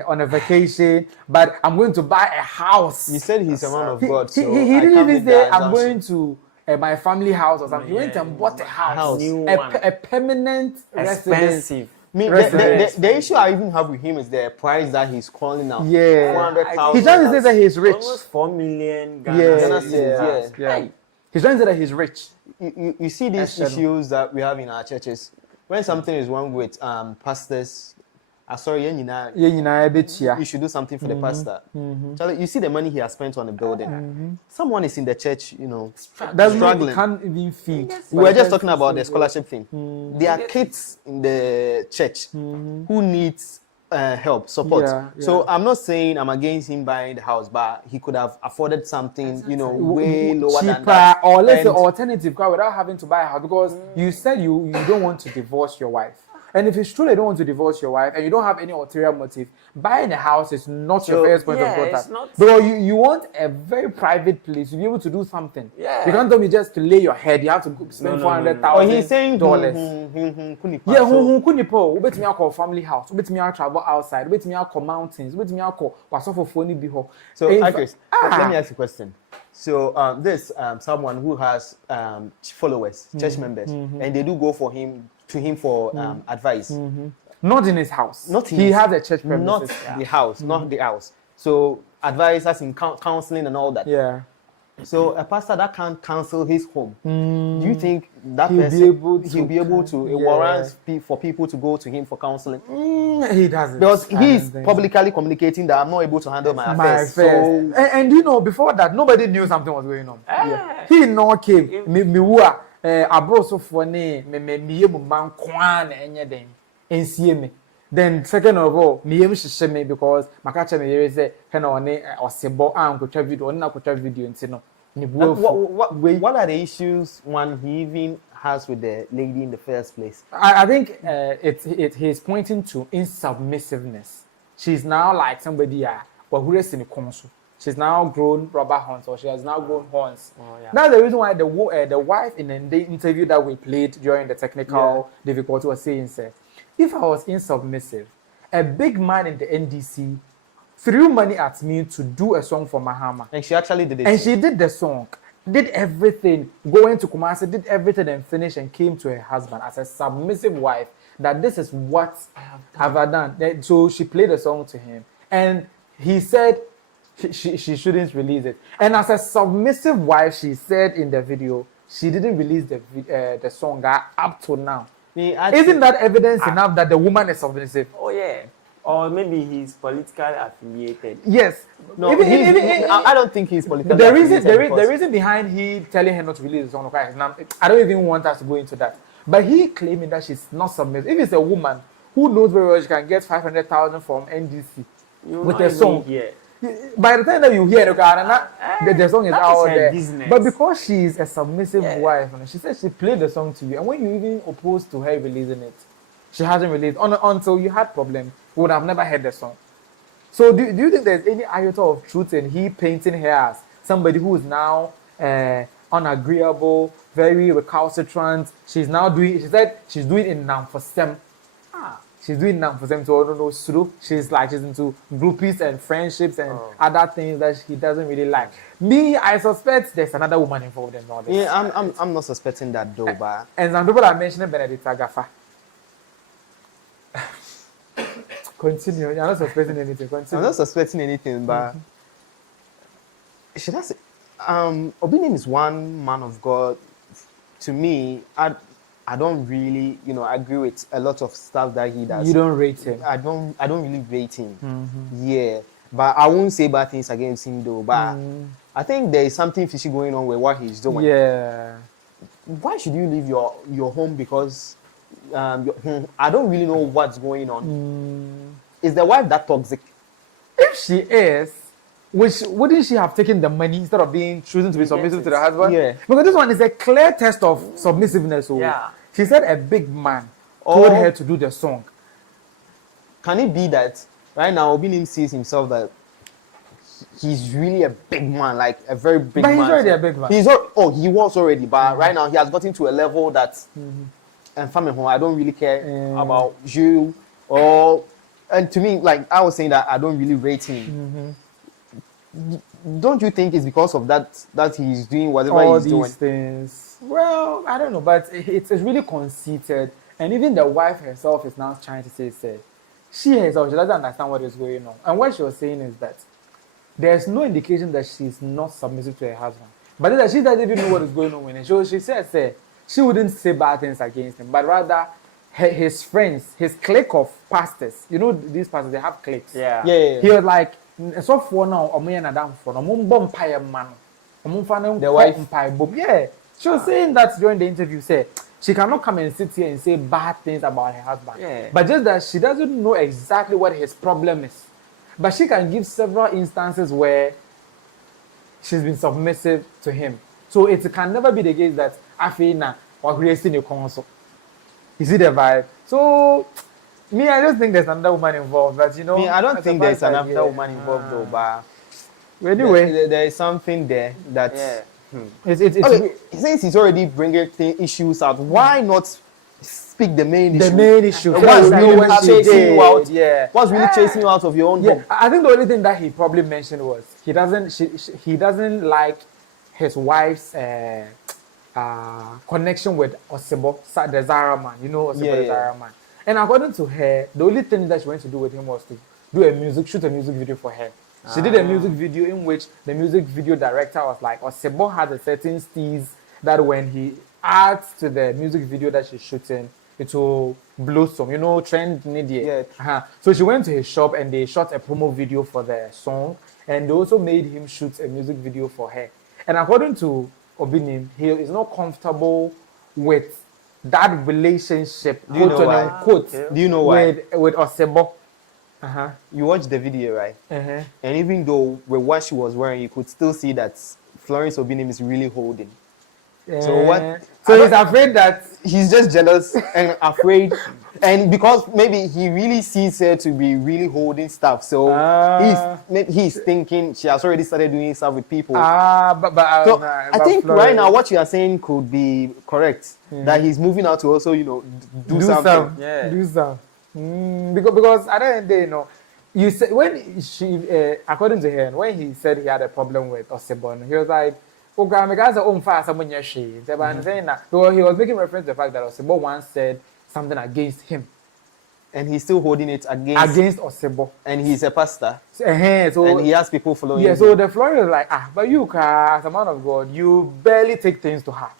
on a vacation, but I'm going to buy a house. You said he's a man of God, so he didn't even say I'm going to my family house or something. He went and bought a house. A permanent residence. I mean, the issue I even have with him is the price that he's calling out. Yeah. 400,000. He's trying to say that he's rich. Almost 4 million Ghana cedis. Yeah. He's trying to say that he's rich. You see these issues that we have in our churches. When something is wrong with pastors, you should do something for the pastor. Charlie, you see the money he has spent on the building. Someone is in the church, struggling. Can't even feed. We were just talking about the scholarship thing. There are kids in the church who needs help, support. So I'm not saying I'm against him buying the house, but he could have afforded something, way lower cheaper, than that. Or let's say alternative car without having to buy a house, because you said you don't want to divorce your wife. And if it's true that you don't want to divorce your wife and you don't have any ulterior motive, buying a house is not your first point of contact. Because you want a very private place to be able to do something. You can't tell me just to lay your head. You have to spend $400,000. Oh, he's saying Ubet me call family house. Ubet me travel outside. Ubet me call mountains. Ubet me call wasofo phony biho. So, let me ask you a question. So, this someone who has followers, church members, and they do go to him for advice. Not in his house. He has a church premises. Not the house, not the house. So advice as in counseling and all that. Yeah. So a pastor that can't counsel his home, do you think that he'll be able to warrant for people to go to him for counseling? He doesn't. Because he's publicly communicating that I'm not able to handle my affairs. So, and before that, nobody knew something was going on. He no came. Then second of all, me because Makacha me say osebo video what are the issues one he even has with the lady in the first place? I think he's pointing to insubmissiveness. She's now like somebody who is in the council. she's now grown rubber horns, or she has now grown horns. Oh, yeah. That's the reason why the wife in the interview that we played during the technical difficulty was saying, "Sir, if I was insubmissive, a big man in the NDC threw money at me to do a song for Mahama, And she actually did it. and she did the song, did everything, going to Kumasi, did everything and finished, and came to her husband as a submissive wife that this is what have I done." So she played the song to him, and he said she shouldn't release it. And as a submissive wife, she said in the video she didn't release the song up to now. Isn't that evidence enough that the woman is submissive? Oh yeah. Or maybe he's politically affiliated. Yes. No, I don't think he's politically The affiliated. reason behind he telling her not to release the song, I don't even want us to go into that. But he claiming that she's not submissive. If it's a woman who knows very well she can get 500,000 from NDC with a song, by the time that you hear the song is out there. Business. But because she's a submissive wife, she said she played the song to you, and when you even opposed to her releasing it, she hasn't released until you had problem. We would have never heard the song. So do you think there's any iota of truth in he painting her as somebody who is now unagreeable, very recalcitrant? She said she's doing it now for STEM. She's doing now for them to know through. She's into groupies and friendships and other things that he doesn't really like. Me, I suspect there's another woman involved in all this. Yeah, I'm not suspecting that though, but and some people are mentioning Benedict Agafa. Continue. You're not suspecting anything. Continue. I'm not suspecting anything, but should I say, Obinim is one man of God. To me, I don't really, agree with a lot of stuff that he does. You don't rate him. I don't really rate him. Yeah, but I won't say bad things against him though. But I think there is something fishy going on with what he's doing. Yeah. Why should you leave your home because I don't really know what's going on. Is the wife that toxic? If she is, wouldn't she have taken the money instead of choosing to be submissive to the husband? Yeah. Because this one is a clear test of submissiveness. So Yeah. She said a big man told her to do the song. Can it be that right now Obinim sees himself that he's really a big man, like a very big man? But he's already a big man. He was already, but right now he has gotten to a level that and family home, I don't really care about you and to me, like I was saying that I don't really rate him. Don't you think it's because of that he's doing whatever all he's these doing? things? Well, I don't know, but it's really conceited, and even the wife herself is now trying to say, she herself, she doesn't understand what is going on, and what she was saying is that there's no indication that she's not submissive to her husband, but that she doesn't even know what is going on with him. So she said, she wouldn't say bad things against him, but rather his friends, his clique of pastors. You know, these pastors, they have cliques. Yeah. He was like, so for now, the wife. Yeah. She was saying that during the interview, she cannot come and sit here and say bad things about her husband. Yeah. But just that she doesn't know exactly what his problem is. But she can give several instances where she's been submissive to him. So it can never be the case that Afina or creating a console. You see the vibe? So me, I just think there's another woman involved. But I don't think there's another woman involved though. But anyway, there is something there that. Yeah. It's okay, since he's already bringing issues out, why not speak the main issue? The main issue. What's really chasing you out? Yeah. What's really chasing you out of your own home? I think the only thing that he probably mentioned was he doesn't like his wife's connection with Osebo, the Zara man. You know Osebo, the Zara man. And according to her, the only thing that she wanted to do with him was to shoot a music video for her. She did a music video in which the music video director was like, Osebo has a certain steez that when he adds to the music video that she's shooting, it will blossom, trend media. Yeah. So she went to his shop and they shot a promo video for the song, and they also made him shoot a music video for her. And according to Obinim, he is not comfortable with that relationship, Do you know why? unquote, Do you know why? with Osebo. You watched the video, right? Uh-huh. And even though with what she was wearing, you could still see that Florence Obinim is really holding. So what? So he's afraid that he's just jealous and afraid, and because maybe he really sees her to be really holding stuff, so he's thinking she has already started doing stuff with people. but I think right now what you are saying could be correct. That he's moving out to also, do something. Do some. Because at the end of the day, you said when she, according to her, when he said he had a problem with Osebon, he was like, because he was making reference to the fact that Osebo once said something against him. And he's still holding it against Osebo. And he's a pastor. So, and he has people following him. So the Florida is like, but you, as a man of God, you barely take things to heart.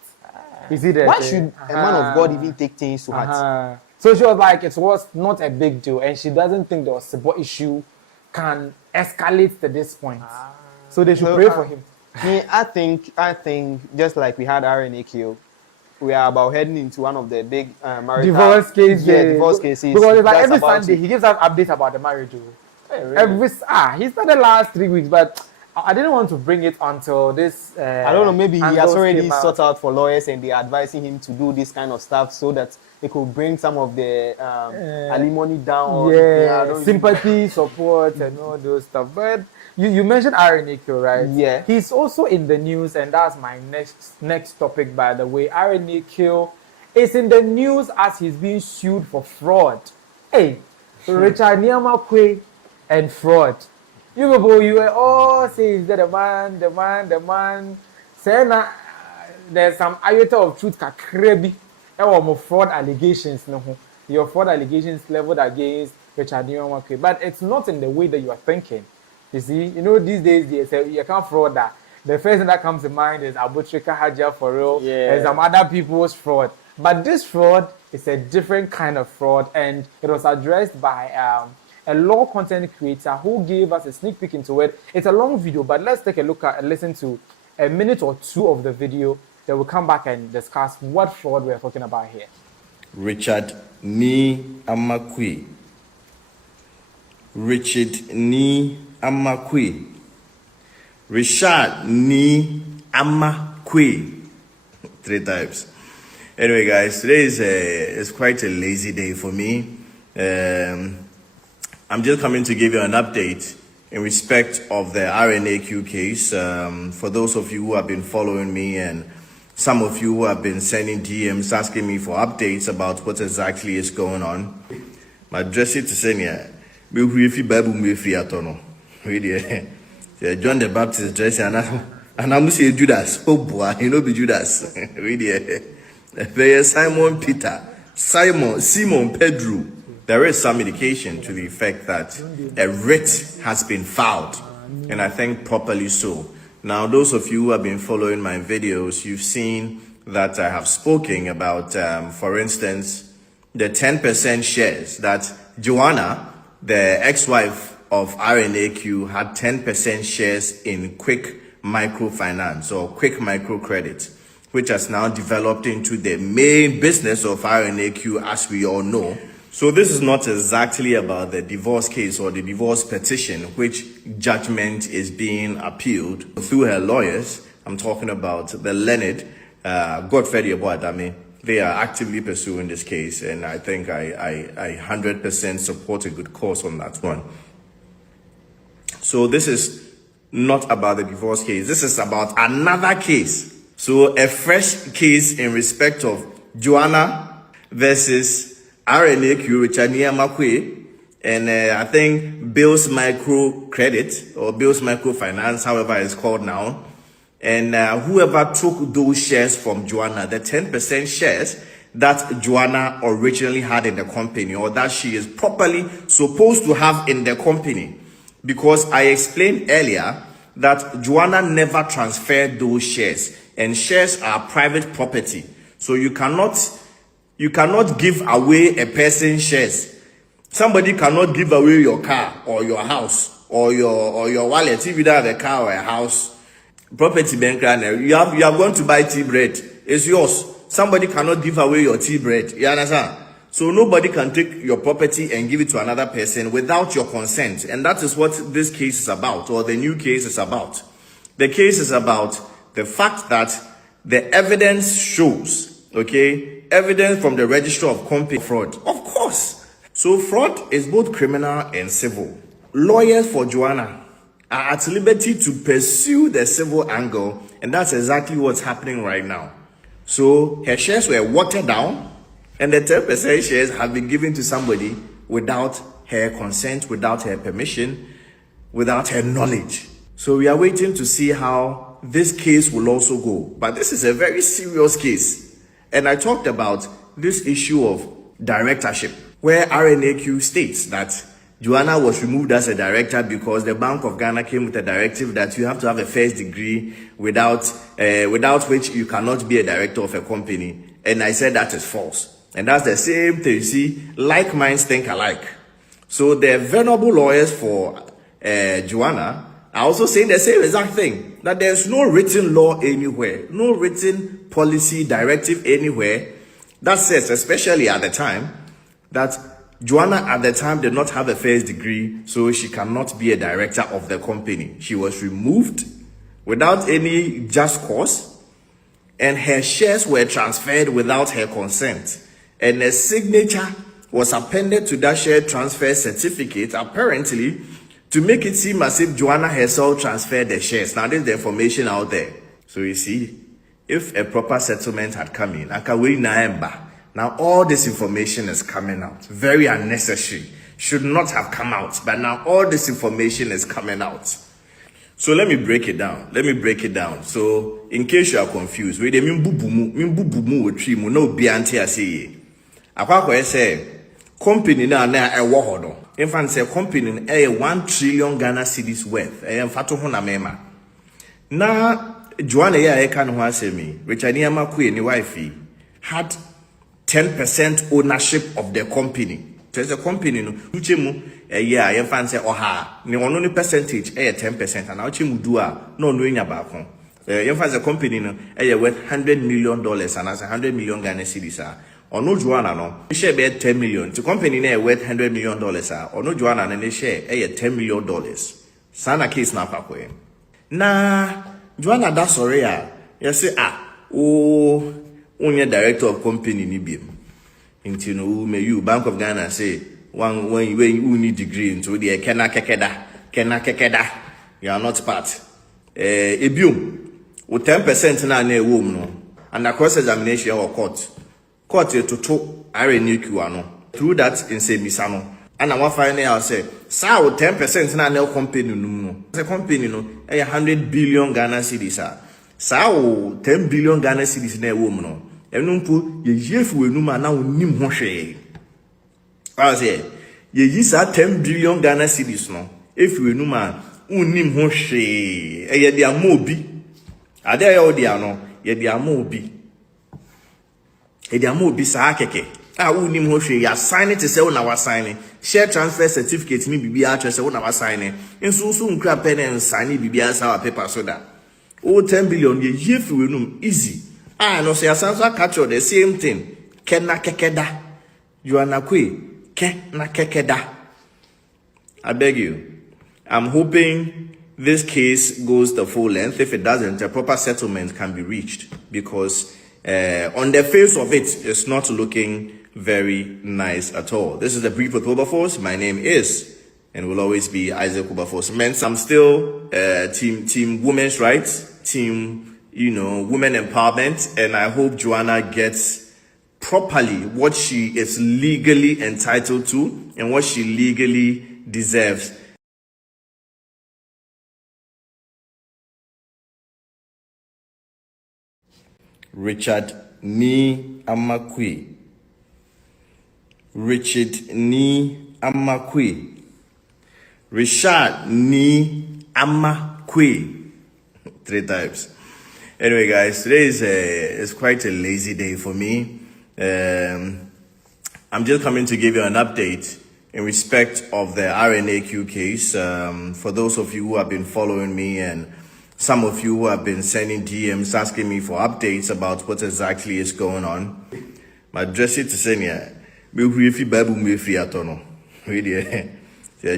Is it Why should a man of God even take things to heart? So she was like, it was not a big deal, and she doesn't think the Osebo issue can escalate to this point. So they should pray for him. I think just like we had RNAQ, we are about heading into one of the big divorce cases. Yeah, divorce cases. Because it's like every Sunday he gives us updates about the marriage. Really? He started last 3 weeks, but I didn't want to bring it until this. I don't know. Maybe he has already sought out for lawyers, and they're advising him to do this kind of stuff so that it could bring some of the alimony down. Sympathy, support, and all those stuff. But you mentioned RNAQ, right? Yeah. He's also in the news, and that's my next topic, by the way. RNAQ is in the news as he's being sued for fraud. Hey, Richard Niamakwe and fraud. You were all saying that the man. Saying there's some iota of truth kakrebi. More fraud allegations, your fraud allegations leveled against Richard Niamakwe, but it's not in the way that you are thinking. You see, these days they say you can't fraud that. The first thing that comes to mind is Abutrika Haja for real, and some other people's fraud. But this fraud is a different kind of fraud, and it was addressed by a law content creator who gave us a sneak peek into it. It's a long video, but let's take a look at and listen to a minute or two of the video. Then we'll come back and discuss what fraud we're talking about here. Richard Niamakwe. Richard Niamakwe. Richard Niamakwe. 3 times. Anyway, guys, today is quite a lazy day for me. I'm just coming to give you an update in respect of the RNAQ case. For those of you who have been following me, and some of you who have been sending DMs asking me for updates about what exactly is going on. My address is to say, John the Baptist dress and I'm saying Judas. Oh boy, be Judas. Simon Peter, Simon Pedro. There is some indication to the effect that a writ has been filed, and I think properly so. Now, those of you who have been following my videos, you've seen that I have spoken about, for instance, the 10% shares that Joanna, the ex-wife of RNAQ, had 10% shares in Quick Microfinance or Quick Microcredit, which has now developed into the main business of RNAQ, as we all know. So this is not exactly about the divorce case or the divorce petition, which judgment is being appealed through her lawyers. I'm talking about the learned Godfrey Aboadame. They are actively pursuing this case, and I think I 100% support a good cause on that one. So this is not about the divorce case. This is about another case. So a fresh case in respect of Joanna versus RNAQ, Richard Niamakwe, and I think Bill's Microcredit or Bill's Microfinance, however it's called now. And whoever took those shares from Joanna, the 10% shares that Joanna originally had in the company, or that she is properly supposed to have in the company. Because I explained earlier that Joanna never transferred those shares, and shares are private property. So you cannot give away a person's shares. Somebody cannot give away your car or your house or your wallet if you don't have a car or a house. Property bank, you have gone to buy tea bread. It's yours. Somebody cannot give away your tea bread. You understand? So nobody can take your property and give it to another person without your consent. And that is what this case is about, or the new case is about. The case is about the fact that the evidence shows, okay, evidence from the register of company fraud. Of course. So fraud is both criminal and civil. Lawyers for Joanna are at liberty to pursue the civil angle, and that's exactly what's happening right now. So her shares were watered down, and the 10% shares have been given to somebody without her consent, without her permission, without her knowledge. So we are waiting to see how this case will also go. But this is a very serious case. And I talked about this issue of directorship, where RNAQ states that Joanna was removed as a director because the Bank of Ghana came with a directive that you have to have a first degree without which you cannot be a director of a company. And I said that is false. And that's the same thing. You see, like minds think alike. So the venerable lawyers for Joanna are also saying the same exact thing, that there's no written law anywhere, no written policy directive anywhere that says, especially at the time, that Joanna at the time did not have a first degree, so she cannot be a director of the company. She was removed without any just cause, and her shares were transferred without her consent. And a signature was appended to that share transfer certificate, apparently, to make it seem as if Joanna herself transferred the shares. Now, there's the information out there. So you see, if a proper settlement had come in, now all this information is coming out. Very unnecessary. Should not have come out. But now all this information is coming out. So let me break it down. So in case you are confused, we dey mimbubumu otrimu no biante aseye. Akwakwa say company na ewo ho no. In fact, say company 1 trillion Ghana cedis worth. Mfato ho na mema. Na Joanna ya eka no ho asemi, Richard Niamakwe ni wife had 10% ownership of the company. So the company no uchemu yeah, in fact say oha ni ono ni percentage 10% and uchemu do a no nya ba ko. In fact the company no worth $100 million and as 100 million Ghana cedis ono Joanna no share be 10 million. The company na worth $100 million ono Joanna na share $10 million. Sana case na pa ko. Na Joanna da sorry you say only director of company ni biem. Into no may you Bank of Ghana say when you need degree into the kena kekeda. You are not part. Ebium with 10% na na wom no. And across examination or court to RNAQ ano. Through that in say misano. And I finally I'll say, sa with 10% na na company no. The company no 100 billion Ghana cedis sa 10 billion Ghana cedis na wom no. Enumpo ye yefu enuma na onim ho hwe. I say ye yisa 10 billion Ghana cedis no. If we enuma onim ho hwe. Ye de amobi. Ade ya odi ano, ye de amobi. E de amobi sa keke. Onim ho hwe ya sign it say una wa sign. Share transfer certificate ni bibia atwe say una wa sign. Enso so nkra pen and sign bibia sa paper so that. 10 billion ye yefu enum easy. No say asanso capture the same thing. Kena kekeda. Joanna Kwe. Kena kekeda. I beg you. I'm hoping this case goes the full length. If it doesn't, a proper settlement can be reached. Because on the face of it, it's not looking very nice at all. This is the Brief with Wilberforce. My name is, and will always be, Isaac Wilberforce. I'm still team women's rights, team women empowerment, and I hope Joanna gets properly what she is legally entitled to and what she legally deserves. Richard Ni Amakwe. Richard Ni Amakwe. Richard Ni Amakwe. 3 times. Anyway, guys, today is quite a lazy day for me. I'm just coming to give you an update in respect of the RNAQ case. For those of you who have been following me and some of you who have been sending DMs asking me for updates about what exactly is going on. My dress it to send me if Bible me free atono. Really,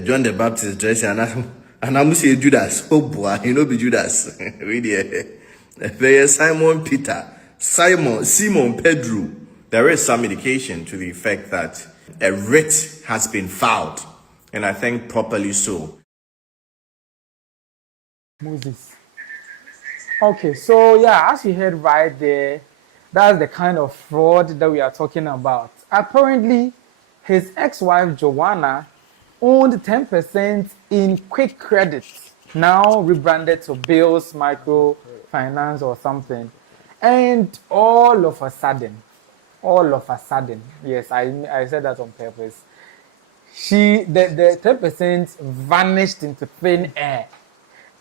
John the Baptist dress and I'm say Judas. Oh boy, be Judas. Really. There's Simon Pedro. There is some indication to the effect that a writ has been filed, and I think properly so. Moses. Okay, so yeah, as you heard right there, that's the kind of fraud that we are talking about. Apparently, his ex-wife Joanna owned 10% in Quick Credit, now rebranded to Bills Microfinance or something. And all of a sudden, yes, I said that on purpose. The 10% vanished into thin air.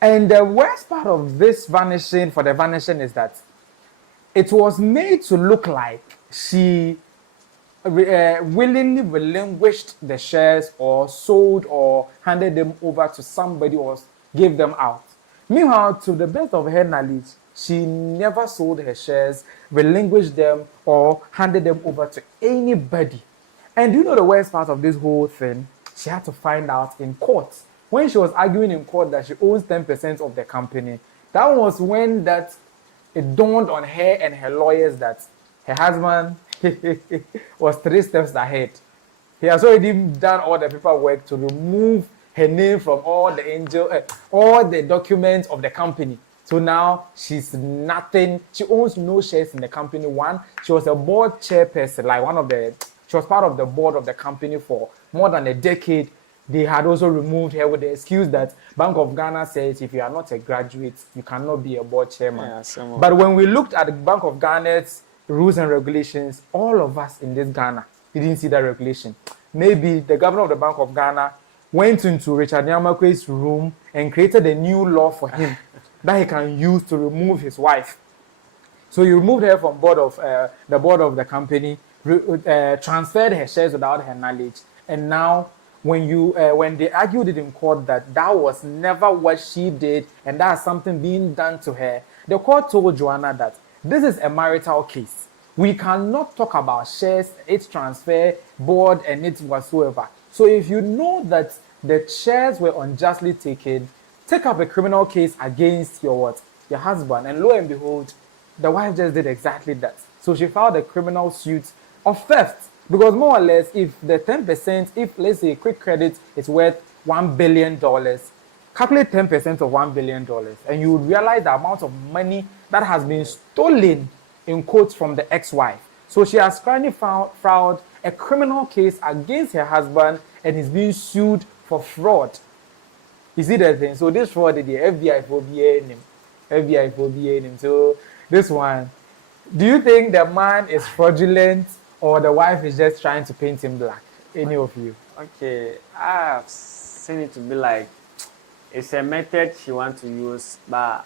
And the worst part of this vanishing is that it was made to look like she willingly relinquished the shares or sold or handed them over to somebody or gave them out. Meanwhile, to the best of her knowledge, she never sold her shares, relinquished them, or handed them over to anybody. And you know the worst part of this whole thing? She had to find out in court. When she was arguing in court that she owns 10% of the company, that was when it dawned on her and her lawyers that her husband was 3 steps ahead. He has already done all the paperwork to remove her name from all the documents of the company. So now she's nothing. She owns no shares in the company. One, she was a board chairperson, she was part of the board of the company for more than a decade. They had also removed her with the excuse that Bank of Ghana says if you are not a graduate, you cannot be a board chairman. Yeah, but when we looked at the Bank of Ghana's rules and regulations, all of us in this Ghana didn't see that regulation. Maybe the governor of the Bank of Ghana went into Richard Nyamakwe's room and created a new law for him that he can use to remove his wife. So he removed her from the board of the company, transferred her shares without her knowledge, and now when they argued it in court that was never what she did and that's something being done to her, the court told Joanna that this is a marital case. We cannot talk about shares, its transfer, board, and its whatsoever. So if you know that the shares were unjustly taken, take up a criminal case against your husband. And lo and behold, the wife just did exactly that. So she filed a criminal suit of theft. Because more or less, if the 10%, if let's say Quick Credit is worth $1 billion, calculate 10% of $1 billion, and you would realize the amount of money that has been stolen, in quotes, from the ex-wife. So she has currently filed a criminal case against her husband and is being sued for fraud. You see that thing? So this fraud, the FBI for him. So this one, do you think the man is fraudulent or the wife is just trying to paint him black? Any of you? Okay, I've seen it to be like it's a method she wants to use, but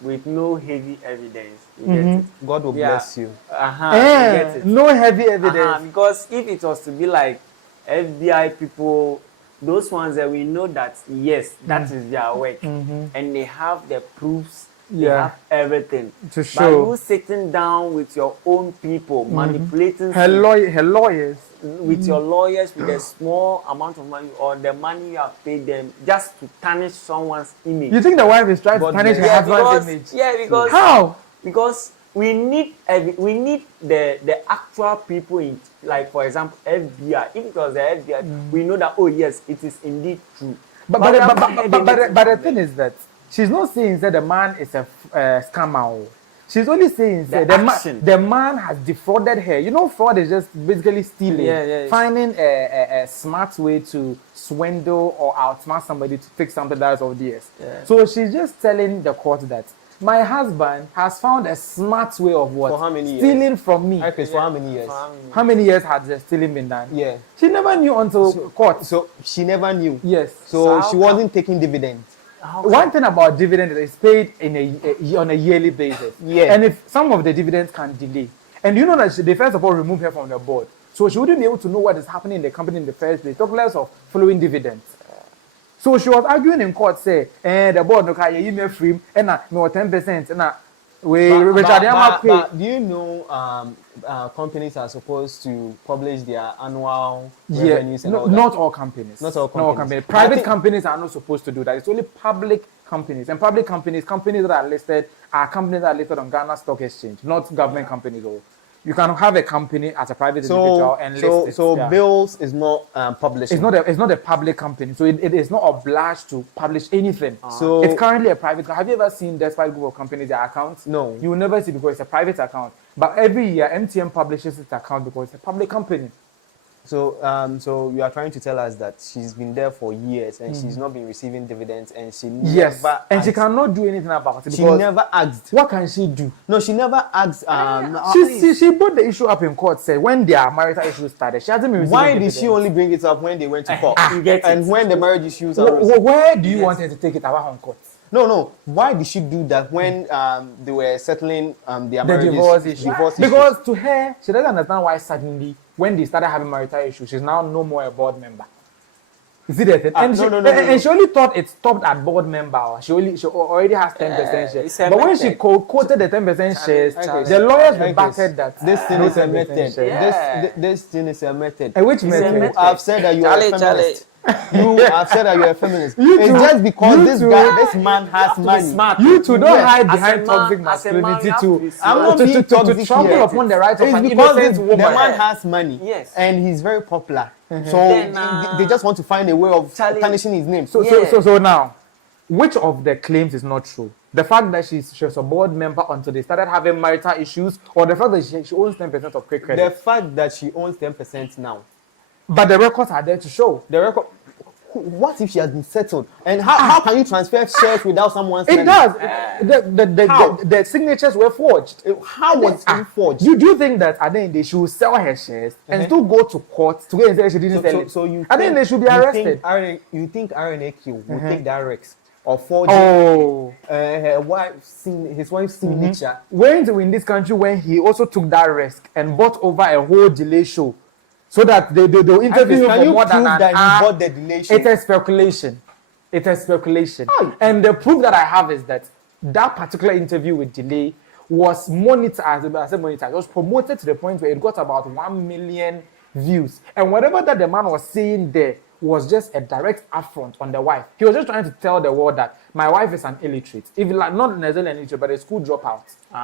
with no heavy evidence. You get it? God will bless you. You get it? No heavy evidence. Because if it was to be like FBI people, those ones that we know that yes, that is their work, and they have the proofs. They have everything to show. But you sitting down with your own people, manipulating her lawyers, with your lawyers with a small amount of money or the money you have paid them just to tarnish someone's image. You think the wife is trying to tarnish her husband's image? Yeah, because how? Because we need the actual people in, like for example FBI. If it was the FBI, we know that yes, it is indeed true. But the thing is that she's not saying that the man is a scammer. She's only saying that the man has defrauded her. You know, fraud is just basically stealing, finding a smart way to swindle or outsmart somebody to take something that's of theirs. So she's just telling the court that my husband has found a smart way of what? For how many years? Stealing from me. For how many years? How many years had the stealing been done? Yeah. She never knew until court. So she never knew. Yes. So she wasn't taking dividends. One thing about dividend is it's paid on a yearly basis. Yeah. And if some of the dividends can delay, and you know that they first of all remove her from the board, so she wouldn't be able to know what is happening in the company in the first place, talk less of following dividends. So she was arguing in court, say, the board no can email free, and no 10%, and But do you know companies are supposed to publish their annual revenues and all that? Not all companies. Not all companies. Private companies are not supposed to do that. It's only public companies. And public companies that are listed, are companies that are listed on Ghana Stock Exchange, not government companies. Or you can have a company as a private individual and list it. So bills is not published. It's not a public company, so it is not obliged to publish anything. So it's currently a private. Have you ever seen Despite Group of Companies their accounts? No. You will never see because it's a private account. But every year MTN publishes its account because it's a public company. So you are trying to tell us that she's been there for years and she's not been receiving dividends and she never she cannot do anything about it. She never asked. What can she do? No, she never asked. She brought the issue up in court. Said when their marital issues started, she hasn't been receiving Why dividends. did she only bring it up when they went to court? And when the marriage issues arose? Where do you want her to take it about on court? No. Why did she do that when they were settling their The divorce issue? Divorce because to her, she doesn't understand why suddenly, when they started having marital issues, she's now no more a board member. You see that thing? And she only thought it stopped at board member. She already has 10% shares. But when she quoted the 10% shares, the lawyers rebutted that. This thing is a method. This thing is a method. And which method? You have said that you are a feminist. You have said that you're a feminist. It's just because this man has money. You two don't hide behind toxic masculinity too. I'm not being toxic to trample upon the rights of an because innocent woman. The man has money. Yes. And he's very popular. So they just want to find a way of tarnishing his name. So now, which of the claims is not true? The fact that she was a board member until they started having marital issues, or the fact that she owns 10% of quick credit? The fact that she owns 10% now. But the records are there to show. The record. What if she has been settled? And how can you transfer shares without someone's It does. The signatures were forged. How was it forged? Do you think that at the end they should sell her shares and still go to court to get and say she didn't sell it? So you at the end they should be arrested. You think RNAQ will take that risk of forging his wife's signature? Went in this country when he also took that risk and bought over a whole delay show. So that they'll interview him for more than an hour. It's a speculation. And the proof that I have is that particular interview with delay was monetized. It was promoted to the point where it got about 1 million views. And whatever that the man was saying there was just a direct affront on the wife. He was just trying to tell the world that my wife is an illiterate. Not necessarily an illiterate, but a school dropout.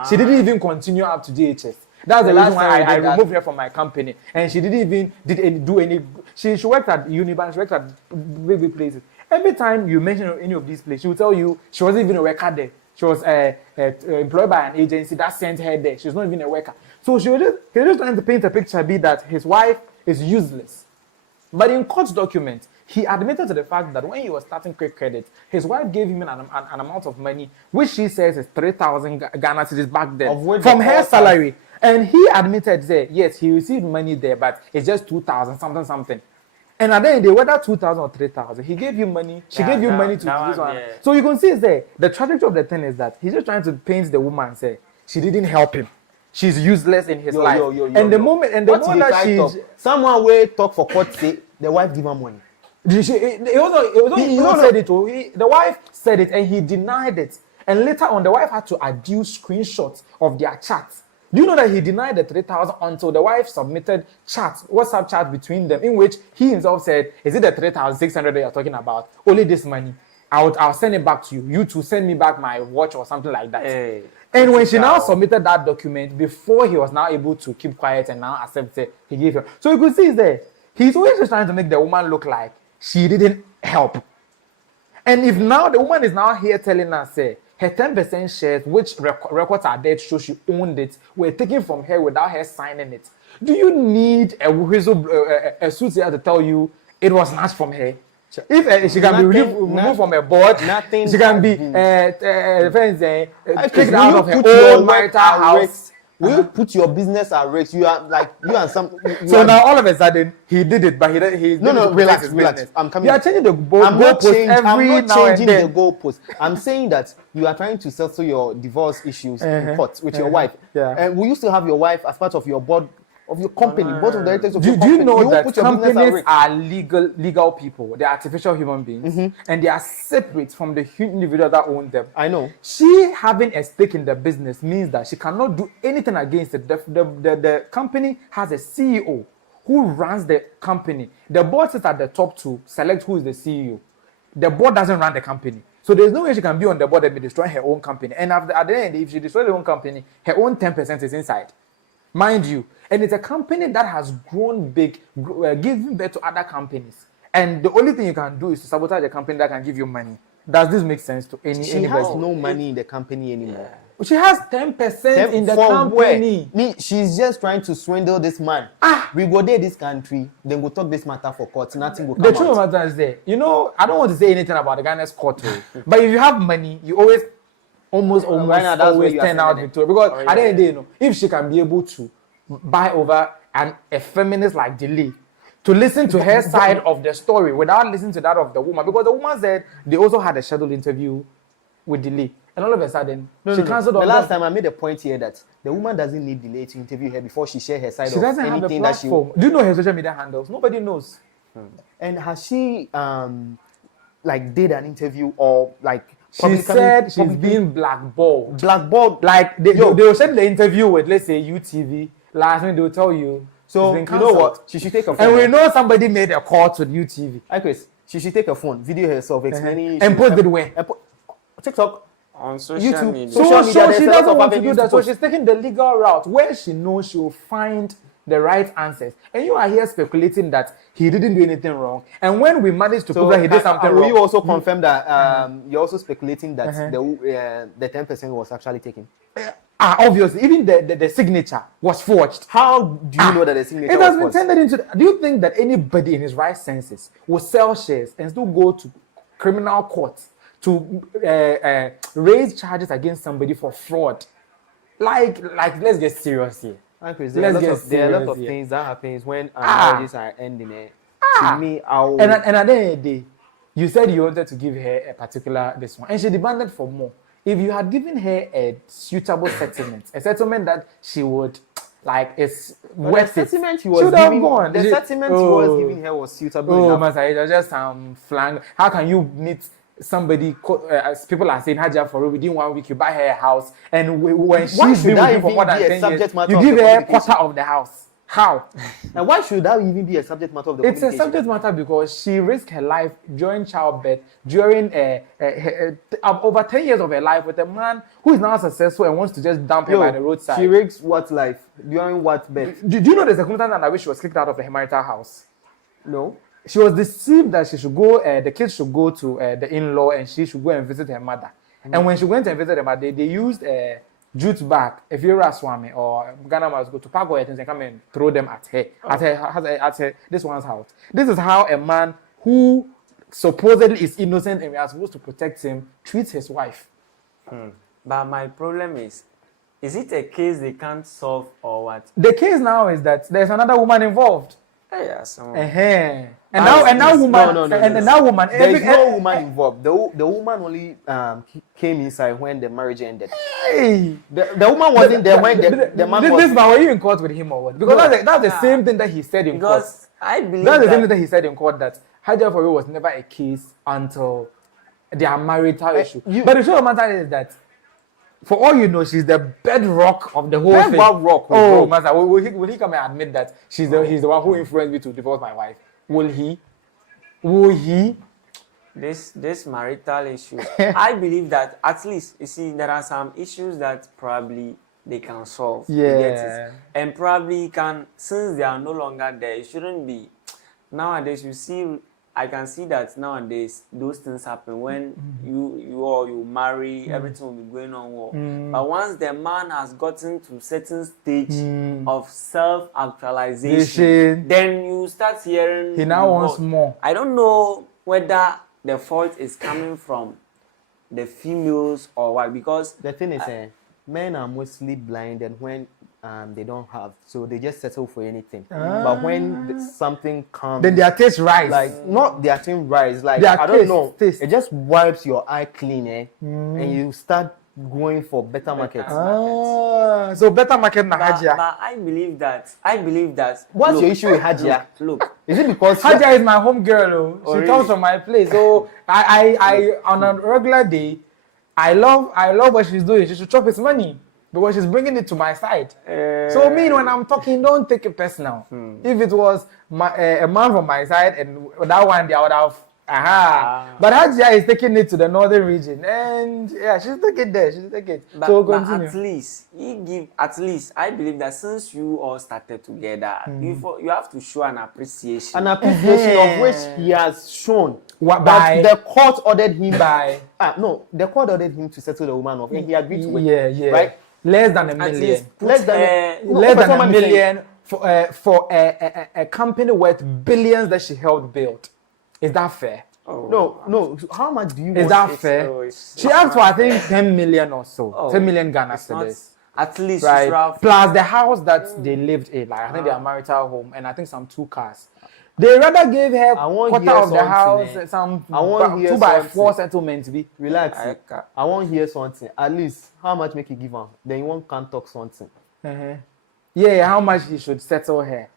She didn't even continue up to GHS. That's the reason why I removed her from my company. And she didn't even do any. She worked at Unibank, she worked at big places. Every time you mention any of these places, she will tell you she wasn't even a worker there. She was employed by an agency that sent her there. She's not even a worker. So he was just trying to paint a picture that his wife is useless. But in court documents, he admitted to the fact that when he was starting quick credit, his wife gave him an amount of money, which she says is 3,000 Ghana cedis back then, from her salary. And he admitted that, yes, he received money there, but it's just 2,000, something. And at the end, whether 2,000 or 3,000, he gave you money, she gave you money to do this one. So you can see there, the tragedy of the thing is that he's just trying to paint the woman and say, she didn't help him. She's useless in his life. The moment that someone will talk for court say, the wife give her money. The wife said it and he denied it. And later on, the wife had to adduce screenshots of their chats. Do you know that he denied the 3,000 until the wife submitted chats, WhatsApp chat between them, in which he himself said, is it the 3,600 that you're talking about? Only this money. I'll send it back to you. You to send me back my watch or something like that. Hey, and when she now submitted that document, before he was now able to keep quiet and now accept it, he gave her. So you could see there, he's always just trying to make the woman look like she didn't help. And if now the woman is now here telling us, say, her 10% shares, which records are there to show she owned it, were taken from her without her signing it. Do you need a suit here to tell you it was snatched from her? If she can be removed from a board, she can be taken out of her own marital house. Will you put your business at risk? You are like So now all of a sudden he did it, but he relax. I'm coming. You are changing the goalpost I'm not changing the goalpost. I'm saying that you are trying to settle your divorce issues in court with your wife. Yeah. And will you still have your wife as part of your board of your company, board of directors of Do your you company. know that put your business at companies risk. are legal people? They are artificial human beings, and they are separate from the individual that own them. I know. She having a stake in the business means that she cannot do anything against it. The company has a CEO who runs the company. The board sits at the top to select who is the CEO. The board doesn't run the company. So there's no way she can be on the board and be destroying her own company. And at the end, if she destroys her own company, her own 10% is inside. Mind you. And it's a company that has grown big, giving birth to other companies. And the only thing you can do is to sabotage a company that can give you money. Does this make sense to anybody? She has no money in the company anymore. She has 10% in the company. Me, she's just trying to swindle this man. We go there this country, then we'll talk this matter for court. Nothing will come The truth of out. the matter is there. You know, I don't want to say anything about the Ghana's court, but if you have money, you always right now, that's where you are turn out sending it. victorious. Because at the end of the day, you know, if she can be able to buy over a feminist like Delay to listen to her side of the story without listening to that of the woman, because the woman said they also had a scheduled interview with Delay, and all of a sudden she cancelled. The last time I made a point here that the woman doesn't need Delay to interview her before she share her side She of doesn't have a anything that she. platform. Do you know her social media handles? Nobody knows. And has she like did an interview or like? She said she's being blackballed. Blackballed. Like they will send the interview with, let's say, UTV. Last minute they will tell you. So you know what? She should take a phone. And we know somebody made a call to UTV. Hi Chris, she should take a phone, video herself, explaining. And post it where? TikTok. On social YouTube. media. Social media, So there's she a lot doesn't of want to avenues do that. to So post. she's taking the legal route where she knows she will find the right answers. And you are here speculating that he didn't do anything wrong. And when we managed to prove that he did something will wrong, you also confirm that you're also speculating that the 10% was actually taken? obviously, even the signature was forged. How do you know that the signature It has was been forged? tendered into. Do you think that anybody in his right senses will sell shares and still go to criminal court to raise charges against somebody for fraud? Like, let's get serious here. There are a lot of things that happens when marriages are ending. To me, and at the end of the day, you said you wanted to give her a particular this one, and she demanded for more. If you had given her a suitable settlement, a settlement that she would like is worth it, the settlement he she would was have giving, gone. the settlement he was giving her was suitable Oh, enough. Master, it was just flank. How can you meet somebody? As people are saying, Haja for within 1 week you buy her a house, and when she's been with you for more than 10 years, you give her a quarter of the house. How? And why should that even be a subject matter of the It's a subject matter because she risked her life during childbirth, during over 10 years of her life with a man who is now successful and wants to just dump her by the roadside. She risked what life? During what birth? Do you know the circumstance under which she was kicked out of the marital house? No. She was deceived that she should go, the kids should go to the in-law and she should go and visit her mother. And when she went and visited her mother, they used jute bag, if you're a swami or Ghana must go to pack her things and come and throw them at her, at her, this one's house. This is how a man who supposedly is innocent and we are supposed to protect him treats his wife. But my problem is it a case they can't solve or what? The case now is that there's another woman involved. Yeah, someone. And now woman, No. now woman. There is no woman involved. The woman only came inside when the marriage ended. Hey, the woman wasn't there when the man was. This man, were you in court with him or what? Because that's the same thing that he said in court. Because I believe That's the same thing that he said in court, that Haja for you was never a case until their marital issue. But the truth of the matter is that, for all you know, she's the bedrock of the whole thing. Bedrock. Oh, Master, will he come and admit that he's the one who influenced me to divorce my wife? Will he? This marital issue, I believe that at least, you see, there are some issues that probably they can solve. You get it? And probably can, since they are no longer there, it shouldn't be. Nowadays, you see, I can see that nowadays those things happen when you marry, everything will be going on well. But once the man has gotten to certain stage of self-actualization, then you start hearing He now wants more. I don't know whether the fault is coming from the females or what, because The thing is, men are mostly blinded when they don't have, so they just settle for anything. But when something comes, Then their taste rise. like not their thing rise, like Their I don't taste, know, taste. it just wipes your eye clean, and you start going for better market. So better market than Hajia. But I believe that. What's your issue with Hajia? Look, is it because Hajia is my home girl? She really? comes from my place. So I on a regular day, I love what she's doing. She should chop his money because she's bringing it to my side. So me, when I'm talking, don't take it personal. If it was a man from my side and that one day I would have. But Hajia is taking it to the northern region, and yeah, she's taking it there. She's taking it. But, So but continue. at least I believe that since you all started together, you have to show an appreciation. of which he has shown. What, But the court ordered him the court ordered him to settle the woman off, and he agreed to it. Yeah. Right? Less than a At million. least Less than A million for a company worth billions that she helped build. Is that fair? No. How much do you Is want? that fair? She asked for, I think, 10 million or so. 10 million Ghana cedis. At least Right. Plus the house that they lived in. Like, I think their marital home and I think some 2 cars. They rather gave her quarter of the house, some 2x4 settlement to be. Relax. I won't hear something. At least, how much make you give her? Then you won't can talk something. Yeah, how much he should settle her.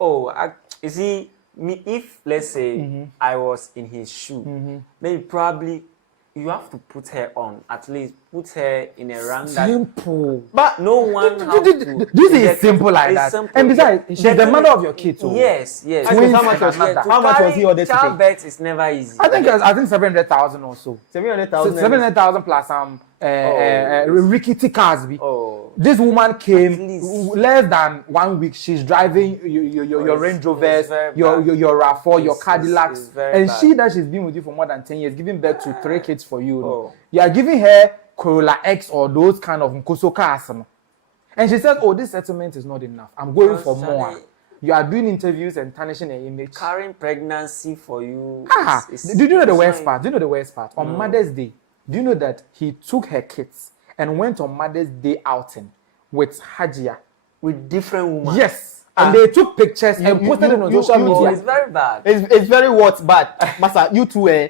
You see, me, if let's say I was in his shoe, maybe probably you have to put her on, at least put her in a rank Simple. but no one has to. This is simple like that. Simple. And besides, she's the mother of your kids. So. Yes. Twins how much was and another. how much was he ordered to pay? Childbirth is never easy. I think 700,000 or so. 700,000. 700,000 plus some rickety cars. This woman came less than 1 week. She's driving your Range Rovers, your RAV4, your Cadillacs, and she's been with you for more than 10 years, giving birth to 3 kids for you. You are giving her Corolla X or those kind of Nkoso cars, and she said, "Oh, this settlement is not enough. I'm going for more." You are doing interviews and tarnishing her image. Carrying pregnancy for you. Do you know the worst part? On Mother's Day, do you know that he took her kids and went on Mother's Day outing with Hajia? With different women. Yes. And they took pictures and posted it on social media. It's very bad. It's very bad. Master, you two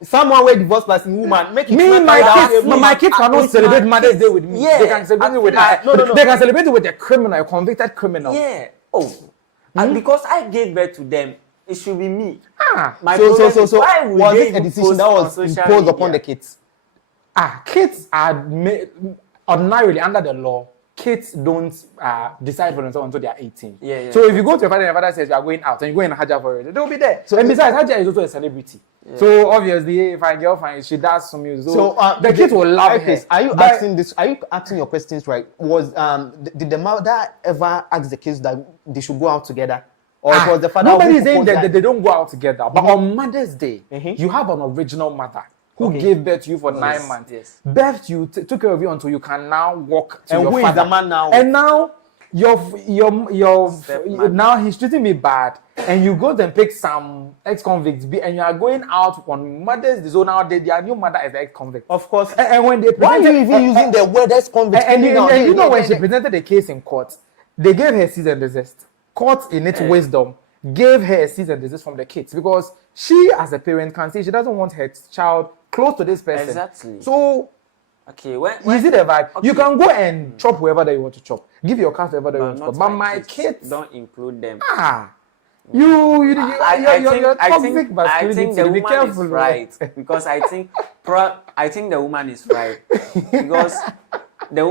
someone with divorce plus woman make it. Me, my kids cannot celebrate Mother's Day with me. Yeah. They can celebrate it with No. They can celebrate it with a criminal, a convicted criminal. Yeah. And because I gave birth to them, it should be me. So was it a decision that was imposed upon the kids? Kids are ordinarily under the law. Kids don't decide for themselves until they are 18. Yeah. So if you go to your father and your father says you are going out and you go in Hajia for it, they'll be there. So, and besides, Hajia is also a celebrity. Yeah. So obviously, if I girlfriend, she does some music. So the kids will love her. Are you asking this? Are you asking your questions right? Was did the mother ever ask the kids that they should go out together? Or it was the father? Nobody is saying that they don't go out together. But on Mother's Day, you have an original mother who gave birth to you for 9 months. Yes. Birthed you, took care of you until you can now walk to your who father. is the man now? And now now he's treating me bad. And you go and pick some ex-convicts and you are going out on Mother's Day. So now their new mother is the ex-convict. Of course. And when they why are you even using the word ex-convict? And you know when she presented the case in court, they gave her cease and desist. Court in its wisdom gave her a cease and desist from the kids because she as a parent can see she doesn't want her child close to this person. Exactly. So, you see the vibe. Okay. You can go and chop whoever that you want to chop. Give your car to whoever that you want to chop. But my kids don't include them. You're toxic masculinity. I think the be woman careful, is right because I think the woman is right because the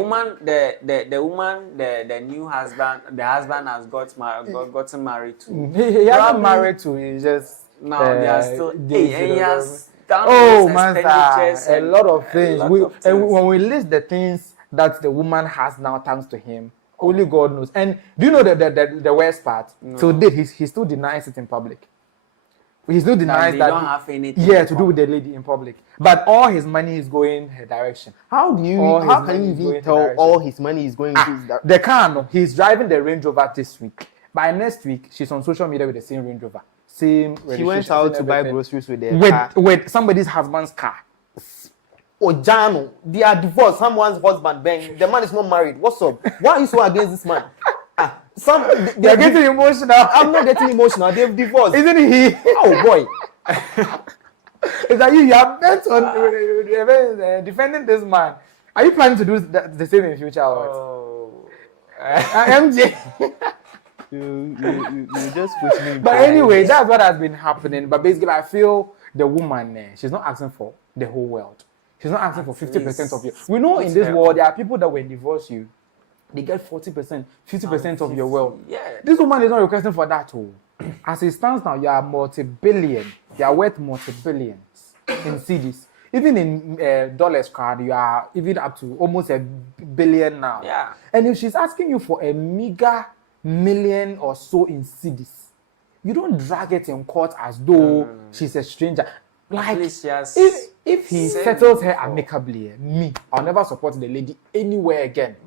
new husband, the husband has gotten married to. He hasn't married to. He just they are still. He has done a lot of things. When we list the things that the woman has now, thanks to him, only God knows. And do you know the worst part? No. So he still denies it in public. He still denies that. Don't have anything. Yeah, to do with the lady in public. But all his money is going her direction. How can you even tell all his money is going to his direction? The car, no. He's driving the Range Rover this week. By next week, she's on social media with the same Range Rover. She went out to buy groceries with their car. With somebody's husband's car. Jano, they are divorced. Someone's husband, Ben. The man is not married. What's up? Why are you so against this man? They're getting emotional. I'm not getting emotional. They've divorced. Isn't he? Oh boy. Is that you are bent on defending this man? Are you planning to do the same in future? Or MJ. You just push me. But anyway, that's what has been happening. But basically, I feel the woman, she's not asking for the whole world. She's not asking for 50% of you. We know in this world, there are people that when divorce you, they get 40%, 50% of your wealth. Yeah. This woman is not requesting for that too. As it stands now, you are multi-billion. You are worth multi-billions in cedis. Even in dollars card, you are even up to almost $1 billion now. Yeah. And if she's asking you for a meager million or so in cedis, you don't drag it in court as though she's a stranger. Like, if he settles her amicably, I'll never support the lady anywhere again.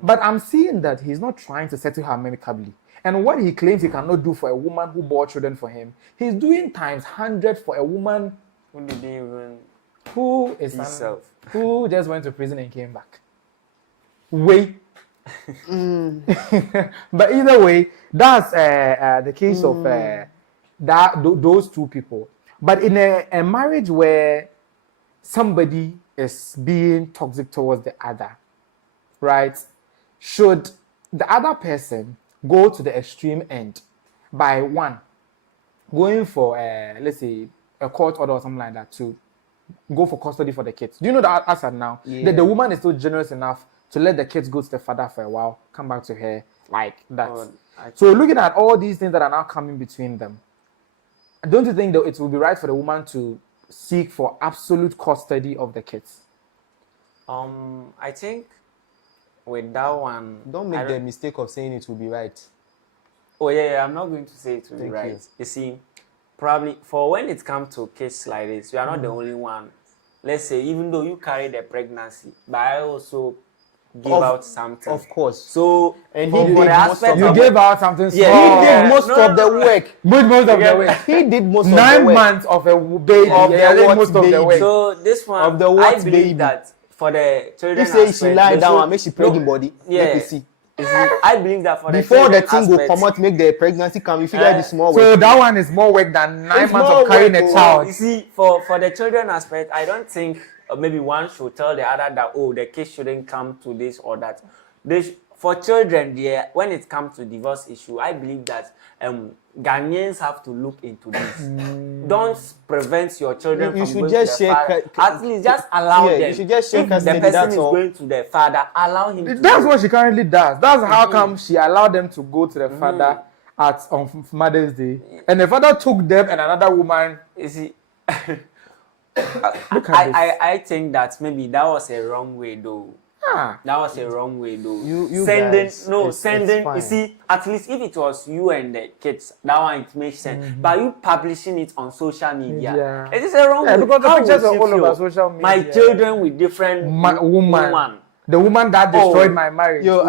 But I'm seeing that he's not trying to settle her amicably. And what he claims he cannot do for a woman who bore children for him, he's doing times 100 for a woman who didn't even who just went to prison and came back. Wait. But either way, that's the case of those two people. But in a marriage where somebody is being toxic towards the other, right? Should the other person go to the extreme end by one, going for let's say a court order or something like that to go for custody for the kids? Do you know that as of now, that the woman is still generous enough to let the kids go to the father for a while, come back to her like that? So looking at all these things that are now coming between them, don't you think that it will be right for the woman to seek for absolute custody of the kids? I think with that one, don't make the mistake of saying it will be right. Oh yeah, I'm not going to say it will be right. You see, probably for when it comes to cases like this, you are not the only one. Let's say even though you carry the pregnancy, but I also give out something. Of course. So and you gave out something small. He did most of the work. Most of the work. He did most of the 9 work. months of a baby. Most of the work. So this one, of the I believe that for the children aspect, you say she lie down and make she pregnant body. Yeah. I believe that for the before the children thing will come out, make the pregnancy come. You figure the small work. So that one is more work than 9 months of carrying a child. You see, for the children aspect, I don't think maybe one should tell the other that the case shouldn't come to this or that. For children, when it comes to divorce issue, I believe that Ghanaians have to look into this. Don't prevent your children from going to the father. At least just allow them. You should just shake if the person is going to the father, allow him to That's what she currently does. That's how come she allowed them to go to the father on Mother's Day. And the father took them and another woman. You see, I think that maybe that was a wrong way though. That was a wrong way though. You sending guys, you see, at least if it was you and the kids, that one it makes sense. But you publishing it on social media, it is a wrong way. Because the pictures are all over social media. My children with different woman. The woman that destroyed my marriage. You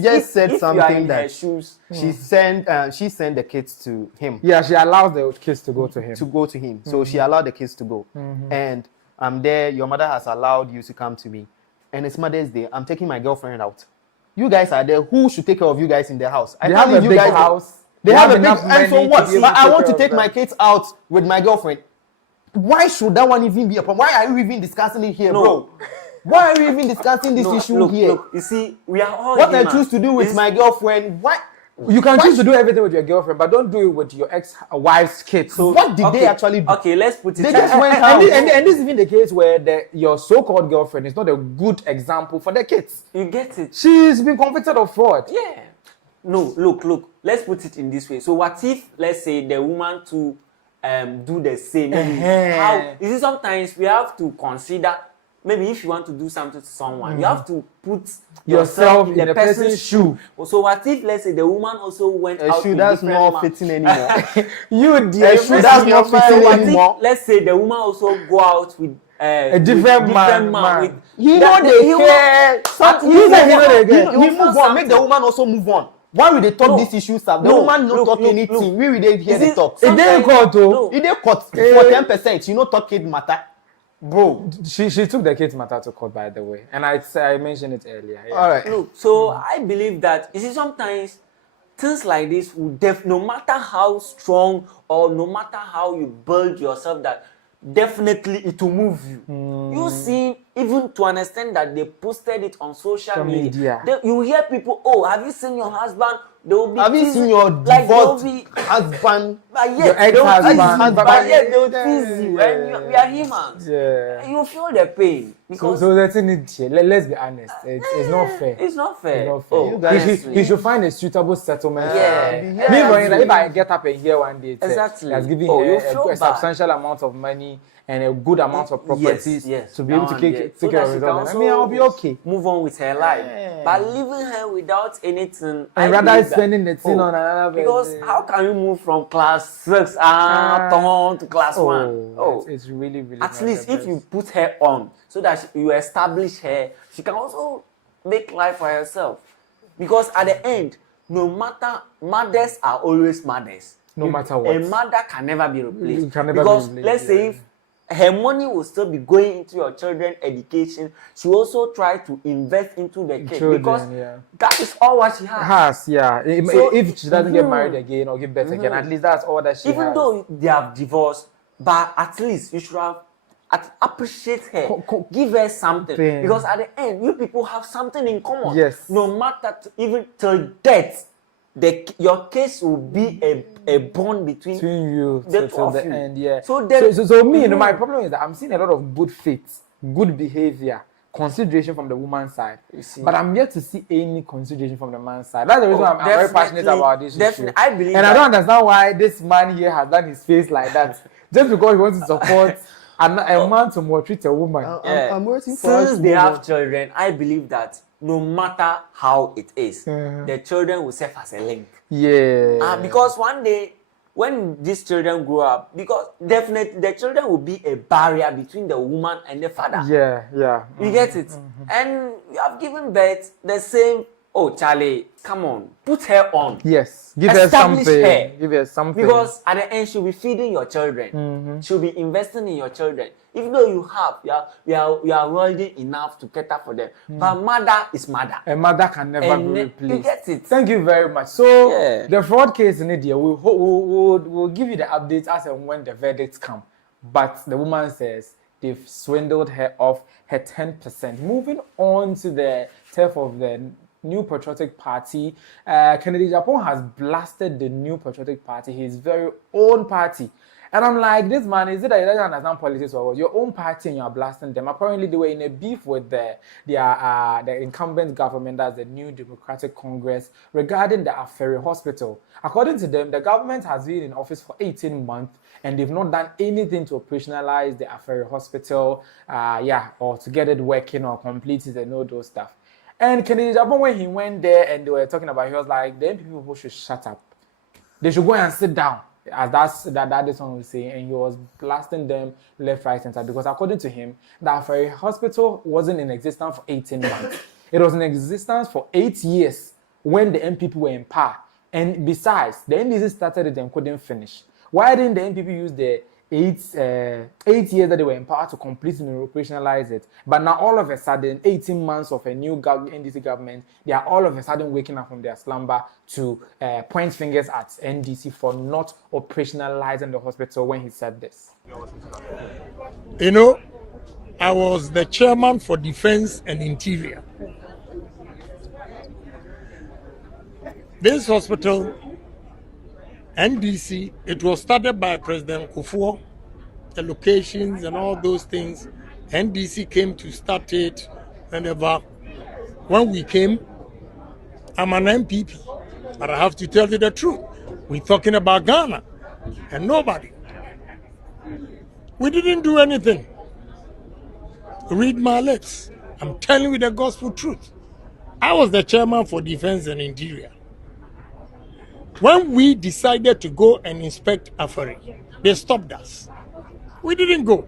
just said something that she sent the kids to him. Yeah, she allowed the kids to go to him. So she allowed the kids to go. And I'm there. Your mother has allowed you to come to me. And it's Mother's Day. I'm taking my girlfriend out. You guys are there. Who should take care of you guys in the house? They have a big house. They have a big house. And so what? I want to take my kids out with my girlfriend. Why should that one even be a problem? Why are you even discussing it here, bro? Why are you even discussing this issue here? Look, you see, we are all what I choose to do with my girlfriend. Why? You can choose to do everything with your girlfriend, but don't do it with your ex-wife's kids. So what did they actually do? Okay, let's put it. They just went out. And this is even the case where your so-called girlfriend is not a good example for the kids. You get it? She's been convicted of fraud. Yeah. No, look. Let's put it in this way. So what if, let's say, the woman to do the same? How? You see, sometimes we have to consider. Maybe if you want to do something to someone, you have to put yourself in the person's shoe. So what if, let's say, the woman also went out shoe that's not fitting anymore. Shoe that's not fitting anymore. Let's say the woman also go out with a different man. He know they care. He move on. Make the woman also move on. Why will they talk this issue, sir? The woman not talk anything. We will hear the talk. It didn't cut though. It didn't cut for 10%. You know, talk kid matter. Bro, she took the kids matter to court, by the way, and I mentioned it earlier. Yeah. All right. Look, so I believe that you see sometimes things like this will no matter how strong or no matter how you build yourself, that definitely it will move you. You see, even to understand that they posted it on social media. You hear people, oh, have you seen your husband? They will be have you seen your divorced husband? But yet, they will tease you, and we are humans. Yeah. You feel the pain. Because so that's in it. Let's be honest. It's not fair. It's not fair. It's not fair. Oh, he should find a suitable settlement. Yeah. Me, if I get up and hear one day, exactly, that's giving a substantial amount of money and a good amount of properties to be able to take care of it. I mean, I'll be okay. Move on with her life, but leaving her without anything, and rather spending the thing on another. Because how can you move from class 6 to class 1? It's really, really. At least if you put her on, so that you establish her, she can also make life for herself. Because at the end, no matter, mothers are always mothers. No matter what, a mother can never be replaced. Because let's say if her money will still be going into your children's education, she also try to invest into the kids, because that is all what she has. So if she doesn't get married again or give birth again, at least that's all that she has. Even though they have divorced, but at least you should have appreciate her, give her something, because at the end, you people have something in common. Yes. No matter even till death, your case will be a bond between you till the end. Yeah. So me, my problem is that I'm seeing a lot of good faith, good behavior, consideration from the woman's side, but I'm yet to see any consideration from the man's side. That's the reason I'm very passionate about this issue. I believe, and I don't understand why this man here has done his face like that, just because he wants to support a man to maltreat a woman. I'm waiting for since they have children. I believe that no matter how it is, the children will serve as a link. Yeah. Because one day, when these children grow up, because definitely the children will be a barrier between the woman and the father. Yeah. You get it? And you have given birth the same. Oh, Charlie, come on, put her on. Yes, give her something. Give her something. Because at the end, she'll be feeding your children. She'll be investing in your children. Even though you are wealthy enough to cater for them, but mother is mother. A mother can never be replaced. You get it? Thank you very much. So the fraud case in India, we'll give you the updates as and when the verdicts come. But the woman says they've swindled her of her 10%. Moving on to the theft of the New Patriotic Party, Kennedy Agyapong has blasted the New Patriotic Party, his very own party. And I'm like, this man, is it that he doesn't understand politics or what? Your own party and you're blasting them. Apparently, they were in a beef with the incumbent government, that's the New Democratic Congress, regarding the Aferi Hospital. According to them, the government has been in office for 18 months and they've not done anything to operationalize the Aferi Hospital, or to get it working or complete it and all those stuff. And Kennedy Agyapong, when he went there and they were talking about, he was like, the NPP people should shut up. They should go and sit down, as that this one was saying, and he was blasting them left, right, center. Because according to him, the Aferi Hospital wasn't in existence for 18 months. It was in existence for 8 years when the NPP were in power. And besides, the NDC started it and couldn't finish. Why didn't the NPP use the 8 years that they were in power to complete and operationalize it? But now all of a sudden, 18 months of a new NDC government, they are all of a sudden waking up from their slumber to point fingers at NDC for not operationalizing the hospital when he said this. You know, I was the chairman for Defense and Interior. This hospital, NDC, it was started by President Kufuor, the locations and all those things. NDC came to start it whenever. When we came, I'm an MPP, but I have to tell you the truth. We're talking about Ghana and nobody. We didn't do anything. Read my lips. I'm telling you the gospel truth. I was the chairman for Defense and Interior. When we decided to go and inspect Aferi, they stopped us. We didn't go.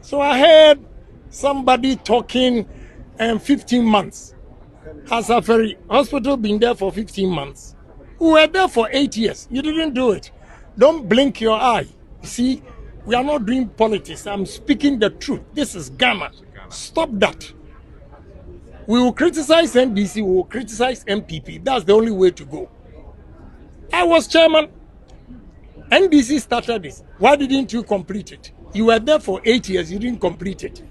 So I heard somebody talking 15 months. Has Aferi Hospital been there for 15 months? We were there for 8 years. You didn't do it. Don't blink your eye. You see, we are not doing politics. I'm speaking the truth. This is Ghana. Stop that. We will criticize NDC, we will criticize MPP. That's the only way to go. I was chairman. NBC started this. Why didn't you complete it? You were there for 8 years, you didn't complete it.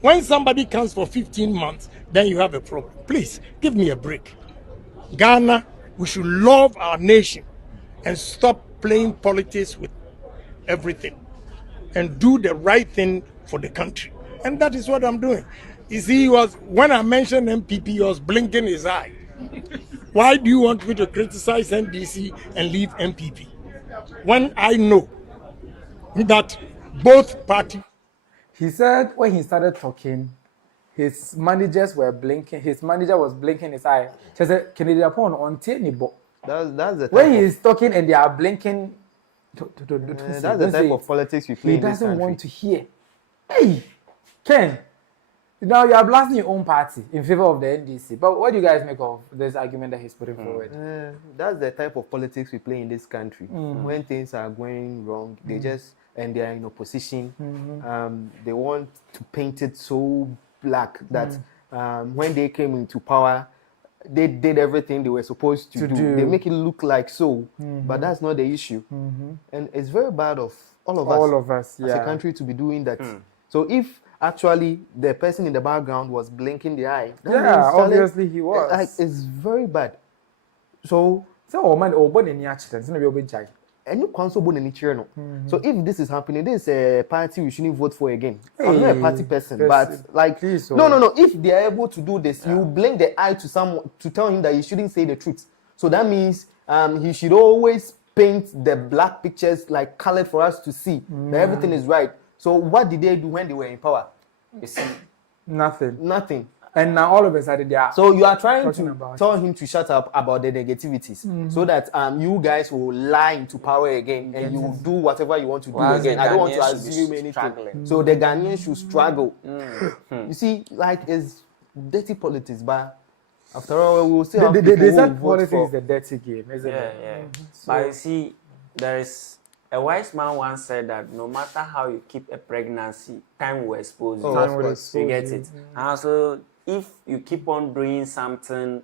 When somebody comes for 15 months, then you have a problem. Please, give me a break. Ghana, we should love our nation and stop playing politics with everything and do the right thing for the country. And that is what I'm doing. You see, when I mentioned MPP, he was blinking his eye. Why do you want me to criticize NDC and leave MPP? When I know that both parties. He said when he started talking, his managers were blinking. His manager was blinking his eye. He said, "Can you upon on table?" That's the when he is talking and they are blinking. That's the type of politics we play. He in this doesn't country. want to hear. Hey, Ken. Now you are blasting your own party in favor of the NDC. But what do you guys make of this argument that he's putting forward? That's the type of politics we play in this country. When things are going wrong, they and they are in opposition. They want to paint it so black that when they came into power, they did everything they were supposed to do. They make it look like so, but that's not the issue. And it's very bad of all of us as a country to be doing that. So if actually the person in the background was blinking the eye, obviously he was. Like, it's very bad. So and you console bone any chair. So if this is happening, this is a party we shouldn't vote for again. I'm not a party person, but like no. If they are able to do this, you blink the eye to someone to tell him that he shouldn't say the truth. So that means he should always paint the black pictures like colored for us to see that everything is right. So what did they do when they were in power? You see, nothing. And now all of a sudden they are. So you are trying to tell him to shut up about the negativities, so that you guys will lie into power again, and you will do whatever you want to do again. I don't want to assume anything. So the Ghanaians should struggle. You see, like it's dirty politics, but after all, we will still have people who vote politics for. is the dirty game, isn't it? But you see, there is a wise man once said that no matter how you keep a pregnancy, time will expose you. Time will expose you get it. And so if you keep on doing something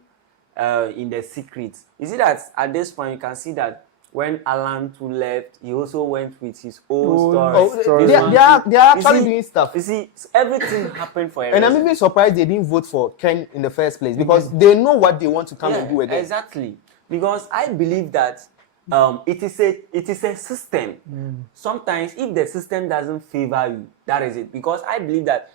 in the secret, you see that at this point you can see that when Alan too left, he also went with his own story. They are actually doing stuff. You see, everything happened for a And reason. I'm even surprised they didn't vote for Ken in the first place, because they know what they want to come and do again. Exactly. Because I believe that it is a system. Sometimes if the system doesn't favor you, that is it. Because I believe that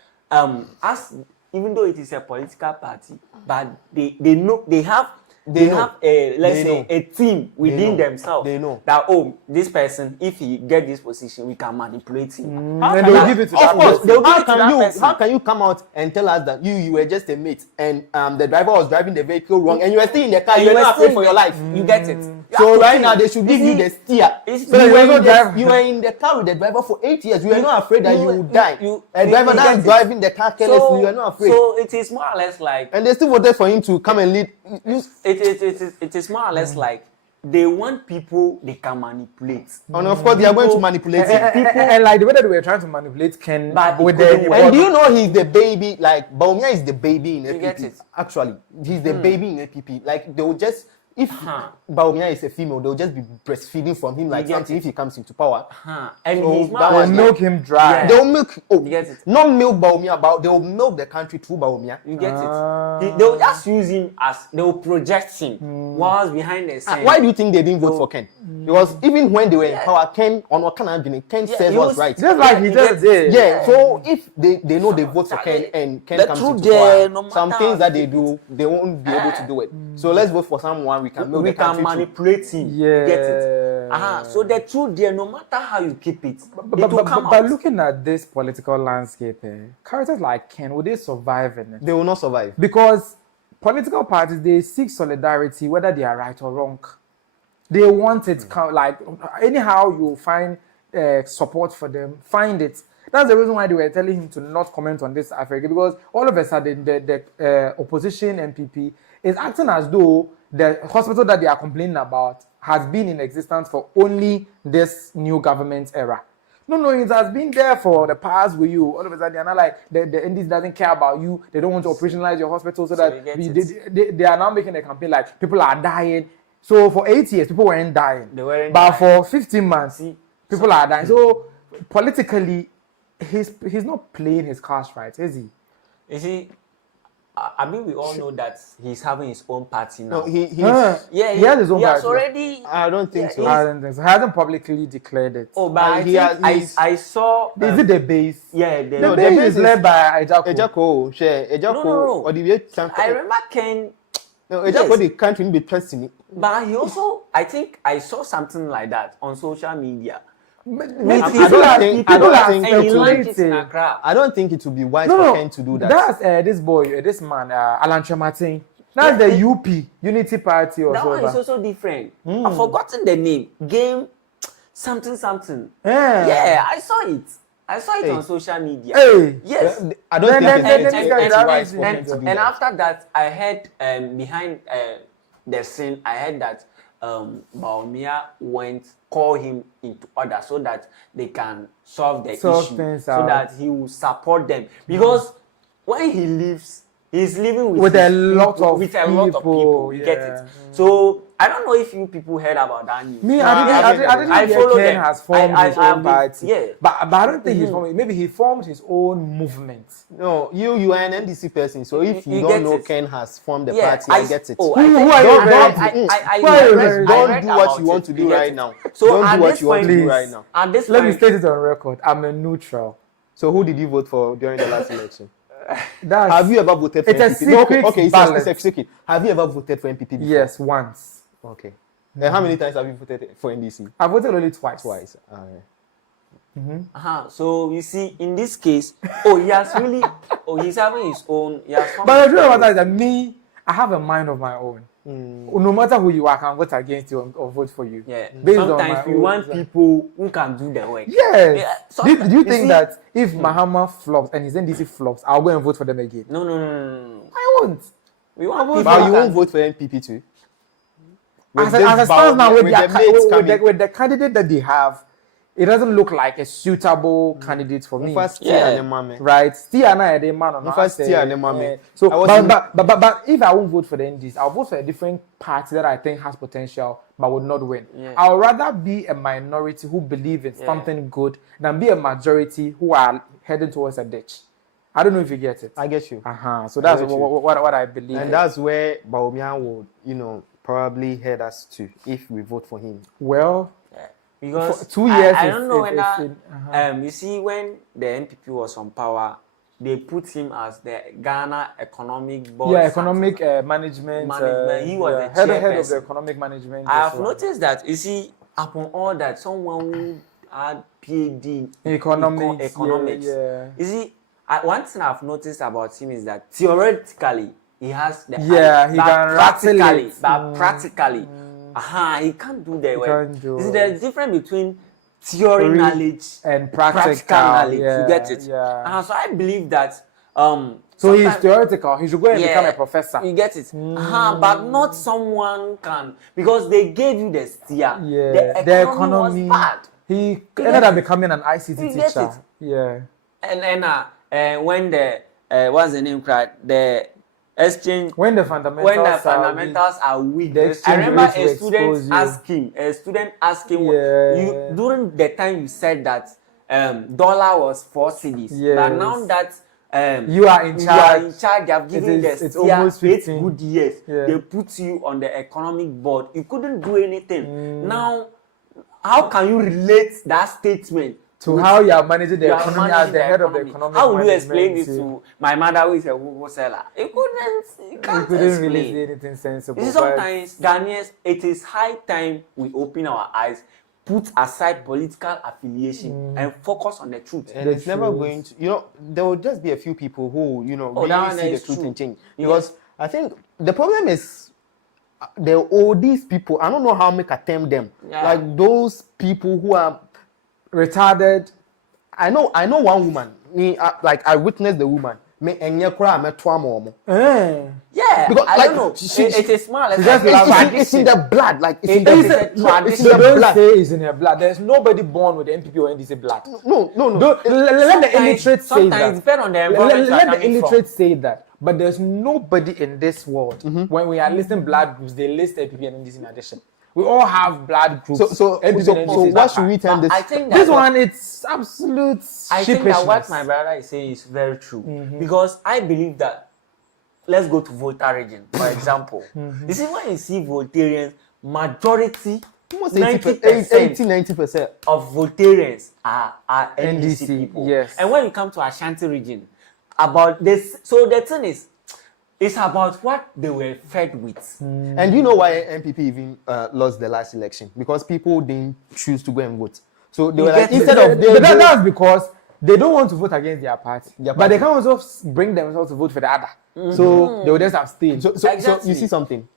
even though it is a political party, but they know they have a team within themselves. They know that this person, if he get this position, we can manipulate him. And they'll give it to that person. How can you come out and tell us that you were just a mate and the driver was driving the vehicle wrong and you were still in the car, you were not afraid for your life? You get it. So right now they should give you the steer. You were in the car with the driver for 8 years. You were not afraid that you would die. A driver that's driving the car carelessly, you are not afraid. So it is more or less like. And they still voted for him to come and lead. It is more or less like they want people they can manipulate. And of course, they are going to manipulate him. And like the way that we were trying to manipulate Ken with and do you know he's the baby? Like Baumia is the baby in You get APP. it. Actually, he's the baby in APP. Like they will just. If Baumia is a female, they'll just be breastfeeding from him like something if he comes into power. And So he's that They'll was milk him dry. They'll milk. You get it. Not milk Baumia, but they'll milk the country through Baumia. You get it. They'll just use him as they'll project him whilst behind the scene. Why do you think they didn't vote for Ken? Because even when they were in power, Ken said was right. Just like he just did. Yeah. So if they know they vote for Ken and Ken comes into power, some things that they do, they won't be able to do it. So let's vote for someone we can milk the country. Manipulate him. Yeah. Get it. So the truth there, no matter how you keep it, it will come but out. looking at this political landscape, characters like Ken, will they survive in it? They will not survive. Because political parties, they seek solidarity, whether they are right or wrong. They want it, like, anyhow you find support for them, find it. That's the reason why they were telling him to not comment on this Africa, because all of a sudden the opposition NPP is acting as though the hospital that they are complaining about has been in existence for only this new government era. No, it has been there for the past with you. All of a sudden, they're not like the NDC doesn't care about you. They don't want to operationalize your hospital so that they are now making a campaign like people are dying. So for 8 years, people weren't dying. They weren't but dying. for 15 months, people are dying. So politically, he's not playing his cards right, is he? You see, I mean, we all know that he's having his own party now. No, he he has his own he has party. already. I don't think so. I don't think so. He hasn't publicly declared it. Oh, but I saw. Is it the base? Yeah, the base is led by Agyapong. No. I remember Ken. No, Agyapong the country be trusting. But he also, I think I saw something like that on social media. I don't think it would be wise for Ken to do that. That's this boy, this man, Alan Martin. That's the UP Unity Party or that something. That one is also different. I've forgotten the name. Game something. Yeah. Yeah, I saw it. On social media. Hey. Yes. I don't think it's wise for him to do that. And after that, I heard behind the scene, I heard that Bawumia call him into order so that they can solve the issue, so that he will support them. Because when he leaves, he's living with a lot of people. You get it? So I don't know if you people heard about that news. Me, I didn't know Ken has formed his own party. Yeah. But I don't think he's formed. Maybe he formed his own movement. No, you are an NDC person, so if you don't know Ken has formed the party, I get it. Who are you? Don't do what you want to do right now. So don't do what you want to do right now. Let me state it on record. I'm a neutral. So who did you vote for during the last election? Have you ever voted for NPP? It's a secret. Have you ever voted for NPP before? Yes, once. Okay. Then how many times have you voted for NDC? I voted only twice. So you see, in this case, he's having his own. But the truth about that is that me, I have a mind of my own. No matter who you are, I can vote against you or vote for you. Yeah. Based Sometimes we want people who can do the work. Yes. Do you think that if Mahama flops and his NDC flops, I'll go and vote for them again? No. I won't. We want people. But you won't vote for NPP too? As it stands now, with the candidate that they have, it doesn't look like a suitable candidate for me. Right? So, but if I won't vote for the NDC, I'll vote for a different party that I think has potential but would not win. I'll rather be a minority who believe in something good than be a majority who are heading towards a ditch. I don't know if you get it. I get you. So that's what I believe. And that's where Bawumia would, probably head us to if we vote for him. Well, because 2 years. I don't know whether you see, when the NPP was on power, they put him as the Ghana Economic Board. Yeah, economic management. He was the head of the economic management. I have noticed that, you see, upon all that, someone who had PhD in economics. You see, one thing I've noticed about him is that theoretically he has the practically he can't do the work. This is the difference between theory knowledge and practical knowledge. You get it? So I believe that so he's theoretical. He should go and become a professor. You get it? But not someone can, because they gave you the steer. The economy was bad. He ended up becoming an ICT teacher. And when the what's the name cried, the exchange, when the fundamentals are weak, I remember a student asking you during the time you said that dollar was 4 cedis, but now that you are in charge, they have given it's almost 8 good years. They put you on the economic board. You couldn't do anything. Now, how can you relate that statement to how you are managing the economy as the head of the economic? How will you explain this to my mother who is a wholesaler? You can't really say anything sensible. Sometimes, Ghanaians, it is high time we open our eyes, put aside political affiliation and focus on the truth. And it's never going to, there will just be a few people who, really see the truth and change. Because I think the problem is, all these people, I don't know how to make attempt them. Like those people who are retarded. I know one woman. I witnessed the woman. Yeah, because I don't know. It is small. It's in the blood. Like it's in the tradition. Don't say it's in her blood. There's nobody born with NPP or NDC blood. No. Let the illiterate say that. Sometimes depend on the environment. Let the illiterate say that. but there's nobody in this world. When we are listing blood groups, they list NPP and NDC in addition. We all have blood groups. So what should we tell this? I think This one, it's absolute I think that what sheepishness. my brother is saying is very true. Because I believe that, let's go to Volta region, for example. You see, when you see Voltarians, majority, Almost 90%, 90% of Voltarians are NDC NDC, people. yes. And when you come to Ashanti region, about this, so the thing is, it's about what they were fed with. And you know why NPP even lost the last election? Because people didn't choose to go and vote. So they were like, instead of that's because they don't want to vote against their party. But they can also bring themselves to vote for the other. So they will just abstain. So Exactly. you see something.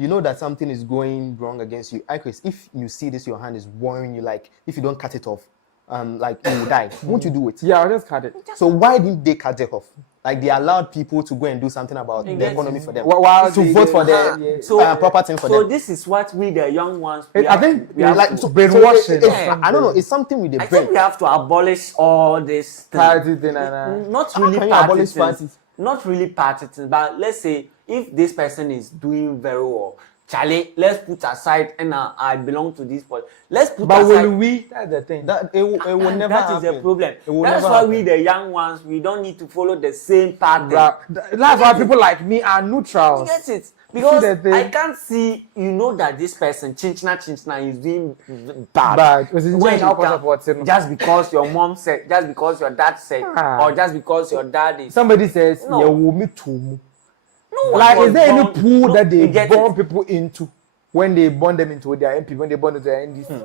You know that something is going wrong against you. Chris, if you see this, your hand is worrying you, like if you don't cut it off, like you will die. Won't you do it? Yeah, I'll just cut it. So why didn't they cut it off? Like they allowed people to go and do something about the Exactly. economy for them. While To they- vote for yeah. the proper thing for So them. this is what we, the young ones, I think we have like to, brainwashing. I don't know. It's something with the I brain. think we have to abolish all this thing. Party thing and Not How really can you abolish party things. parties? Not really party things, but let's say if this person is doing very well, Charlie, let's put aside, and I belong to this party. Let's put but aside. will we? That's the thing. That it will never That is happen. the problem. It will That's never why happen. we, the young ones, we don't need to follow the same pattern. That's why people like me are You neutrals. get it? Because the thing? I can't see, you know, that this person, chinchina, is doing bad. Bad. When Change you our come- support. just because your mom said, just because your dad said, Ah. or just because your dad is. Somebody says, No. "Yeah, we'll meet too." No one Like, was is there any born- pool no, that you they get born it? people into when they born them into their MP, when they born into their NDC?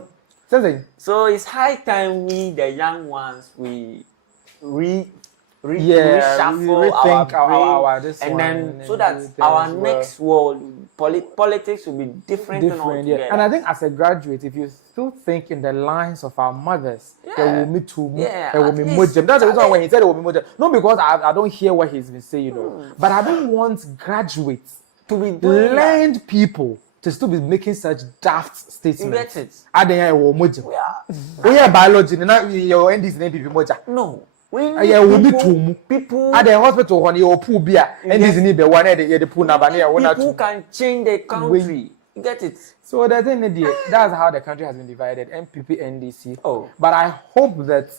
Something. So it's high time we, the young ones, we Yeah, reshuffle we rethink our brain, our this and one then and so that everything our as well. next world, politics will be different Different, yeah. And I think as a graduate, if you still think in the lines of our mothers, there will be too, Yeah, there will at be least. mojem. That's the reason when he said there will be mojem. Not because I don't hear what he's been saying, you know, but I don't want graduates to be doing that. learned people to still be making such daft You statements. get it? I think I will mojem. Yeah. We have biology, now your NDC and NPP moja. No. We Yeah, we need to people. At the hospital, when you pull beer, and this need the one that you pull People can change the country. You get it? So the thing is, that's how the country has been divided, MPP, NDC. Oh. But I hope that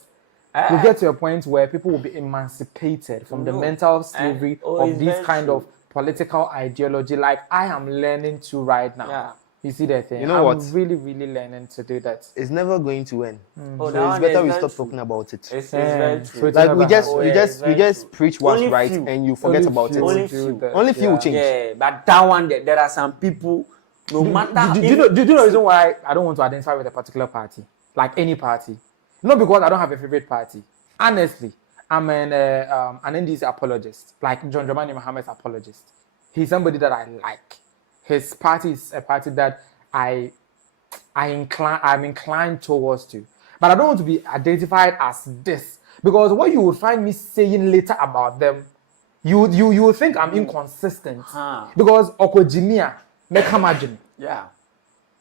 we get to a point where people will be emancipated from the mental slavery of it's this very kind true. of political ideology, like I am learning to right now. Yeah. You see that thing? You know I'm what? really, really learning to do that. It's never going to end. Oh, So that it's one better is we very stop true. talking about it. It's very true. So it's Like never we just happen. we just very we just true. preach what's Only right few. and you forget Only about few it. Only do few. that, Only few will change. Yeah, but that one, there are some people, no matter. Do you know the reason why I don't want to identify with a particular party, like any party? Not because I don't have a favorite party. Honestly, I'm an NDC apologist, like John Dramani Mahama's apologist. He's somebody that I like. His party is a party that I'm inclined towards to. But I don't want to be identified as this. Because what you will find me saying later about them, you will think I'm inconsistent. Because Okojimia, make imagine. Yeah.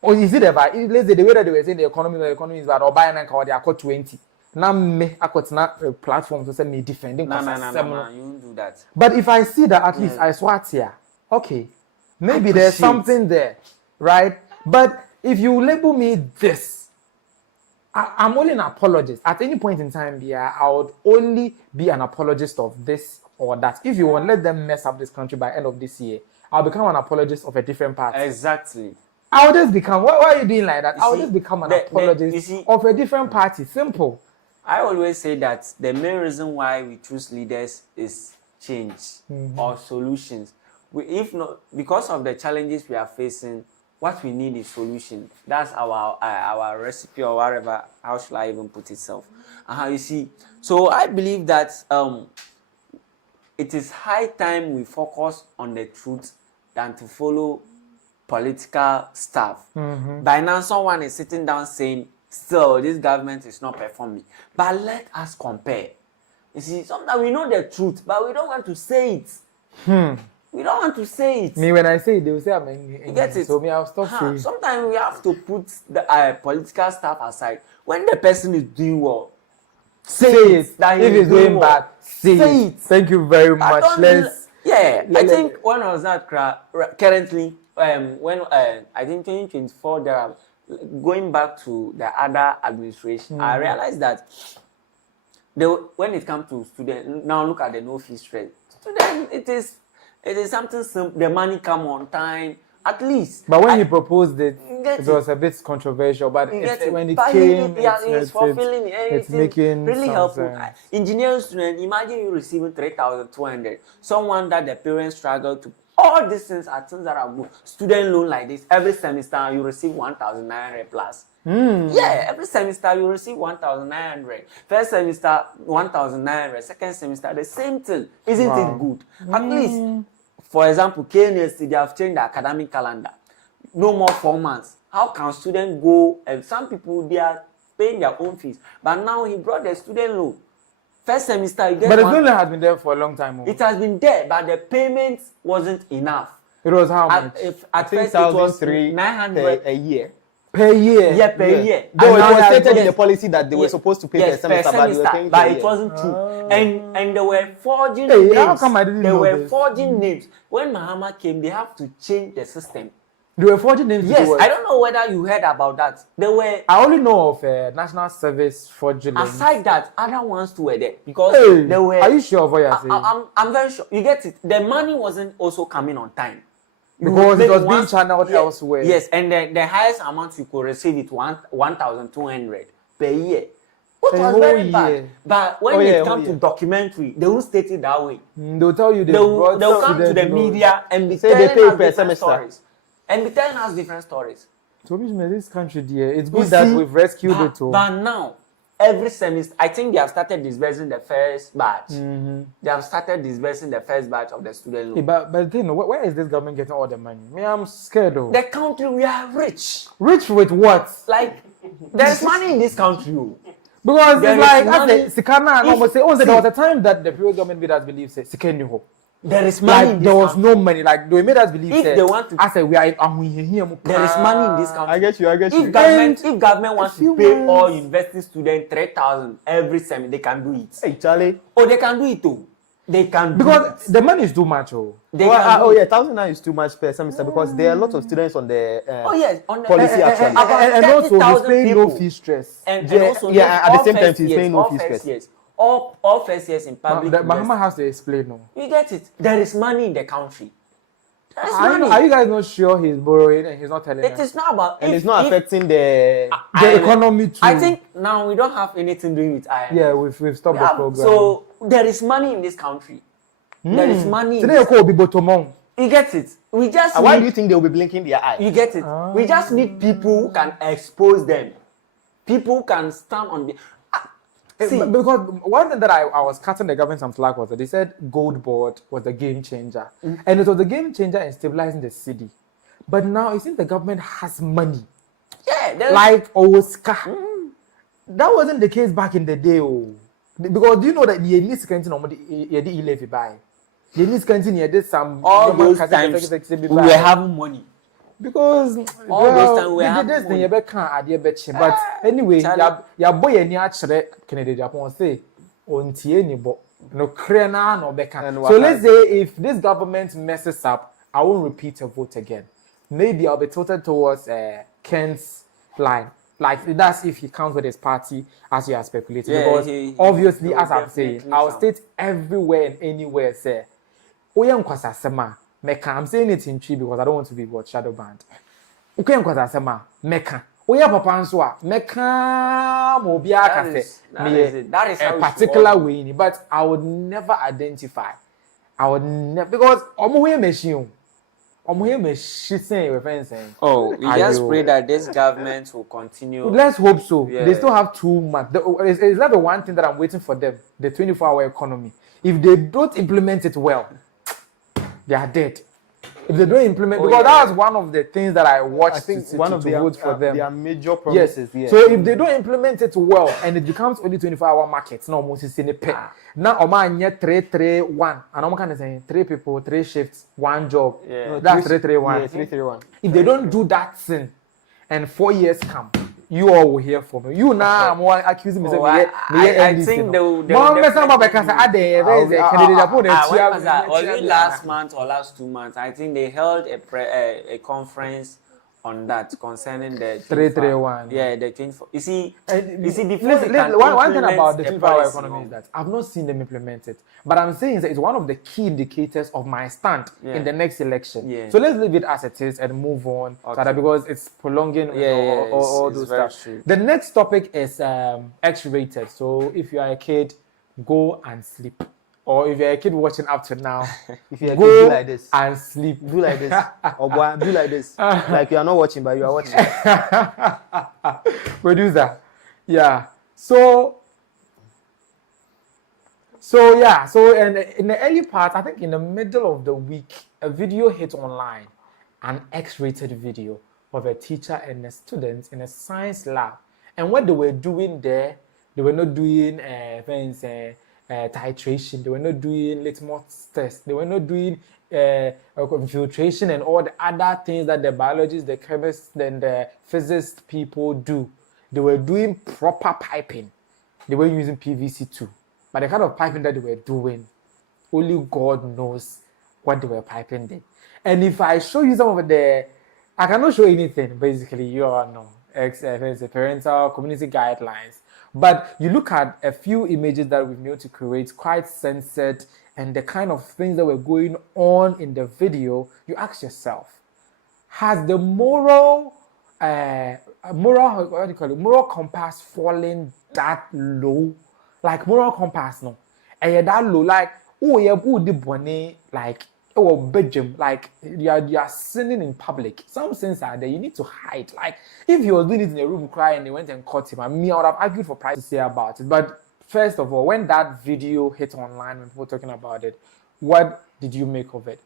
Or is it ever? Let's say the way that they were saying the economy is bad, or buying and they are 20. Now me, I got not platform to say me defending. No, you won't do that. But if I see that at least I swat here, okay, maybe there's something there, right? But if you label me this, I'm only an apologist. At any point in time, I would only be an apologist of this or that. If you want, let them mess up this country by end of this year, I'll become an apologist of a different party. Exactly. I'll just become. Why are you doing like that? I'll see, just become an you apologist see- of a different party. Simple. I always say that the main reason why we choose leaders is change or solutions. If not, because of the challenges we are facing, what we need is solution. That's our recipe or whatever. How should I even put itself? You see, so I believe that it is high time we focus on the truth than to follow political stuff. By now, someone is sitting down saying, still, this government is not performing. But let us compare. You see, sometimes we know the truth, but we don't want to say it. We don't want to say it. Me, when I say it, they will say I'm angry. You get it? So me, I'll stop saying. Sometimes we have to put the political stuff aside. When the person is doing well, say it. that If he's it's going well. bad, say it. Thank you very I much. don't Let's. I think when I was at currently, when I think 2024, there are going back to the other administration, I realized that when it comes to student, now look at the no fee stress. Student, it is something simple. The money come on time, at least. But when he proposed it, it was a bit controversial. But when it came, it's fulfilling. It's making really helpful. sense. Engineering student, imagine you receiving 3,200. Someone that the parents struggle to. All these things are things that are good. Student loan like this, every semester you receive 1,900 plus. Yeah, every semester you receive 1,900. First semester 1,900. Second semester the same thing. Isn't it good? At least, for example, KNST, they have changed the academic calendar. No more 4 months. How can students go? And some people they are paying their own fees, but now he brought the student loan. First semester, you get. But the student loan has been there for a long time. It has been there, but the payment wasn't enough. It was how much? At first, it was 900 a year. Per year. Yeah, per year. Though it was stated in the policy that they were supposed to pay per semester, per but they were paying per year. it wasn't true. And they were forging Hey, names. how come I didn't know this? Forging names. When Mahama came, they have to change the system. They were forging names. Yes, I don't know whether you heard about that. They were. I only know of National Service forging. Aside that, other ones too were there because they were. Are you sure of what you're saying? I'm very sure. You get it. The money wasn't also coming on time. Because it was being channeled elsewhere. Yes, and the highest amount you could receive it 1,200 per year. Which was very bad. But when it comes to documentary, they won't state it that way. They'll tell you they'll come to the media and be say they telling pay us per different semester. stories. And be telling us different stories. So which means this country, dear, it's good that we've rescued it. But now, every semester, I think they have started disbursing the first batch. They have started disbursing the first batch of the student loan. Hey, but then, where is this government getting all the money? Me, I'm scared though. The country, we are rich. Rich with what? Like, there's money in this country. Because There it's like, is I money. say, Sikana, and almost say, there was a time that the previous government made us believe, say, Sikeni. There is money in Like, this there was country. no money. Like, they made us believe, If say, they want to- I said, we are here. There is money in this country. I get you. If government wants to pay all university students 3,000 every semester, they can do it. Hey, Charlie. Oh, they can do it too. They can do Because it. the money is too much, oh. They can do 1,000 now is too much per semester because there are a lot of students on the yes, on the policy actually. And also, he's 30,000 paying no people. fee stress. And Yeah, also, yeah, at the same time, he's paying no all fee first stress. years. All first years in public. Mahama has to explain, no. You get it? There is money in the country. There is Are money. you guys not sure he's borrowing and he's not telling It us? is not about. And it's not affecting the The economy too. I think now we don't have anything doing with IMF. Yeah, we've stopped the program. So there is money in this country. There is money. Today you call Bibotomong. You get it? We just why need, do you think they will be blinking their eye? you get it? We just need people who can expose them. People who can stand on the. See, Because one thing that I was cutting the government some slack was that they said gold board was the game changer. And it was the game changer in stabilizing the city. But now it seems the government has money. yeah, there's- Like Oscar. That wasn't the case back in the day. Oh. Because do you know that the English canteen levy buy? The English canteen did some all those times we were having money. because All those times we have this thing money. you can't idea but anyway Charlie. ya boy any actually Kennedy Japan say on tie ni bo no krena no beka. And So what let's say if this government messes up, I won't repeat a vote again. Maybe I'll be tilted towards Ken's line. Like that's if he counts with his party as you are speculating. Yeah, because he obviously, will as I'm saying, definitely I'll sound. state everywhere and anywhere say Oya nkwasa sema meka. I'm saying it in tree because I don't want to be shadow banned. Oya nkwasa sema meka. Oya papa nso a meka mo bia ka That is say that is how a it particular should way but I would never identify. I would never because omo we machine. Omo we machine say we friend saying. Oh, we just Ayo. pray that this government will continue. Let's hope so. Yeah. They still have 2 months. It's not the one thing that I'm waiting for them. The 24-hour economy. If they don't implement it well, they are dead. If they don't implement, because that was one of the things that I watched. I think to one of to their, vote for them. their major Yes. promises. Yeah. So if they don't implement it well and it becomes only 24-hour markets, no almost in a pay. Now Oman 3-3-1. And I'm kind of saying 3 people, 3 shifts, 1 job. Yeah. That's 3-3-1. Yeah, 3-3-1. If they don't do that thing and 4 years come, you all will hear from me. You now I'm more accusing me. Oh, I think they will was it last month or last 2 months? I think they held a conference on that concerning the 331. Yeah, the 24. You see, One thing about the 24-hour economy is that I've not seen them implement it. But I'm saying that it's one of the key indicators of my stand in the next election. Yeah. So let's leave it as it is and move on. Okay. So that because it's prolonging all those stuff. True. The next topic is X-rated. So if you are a kid, go and sleep. Or if you're a kid watching up to now, if you're a go kid, do like this and sleep. Do like this. Or boy, do like this. Like you are not watching, but you are watching. Producer. Yeah. So and in the early part, I think in the middle of the week, a video hit online, an X-rated video of a teacher and a student in a science lab. And what they were doing there, they were not doing titration, they were not doing litmus tests, they were not doing infiltration and all the other things that the biologists, the chemists, and the physicists people do. They were doing proper piping. They were using PVC too. But the kind of piping that they were doing, only God knows what they were piping there. And if I show you some of the, I cannot show anything, basically, you all know. It's a parental community guidelines. But you look at a few images that we've been able to create, quite censored, and the kind of things that were going on in the video, you ask yourself, has the moral compass fallen that low? Like moral compass, no. And that low, like, oh, yeah, like, oh, bedroom, like, you are sinning in public. Some sins are there, you need to hide. Like, if he was doing it in a room crying and they went and caught him, I would have argued for price to say about it. But first of all, when that video hit online, when people were talking about it, what did you make of it?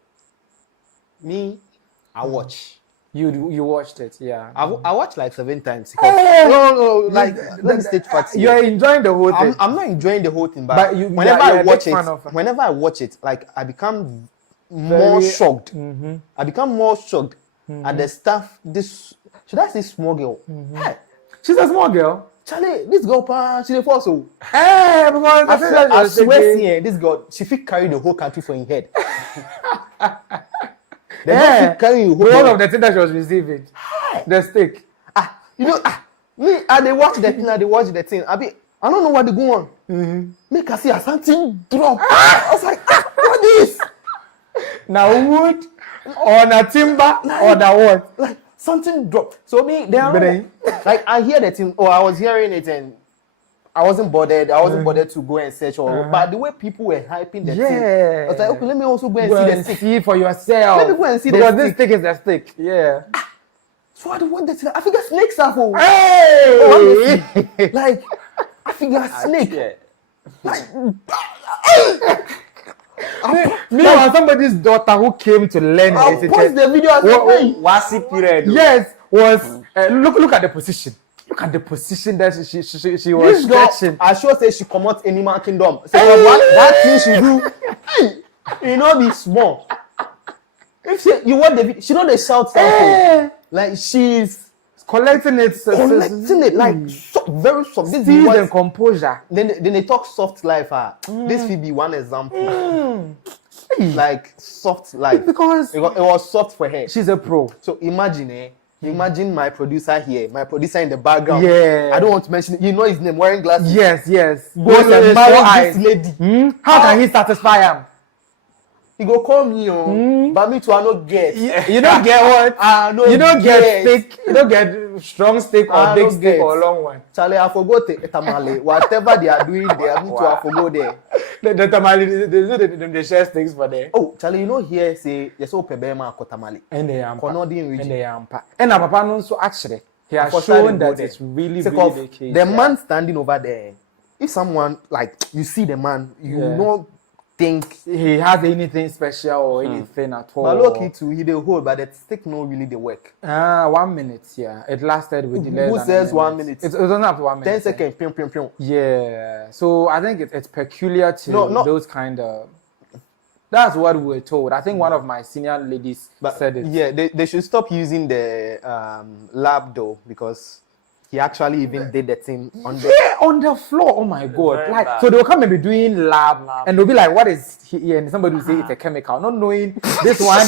Me, I watch. You watched it, yeah. I watched like 7 times. No, like let me state facts. You are enjoying the whole thing. I'm not enjoying the whole thing, but whenever I watch it, like I become more shocked. Mm-hmm. I become more shocked at the stuff. Should I say small girl? Mm-hmm. Hey, she's a small girl. Charlie, this girl, she dey fall so. Hey, because I swear, this girl, she fit carry the whole country for her head. One of the things that she was receiving, the steak. They watch the thing. I don't know what they go on. Mm-hmm. Make her see something drop. I was like, what is? Now wood or na timber or the what? Like something dropped. So they are like I hear the thing. I was hearing it and I wasn't bothered. I wasn't bothered to go and search but the way people were hyping the thing, I was like, okay, let me also go and see the stick. See for yourself. Let me go and see because the this stick is the stick. Yeah. So I don't want that. I figure snakes are for. Hey! Like I figure snake. Like me or somebody's daughter who came to learn. I'll post the video as Wasi period. Yes, was look at the position. Look at the position that she was stretching. I sure say she come out Animal Kingdom. So that thing she do, you know, be small. If you want the video, she know they shout something. Like she's collecting it, like very soft. This is and composure. Then they talk soft life. This will be one example. Like soft life because it was soft for her. She's a pro. So imagine my producer here, my producer in the background. Yeah. I don't want to mention it. You know his name, wearing glasses. Yes. Goes and marry this lady. How can he satisfy him? He go call me, but me too, I don't get. You don't get what? You don't get steak. You don't get strong steak or big steak or long one. Charlie, I forgot the tamale. Whatever they are doing there, me too, I forgot there. The tamale, they share steaks for there. Oh, Charlie, you know here say yes, so pebema ko tamale. And they am Canadian region. And they am and our papa knows so actually he has shown that it's really the case. The man standing over there. If someone like you see the man, you know. Think he has anything special or anything at all. But lucky too, he the hold, but the stick no really the work. 1 minute, yeah. It lasted with delay. Who says 1 minute? It doesn't have to 1 minute. 10 seconds, pium. Yeah. So I think it's peculiar to those kind of. That's what we were told. I think one of my senior ladies said it. Yeah, they should stop using the lab though because He actually even did the thing on the on the floor. Oh my god! Very Like bad. so, they'll come and be doing lab, and they'll be like, "What is here?" And somebody will say it's a chemical, not knowing this one.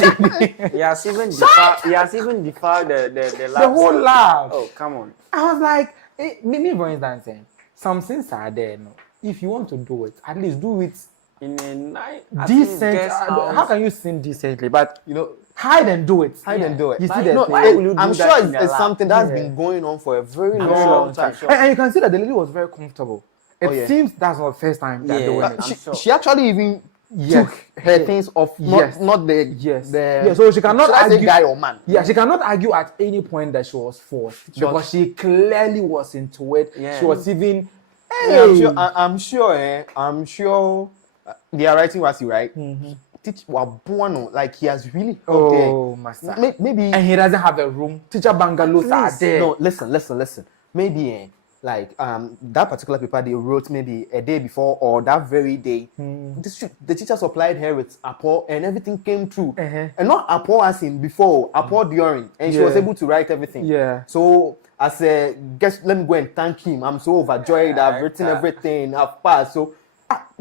He has even defiled the lab. The whole lab. Oh, come on. I was like, me for instance, some things are there. No, if you want to do it, at least do it In a night, decent. How can you sing decently? But hide and do it. hide and do it. You see Like, that? no, thing? why will you do I'm that sure in the it's lab? something that's Yeah. been going on for a very I'm long sure. time. And you can see that the lady was very comfortable. It Oh, yeah. seems that's not the first time they're Yeah. doing But it. I'm She actually even Yes. took her things off, not the Yes. the Yeah, so she cannot should I say argue guy or man. Yeah, she cannot argue at any point that she was forced because she clearly was into it. Yeah. She was even. Yeah, I'm sure they are writing what you right. Teach Wabuano, like he has really helped Oh, master. Maybe And he doesn't have a room. Teacher bungalows are there. No, listen. Maybe like that particular paper they wrote maybe a day before or that very day. The teacher supplied her with Apple and everything came through. And not Apple as in before, Apple during. And she was Yeah. able to write everything. Yeah. So as a guest, let me go and thank him. I'm so overjoyed. I've written everything. I've passed. So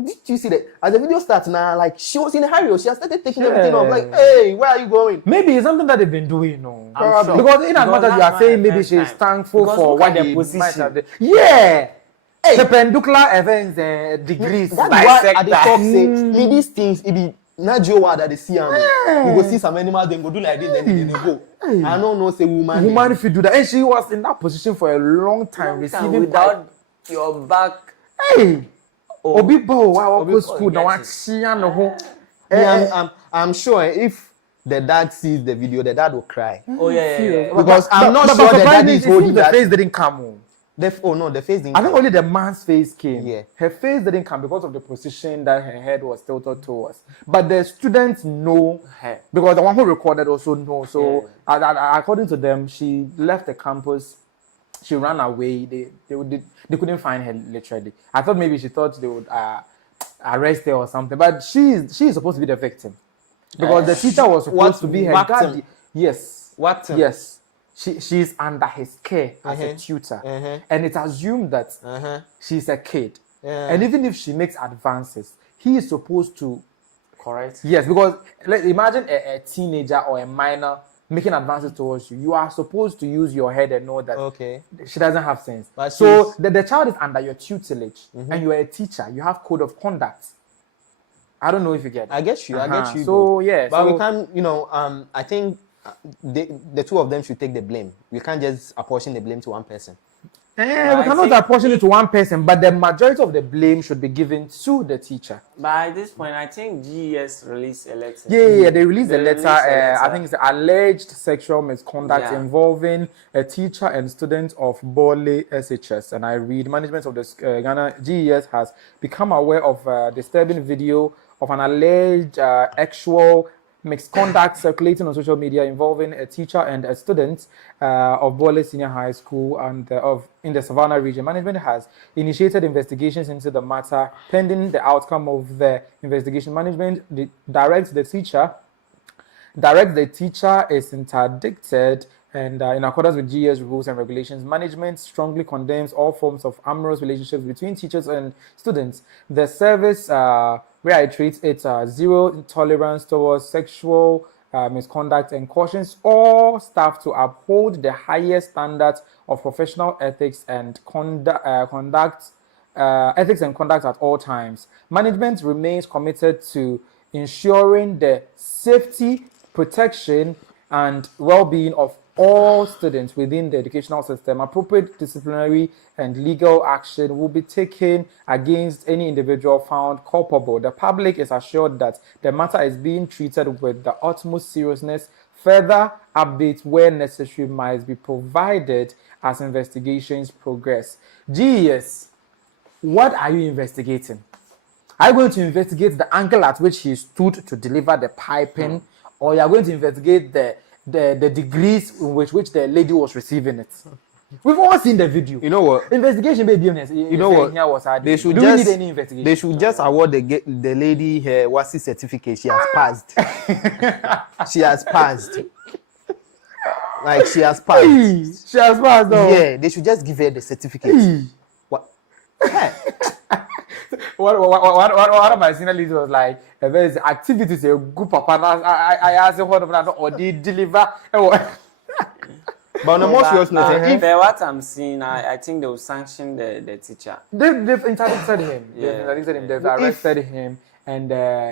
did you see that? As the video starts now, like she was in a hurry. She has started taking everything off. Like, hey, where are you going? Maybe it's something that they've been doing, no. I'm sure. Because in as much as you that's are saying not the maybe first she's time. thankful Because for look what at the they might position. have done. Yeah. The penducular events, degrees. That's why at the top say, Mm. me these things, it be not Joe that they see. You go see some animals, then go do like this, then they go. I don't know, say woman. If you do that, and she was in that position for a long time, receiving without your back. Hey, Obi Bo, wow, Obi go Bo, school now. get What it. she and the whole. I'm sure if the dad sees the video, the dad will cry. Oh yeah. Because I'm not sure the dad is holding the that. face didn't come on. The face didn't I think come. only the man's face came. Yeah. Her face didn't come because of the position that her head was tilted towards. But the students know Hey. because the one who recorded also knows. So according to them, she left the campus. She ran away. They couldn't find her literally. I thought maybe she thought they would arrest her or something. But she is supposed to be the victim because the teacher was supposed to be her whacked guardian. him? Yes. Whacked him? Yes. She's under his care as a tutor, and it's assumed that she's a kid. And even if she makes advances, he is supposed to Correct. Yes, because imagine a teenager or a minor making advances towards you. You are supposed to use your head and know that she doesn't have sense. But so the child is under your tutelage, and you are a teacher. You have code of conduct. I don't know if you get it. I get you. I get you. So though. yeah, but so, we can't. I think the two of them should take the blame. We can't just apportion the blame to one person. we cannot apportion it to one person, but the majority of the blame should be given to the teacher. But at this point, I think GES released a letter. Yeah, they released a letter. letter. I think it's alleged sexual misconduct Yeah. involving a teacher and student of Bole SHS. And I read, management of the Ghana GES has become aware of a disturbing video of an alleged actual misconduct circulating on social media involving a teacher and a student of Bole Senior High School and in the Savannah region. Management has initiated investigations into the matter. Pending the outcome of the investigation, management directs the teacher is interdicted, and in accordance with GES rules and regulations, management strongly condemns all forms of amorous relationships between teachers and students. The service reiterates its zero tolerance towards sexual misconduct and cautions all staff to uphold the highest standards of professional ethics and conduct at all times. Management remains committed to ensuring the safety, protection, and well-being of all students within the educational system. Appropriate disciplinary and legal action will be taken against any individual found culpable. The public is assured that the matter is being treated with the utmost seriousness. Further updates where necessary might be provided as investigations progress. GES, what are you investigating? Are you going to investigate the angle at which he stood to deliver the piping, or you are going to investigate the degrees in which the lady was receiving it? We've all seen the video. You know what? Investigation, baby. You know what? They should need any investigation? They should just award the lady her WASI certificate. She has passed. She has passed. Like she has passed. She has passed though. Yeah, they should just give her the certificate. What? Hey. One of my senior leaders was like, "There's activities a good papa." I asked him what or they deliver. But on a more serious note, if what I'm seeing, I think they will sanction the teacher. They've interdicted him. Yeah. They've arrested him, and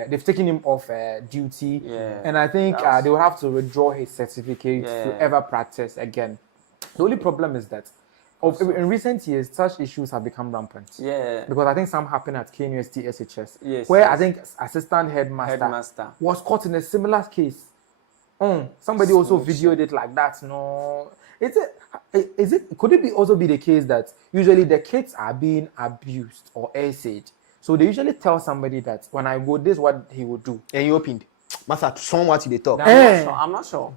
they've taken him off duty. Yeah. And I think they will have to withdraw his certificate to ever practice again. The only problem is that in recent years, such issues have become rampant. Yeah. Because I think some happened at KNUST SHS, Yes, where yes. I think assistant headmaster was caught in a similar case. Somebody also videoed it like that. No, could it also be the case that usually the kids are being abused or essayed? So they usually tell somebody that when I go, this is what he will do. And you opened. Master, show what they talk. I'm not sure.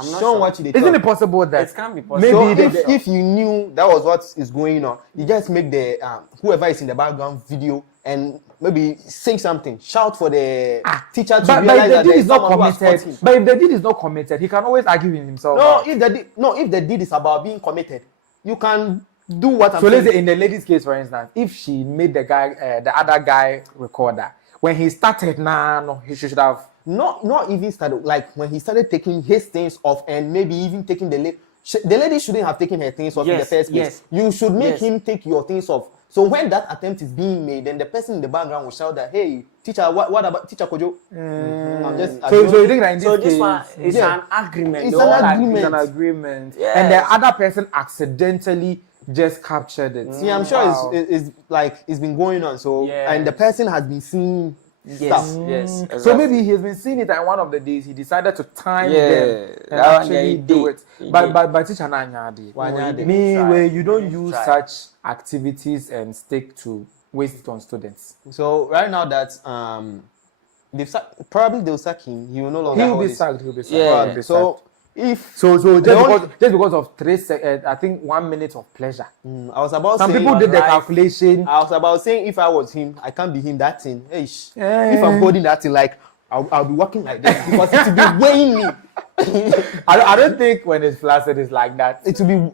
Show what they talk. Isn't it possible that it can be possible? maybe So if you knew that was what is going on, you just make the whoever is in the background video and maybe sing something, shout for the teacher to realize that there is someone who has caught him. But if the deed is not committed, he can always argue with himself. If the deed is about being committed, you can do what I'm So saying. let's say in the lady's case, for instance, if she made the guy, the other guy recorder, when he started, he should have. Not even started, like when he started taking his things off and maybe even taking the lady shouldn't have taken her things off in the first place. You should make him take your things off. So when that attempt is being made, then the person in the background will shout that, "Hey, teacher, what about teacher Kojo?" So you think that in this case, this one is an agreement. It's They all an agree. it's an agreement, Yes. and the other person accidentally just captured it. See, I'm sure it's been going on. So and the person has been seeing stuff. Yes. So maybe he's been seeing it, and one of the days he decided to time them and that one actually he do did. it. But teacher Nanyadi, me where you don't use such activities and stick to waste it on students. So right now that probably they'll sack him. He will no longer. He'll be sacked. Yeah. So if just because of 3 seconds, I think 1 minute of pleasure. I was about some saying, people did the calculation. I was about saying if I was him, I can't be him that thing. If I'm holding that thing, like I'll be walking like this because it will be weighing me. I don't think when it's flaccid it's like that. It will be.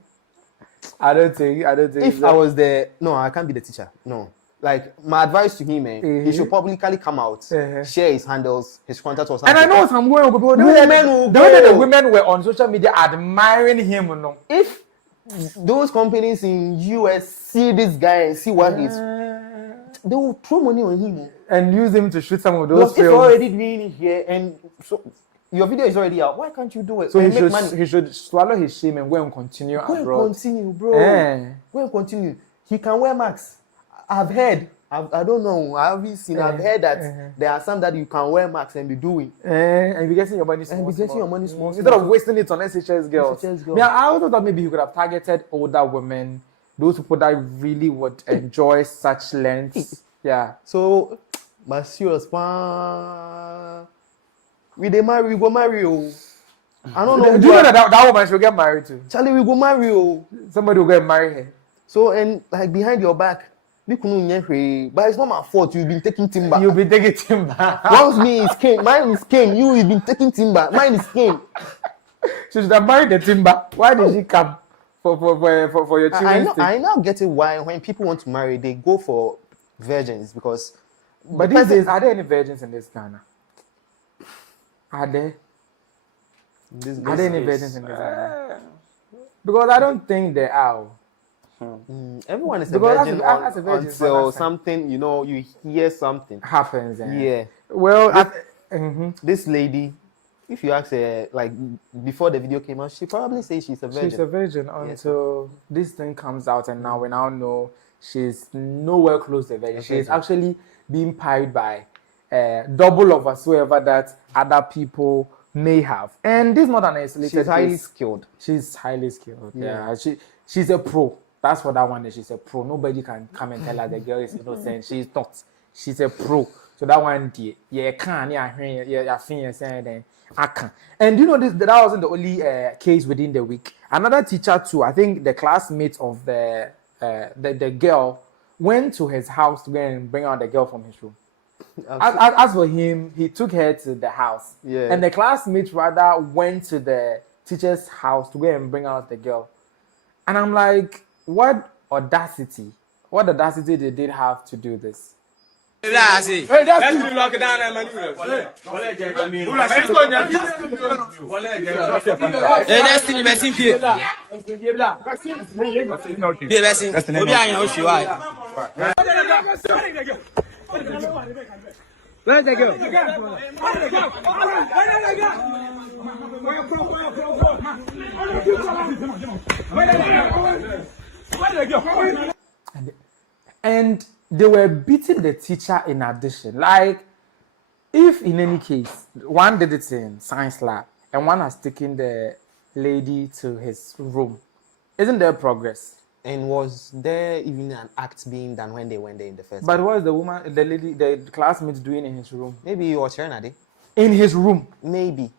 I don't think. If I was there, no, I can't be the teacher. No. Like my advice to him, he should publicly come out, share his handles, his contact or something. And I know some women, the women were on social media admiring him. No, if those companies in US see this guy and see what he's, they will throw money on him and use him to shoot some of those films. If you're already doing it here and so your video is already out, why can't you do it? So he should swallow his shame and go and continue abroad. Go and continue, bro. Go and continue. He can wear masks. I've heard, I don't know, I haven't seen, I've heard that there are some that you can wear masks and be doing. And be getting your money small. Instead of wasting it on SHS girls. Yeah, I also thought maybe he could have targeted older women, those people that really would enjoy such lengths. Yeah. So, my serious we go marry. I don't know. Do you know that woman should get married to? Charlie, we go marry. Somebody will go and marry her. So, and like behind your back, but it's not my fault. You've been taking timber. You've been taking timber. Once me is cane, mine is cane. You've been taking timber. Mine is cane. She should have married the timber. Why did she come for your children? I now get it why when people want to marry, they go for virgins because. But these days, are there any virgins in this Ghana? Are there? Are there any virgins in this Ghana? Because I don't think there are. Everyone is a virgin, until something, you hear something happens. Yeah. Well, this lady, if you ask her, like before the video came out, she probably says she's a virgin. She's a virgin until this thing comes out, and now we know she's nowhere close to a virgin. She's actually being pied by double of whatsoever that other people may have. And this is not an isolated She's highly case. skilled. She's highly skilled. Yeah. She's a pro. That's what that one is. She's a pro. Nobody can come and tell her the girl is innocent. She's not. She's a pro. So that one, I can. And that wasn't the only case within the week. Another teacher too. I think the classmate of the girl went to his house to go and bring out the girl from his room. As for him, he took her to the house. Yeah. And the classmate rather went to the teacher's house to go and bring out the girl. And I'm like, what audacity did they have to do this? Hey, that's to lock down and where's the girl? And they were beating the teacher in addition. Like, if in any case, one did it in science lab and one has taken the lady to his room, isn't there progress? And was there even an act being done when they went there in the first? But what is the woman, the lady, the classmate doing in his room? Maybe you were sharing in his room. Maybe.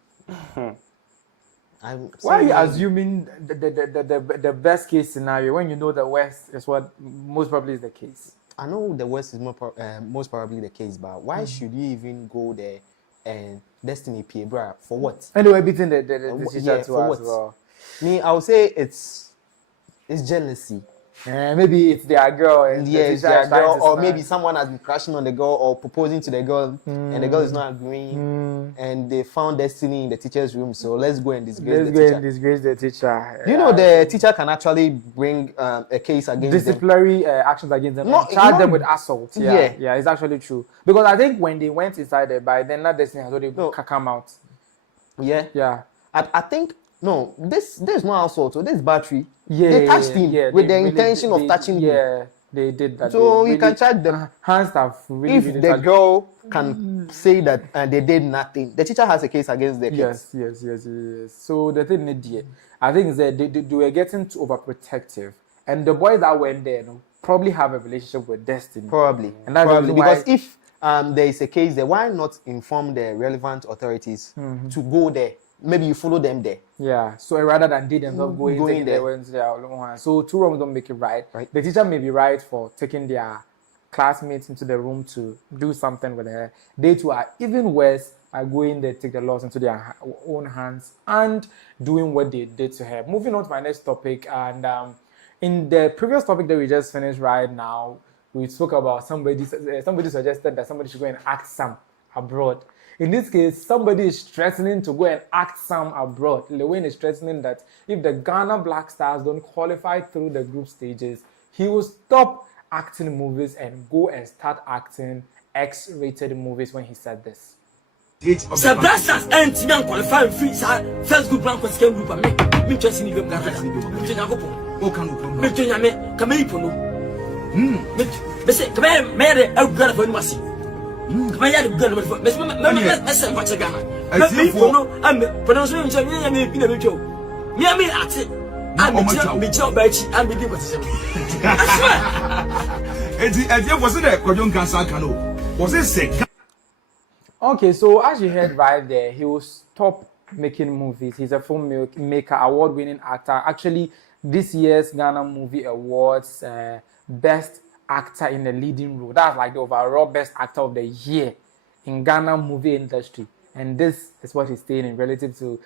Why are you assuming the best case scenario when you know the worst is what most probably is the case? I know the worst is most probably the case, but why should you even go there and destiny pay, bro? For what? And they were beating the teacher for as what? well. Me, I would say it's jealousy. Maybe it's their girl. And it's their girl, or maybe someone has been crashing on the girl or proposing to the girl, and the girl is not agreeing, and they found destiny in the teacher's room. So let's go and disgrace the teacher. You know, the teacher can actually bring a case against disciplinary actions against them. Charge them with assault. Yeah, it's actually true. Because I think when they went inside there, by then that destiny has already come out. Yeah. I think. No, this is not assault. So this is battery. Yeah, they touched him with the really intention of touching him. Yeah, they did that. So you can charge them. Hands have really. If the girl can say that they did nothing, the teacher has a case against the kids. Yes. So the thing is, I think is that they were getting too overprotective, and the boys that went there probably have a relationship with Destiny. Probably, and that's probably because if there is a case there, why not inform the relevant authorities to go there? Maybe you follow them there. Yeah. So rather than they themselves going there. So two wrongs don't make it right. The teacher may be right for taking their classmates into the room to do something with her. They too are even worse by going there, take the laws into their own hands and doing what they did to her. Moving on to my next topic, and in the previous topic that we just finished right now, we spoke about somebody suggested that somebody should go and act some abroad. In this case, somebody is threatening to go and act some abroad. Lewin is threatening that if the Ghana Black Stars don't qualify through the group stages, he will stop acting movies and go and start acting X-rated movies when he said this. The Black Stars and Timan qualify free first group rank second group and me just in the Ghana. Me say come here, me a good for you. Come here, the girl. Me say watch Ghana. Me no, I'm pronounce me in a video. Me at it. I'm me job by chi. I'm be what say. It wasn't a Kojon Kansan Kano. Was it sick? Okay, so as you heard right there, he will stop making movies. He's a filmmaker, award-winning actor. Actually, this year's Ghana Movie Awards, best actor in the leading role. That's like the overall best actor of the year in Ghana movie industry. And this is what he's saying in relative to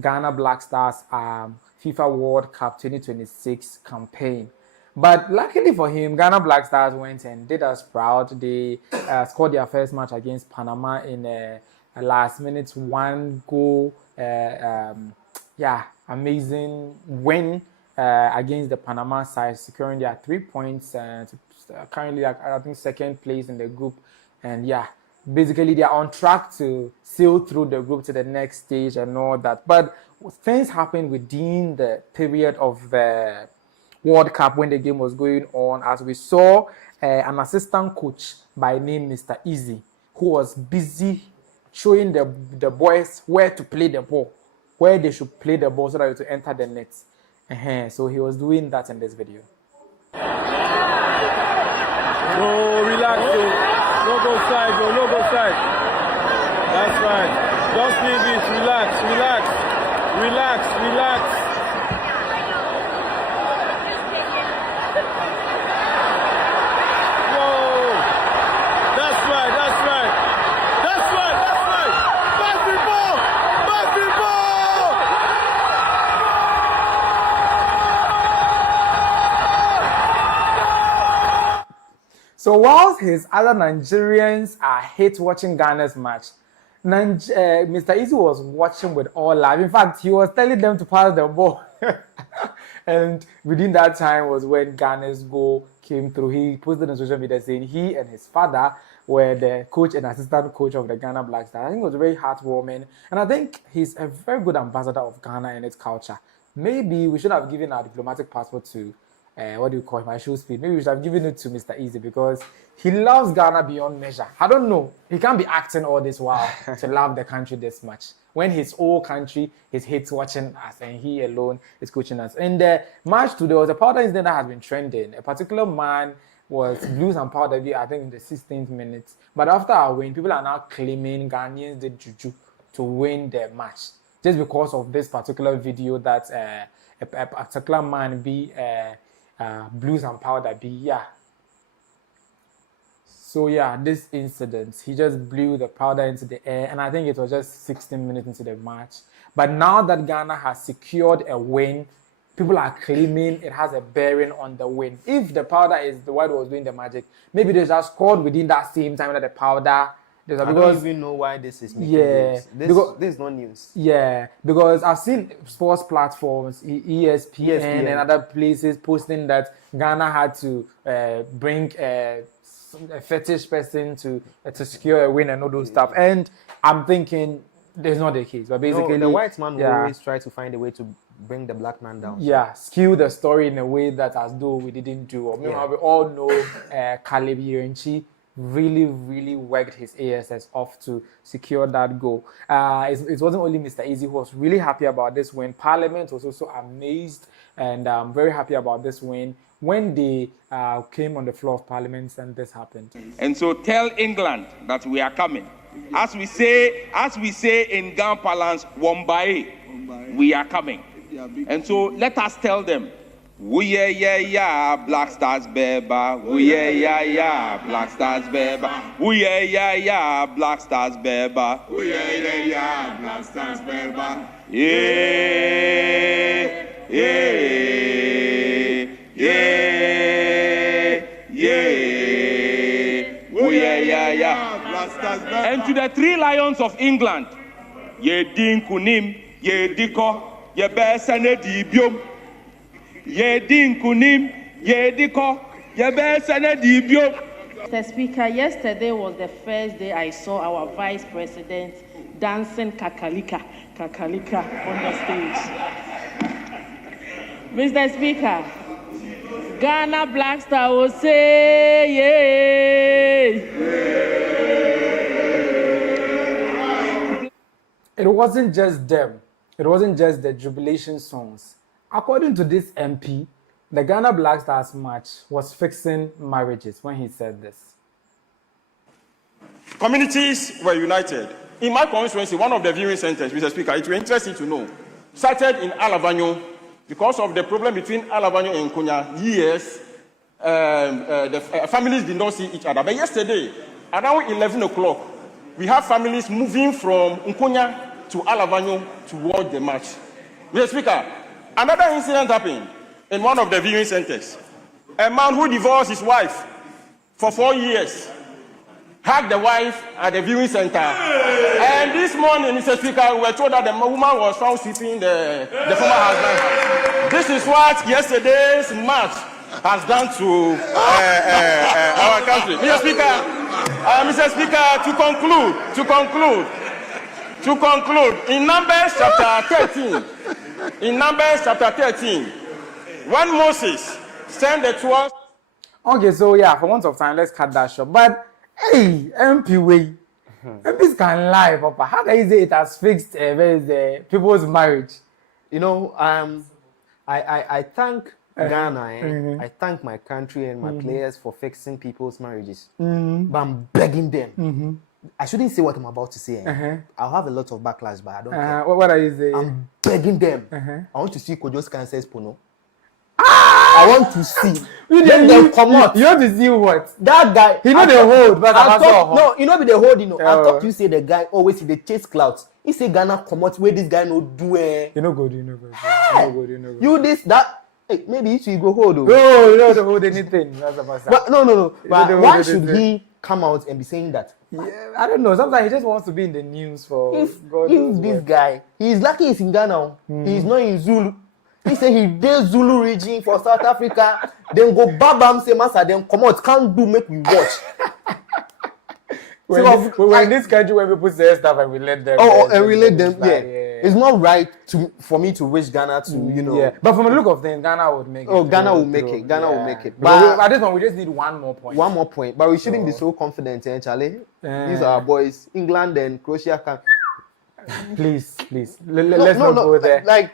Ghana Black Stars FIFA World Cup 2026 campaign. But luckily for him, Ghana Black Stars went and did us proud. They scored their first match against Panama in a last-minute one-goal, amazing win against the Panama side, securing their 3 points. Currently, I think, second place in the group. And basically, they are on track to sail through the group to the next stage and all that. But things happened within the period of the World Cup when the game was going on, as we saw an assistant coach by name Mr. Easy, who was busy showing the boys where to play the ball, where they should play the ball so that to enter the net. So he was doing that in this video. No, relax, no go side, no go side. That's right. Just leave it. Relax. So whilst his other Nigerians are hate watching Ghana's match, Mr. Easy was watching with all love. In fact, he was telling them to pass the ball. And within that time was when Ghana's goal came through. He posted on social media saying he and his father were the coach and assistant coach of the Ghana Black Stars. I think it was very heartwarming. And I think he's a very good ambassador of Ghana and its culture. Maybe we should have given our diplomatic passport to, what do you call him? I show speed. Maybe we should have given it to Mr. Easy because he loves Ghana beyond measure. I don't know. He can't be acting all this while to love the country this much. When his whole country is hates watching us and he alone is coaching us. In the match today, there was a powder incident that has been trending. A particular man was blues and powder, I think, in the 16th minute. But after our win, people are now claiming Ghanaians did juju to win the match. Just because of this particular video that a particular man be blues and powder be, yeah. So yeah, this incident, he just blew the powder into the air, and I think it was just 16 minutes into the match. But now that Ghana has secured a win, people are claiming it has a bearing on the win. If the powder is the one who was doing the magic, maybe they just scored within that same time that the powder. I don't even know why this is making news. This is not news. Yeah, because I've seen sports platforms, ESPN and other places posting that Ghana had to bring a fetish person to secure a win and all those stuff. And I'm thinking there's not the case. But basically, the white man will always try to find a way to bring the black man down. Yeah, skew the story in a way that as though we didn't do. We all know Caleb Irenchi really worked his ASS off to secure that goal. It wasn't only Mr. Easy who was really happy about this win. Parliament was also amazed and very happy about this win when they came on the floor of Parliament and this happened. And so tell England that we are coming. As we say in Ghana parlance, Wombae, we are coming. And so let us tell them, we yeah, Black Stars beba. We yeah, Black Stars beba. We yeah, Black Stars beba. We yeah, Black Stars beba. Yeah. We yeah, Black Stars beba. And to the three lions of England, ye din kunim, ye diko, ye besane di biom. Mr. Speaker, yesterday was the first day I saw our Vice President dancing kakalika on the stage. Mr. Speaker, Ghana Black Star will say, yay! It wasn't just them. It wasn't just the jubilation songs. According to this MP, the Ghana Black Stars match was fixing marriages when he said this. Communities were united. In my constituency, one of the viewing centers, Mr. Speaker, it was interesting to know, started in Alavanyo because of the problem between Alavanyo and Nkonya. Years, the families did not see each other. But yesterday, around 11 o'clock, we have families moving from Nkonya to Alavanyo to watch the match. Mr. Speaker, another incident happened in one of the viewing centers. A man who divorced his wife for 4 years hugged the wife at the viewing center. And this morning, Mr. Speaker, we were told that the woman was found sleeping the former husband. This is what yesterday's match has done to our country. Mr. Speaker, to conclude, in Numbers chapter 13, when Moses sent the 12. Okay, so yeah, for want of time, let's cut that short. But hey, MP way, MPs can lie, Papa. How can you say it has fixed people's marriage? You know, I thank Ghana, I thank my country and my players for fixing people's marriages. But I'm begging them. I shouldn't say what I'm about to say. I'll have a lot of backlash, but I don't care. What are you saying? I'm begging them. I want to see Kojo's cancer's pono. I want to see. You come out. You want to see what? That guy. He know the hold, but no, you know be the hold. You know. I thought you say the guy always the chase clouds. He say Ghana come out where this guy no do. You know good. You this that. Hey, maybe if you go hold. No, you don't hold anything. That's about that. But no. But why should he come out and be saying that? Yeah, I don't know. Sometimes he just wants to be in the news for If knows this what. guy, he's lucky he's in Ghana. He's not in Zulu. He say he did Zulu region for South Africa. Then go babam say massa. Then come out. Can't do make we watch. We're in this country where people say stuff and we let them. And we let them. Like, It's not right for me to wish Ghana to, Yeah, but from the look of things, Ghana would make it. Oh, Ghana will make it. Ghana will make it. But at this point, we just need one more point. One more point. But we shouldn't be so confident, Charlie. These are our boys. England and Croatia can. Please. Let's not go there. Like,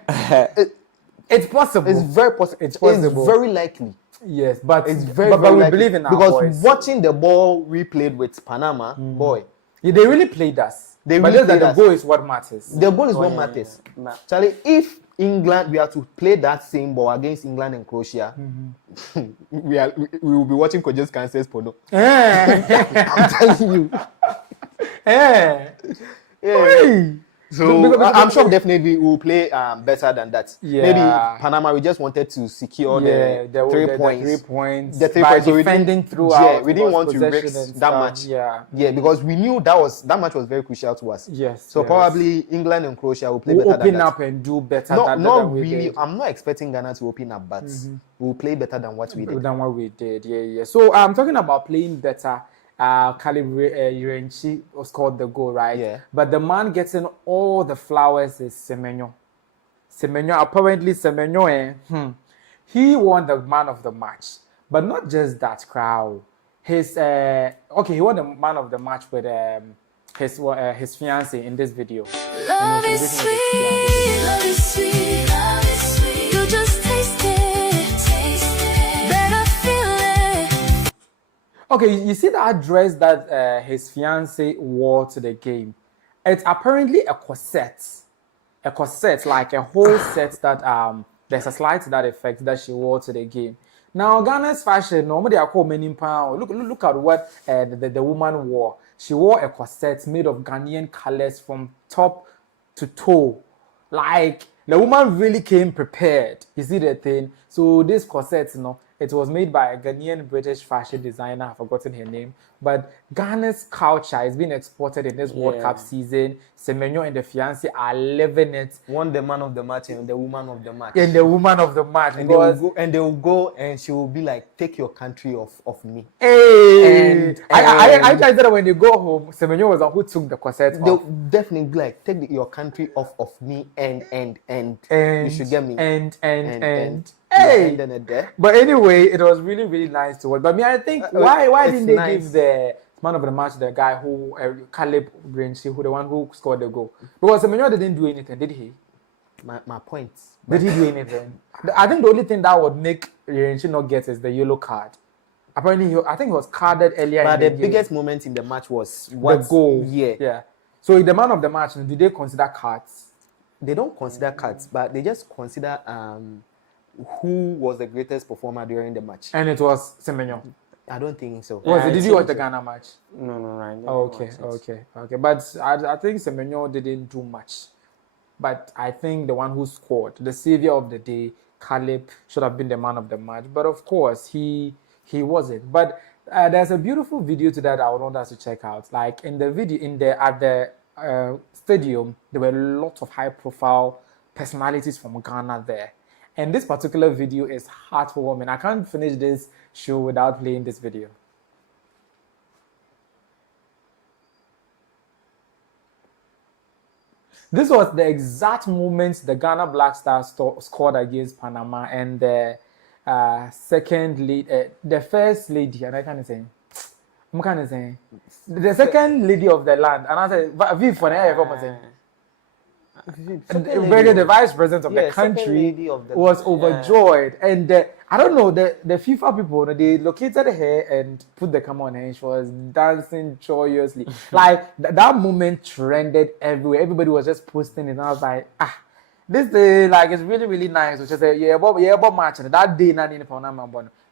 it's possible. It's very possible. It's possible. It's very likely. Yes, but It's but we likely. believe in our because boys. watching the ball we played with Panama, boy. Yeah, they really played us. They but really just that played the us. goal is what matters. The goal is what matters. Charlie, if England, we are to play that same ball against England and Croatia, we will be watching Kojo's Kansas Pono. I'm telling you. So I'm sure definitely we will play better than that. Yeah. Maybe Panama, we just wanted to secure the 3 points. The 3 points. The 3 by points. So defending throughout. Yeah, we didn't want to possession risk and that stuff. much. Yeah, because we knew that match was very crucial to us. Yes. So probably England and Croatia will play we'll better than open that. up and do better Not we really. did. I'm not expecting Ghana to open up, but we'll play better than what we did. Than what we did, yeah. So I'm talking about playing better. Yurenchi scored the goal, right? Yeah. But the man getting all the flowers is Semenyo. Apparently Semenyo, he won the man of the match. But not just that crowd. His he won the man of the match with his fiancée in this video. Love is sweet, love is sweet, love is sweet. You just taste it, better feel it. Okay, you see that dress that his fiancée wore to the game? It's apparently a corset, like a whole set that there's a slide to that effect that she wore to the game. Now Ghana's fashion, normally I call many pound. Look at what the woman wore. She wore a corset made of Ghanaian colors from top to toe. Like the woman really came prepared. You see the thing? So this corset, it was made by a Ghanaian British fashion designer. I've forgotten her name. But Ghana's culture is being exported in this World Cup season. Semenyo and the fiancé are living it. Won the man of the match and the woman of the match. And the woman of the match. And they will go and she will be like, take your country off me. Hey! And I tried that when you go home, Semenyo was the one who took the corset off. They'll definitely be like, take your country off of me and you should get me. And hey! But anyway, it was really, really nice to watch. But I think why didn't they give the man of the match the guy who Caleb Grinchi, who the one who scored the goal? Because Semenyo didn't do anything, did he? My point. Did he do anything? I think the only thing that would make Grinchi not get is the yellow card. Apparently, I think he was carded earlier. But the biggest moment in the match was the goal. Yeah. So the man of the match, do they consider cards? They don't consider cards, but they just consider who was the greatest performer during the match. And it was Semenyo. I don't think so. Did you watch the Ghana match? No, I didn't Okay. But I think Semenyo didn't do much. But I think the one who scored, the savior of the day, Caleb, should have been the man of the match. But of course, he wasn't. But there's a beautiful video to that I would want us to check out. Like in the video, at the stadium, there were lots of high-profile personalities from Ghana there. And this particular video is heartwarming. I can't finish this show without playing this video. This was the exact moment the Ghana Black Stars scored against Panama, and the second lead, the first lady, and the second lady of the land, and I said, the vice president of the country was overjoyed, and I don't know, the FIFA people, they located her and put the camera on her, and she was dancing joyously. Like that moment trended everywhere. Everybody was just posting it, and I was like, this day, like, it's really, really nice. Which is about match. And that day,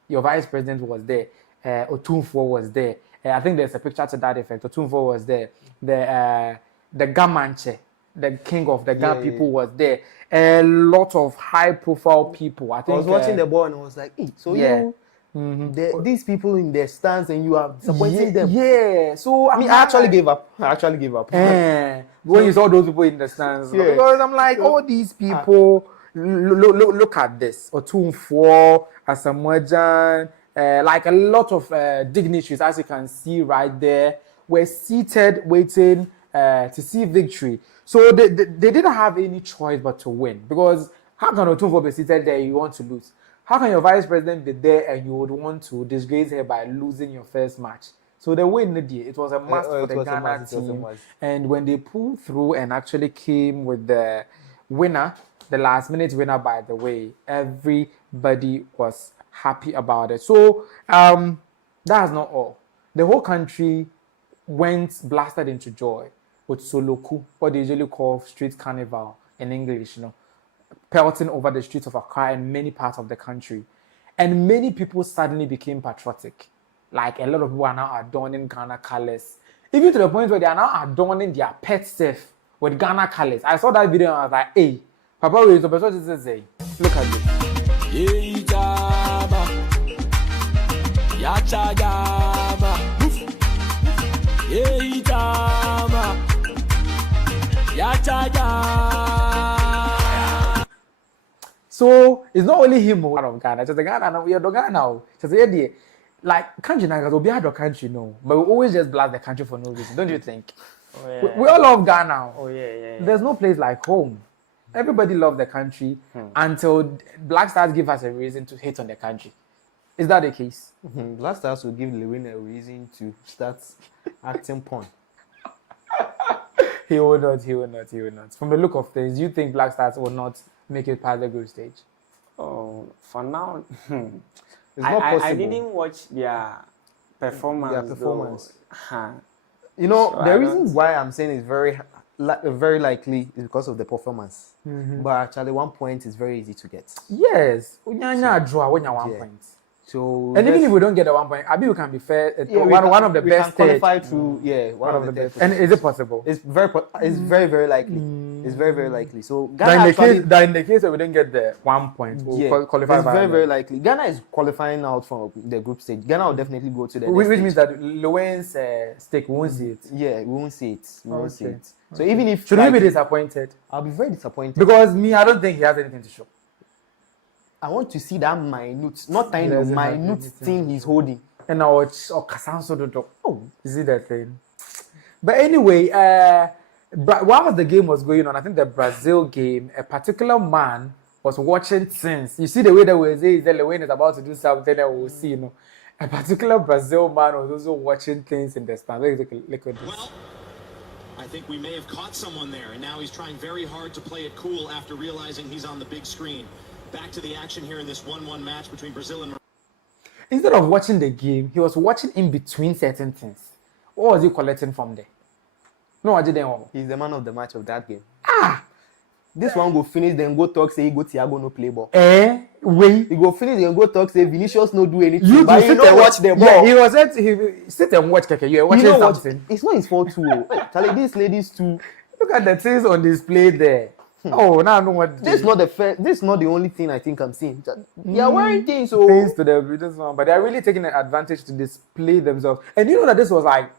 your vice president was there. Otunfo was there. I think there's a picture to that effect. Otunfo was there. The Gamanche. the king of the Ghana people was there. A lot of high-profile people. I think I was watching the ball and I was like, hey, so these people in their stands and you are disappointing them. Yeah. So I actually gave up. When you saw those people in the stands, because I'm like, all these people. Look at this. Otunfo, Asamoah, like a lot of dignitaries, as you can see right there, were seated waiting to see victory. So they didn't have any choice but to win. Because how can Otunfo be seated there and you want to lose? How can your vice president be there and you would want to disgrace her by losing your first match? So they win. It was a must for the Ghana team. And when they pulled through and actually came with the winner, the last minute winner, by the way, everybody was happy about it. So that's not all. The whole country went blasted into joy with Soloku, what they usually call street carnival in English, pelting over the streets of Accra and many parts of the country. And many people suddenly became patriotic. Like a lot of people are now adorning Ghana colors, even to the point where they are now adorning their pet stuff with Ghana colors. I saw that video and I was like, hey, Papa, what is the say? Look at this. So it's not only him out of Ghana. Just Ghana, we are Ghana now. Just like country now, we have the country, no, but we always just blast the country for no reason, don't you think? Oh, yeah. We all love Ghana. Oh yeah. There's no place like home. Everybody loves the country until Black Stars give us a reason to hate on the country. Is that the case? Black Stars will give Lewin a reason to start acting porn. He will not. From the look of things, you think Black Stars will not make it past the group stage? Oh, for now, it's not possible. I didn't watch their performance. You know, so the reason why I'm saying it's very likely is because of the performance. But actually, 1 point is very easy to get. Yes. Draw when you're 1 point. So and even if we don't get the 1 point, Abi, we can be fair. One of the best. We can qualify through. One of the best. And is it possible? It's very likely. It's very likely. So Ghana in the case that we don't get the 1 point, we'll qualify. It's very likely. Ghana is qualifying out from the group stage. Ghana will definitely go to the next which stage. means that Lowen's stake won't see it. Yeah, we won't see it. We won't see it. So even if should we be disappointed? I'll be very disappointed because I don't think he has anything to show. I want to see that not tiny, minute thing he's holding. And now it's is it that thing? But anyway, while the game was going on, I think the Brazil game, a particular man was watching things. You see the way that we say that Lewin is about to do something that we'll see, A particular Brazil man was also watching things in the stand. Look at this. Well, I think we may have caught someone there, and now he's trying very hard to play it cool after realizing he's on the big screen. Back to the action here in this 1-1 match between Brazil and... Instead of watching the game, he was watching in between certain things. What was he collecting from there? No, I didn't want. He's the man of the match of that game. This one go finish, then go talk, say he go Thiago no play ball. Wait. He go finish, then go talk, say Vinicius no do anything. You but sit and watch the ball. Yeah, he was sit and watch Keke. You were watching something. It's not his fault too. Tell these ladies too. Look at the things on display there. Oh, now I know what. This is not the only thing I think I'm seeing. They are wearing things to this one, but they are really taking an advantage to display themselves. And you know that this was like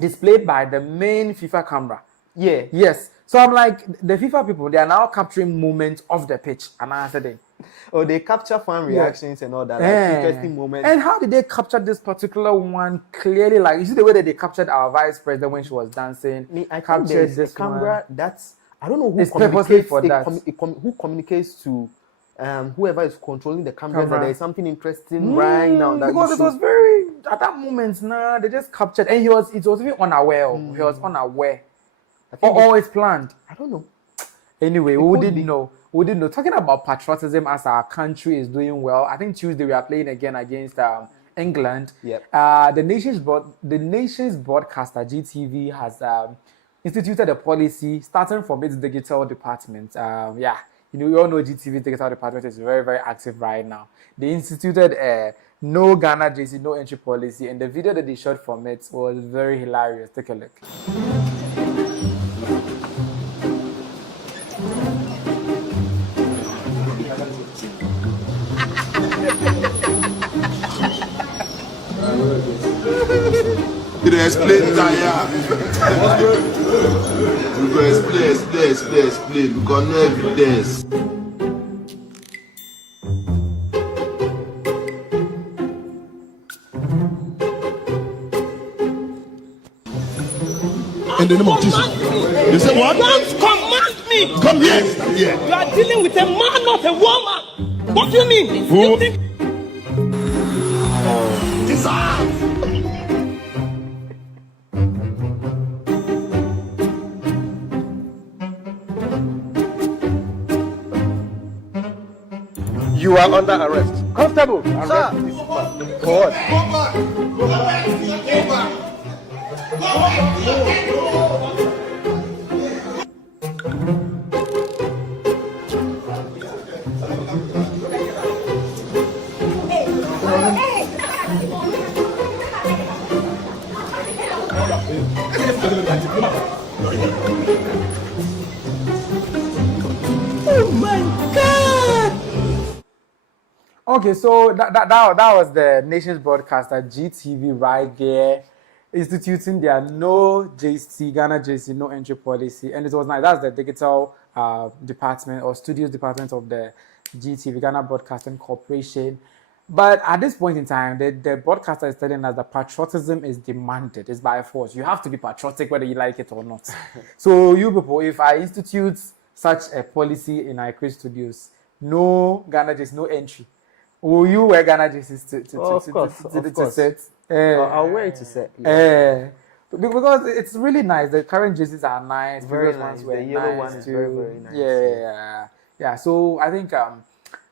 displayed by the main FIFA camera. Yeah. Yes. So I'm like, the FIFA people, they are now capturing moments of the pitch. And I said, oh, they capture fan reactions and all that, like interesting moments. And how did they capture this particular one clearly? Like, you see the way that they captured our vice president when she was dancing. I captured this camera. That's I don't know who communicates to whoever is controlling the camera that there is something interesting right now. Because it was very at that moment. They just captured, and it was even unaware. He was unaware. Or it's planned. I don't know. Anyway, we didn't know. Talking about patriotism as our country is doing well. I think Tuesday we are playing again against England. Yep. The nation's broadcaster GTV has instituted a policy starting from its digital department. We all know GTV's digital department is very, very active right now. They instituted a no Ghana JC, no entry policy, and the video that they shot from it was very hilarious. Take a look. You explain tire. You go explain. You got no evidence. In the name of Jesus. You say what? Don't command me. Come here. You are dealing with a man, not a woman. What do you mean? Who? You think You are under arrest. Constable, arrest this man. For what? Go back. oh my God! Okay, so that was the nation's broadcaster GTV right there, instituting their no JC, Ghana JC, no entry policy. And it was nice. That's the digital department or studios department of the GTV, Ghana Broadcasting Corporation. But at this point in time, the broadcaster is telling us that patriotism is demanded. It's by force. You have to be patriotic whether you like it or not. So you people, if I institute such a policy in ICRIS studios, no Ghana JC, no entry. Will you wear Ghana jerseys to set? I'll wear it to set. Yeah. Because it's really nice. The current jerseys are nice. Very Previous nice. ones were The yellow nice one is too. very, very nice. Yeah. So I think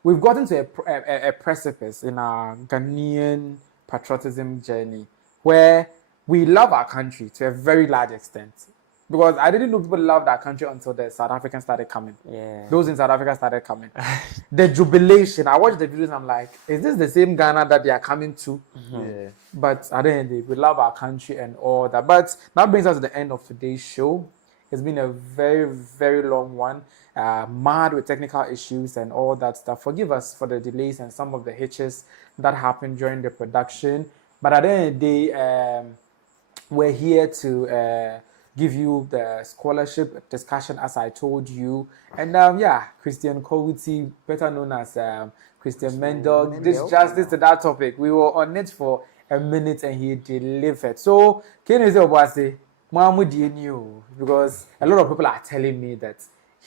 we've gotten to a precipice in our Ghanaian patriotism journey where we love our country to a very large extent. Because I didn't know people loved our country until the South Africans started coming. Yeah. Those in South Africa started coming. The jubilation. I watched the videos and I'm like, is this the same Ghana that they are coming to? Yeah. But at the end of the day, we love our country and all that. But that brings us to the end of today's show. It's been a very, very long one. Mad with technical issues and all that stuff. Forgive us for the delays and some of the hitches that happened during the production. But at the end of the day, we're here to give you the scholarship discussion as I told you. And Christian Kowiti, better known as Christian Mendel, this justice to that topic. We were on it for a minute and he delivered. So, can you say what I because a lot of people are telling me that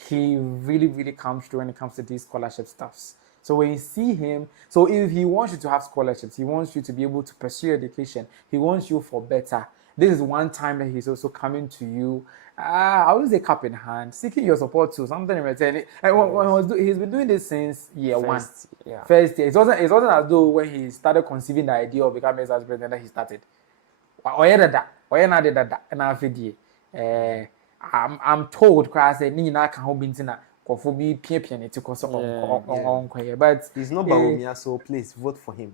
he really, really comes through when it comes to these scholarship stuffs. So when you see him, so if he wants you to have scholarships, he wants you to be able to pursue education, he wants you for better. This is one time that he's also coming to you. I would say cup in hand, seeking your support too, something in return. And he's been doing this since year one. First year. It wasn't as though when he started conceiving the idea of becoming as president that he started. I'm told, but he's not Bawumia, so please vote for him.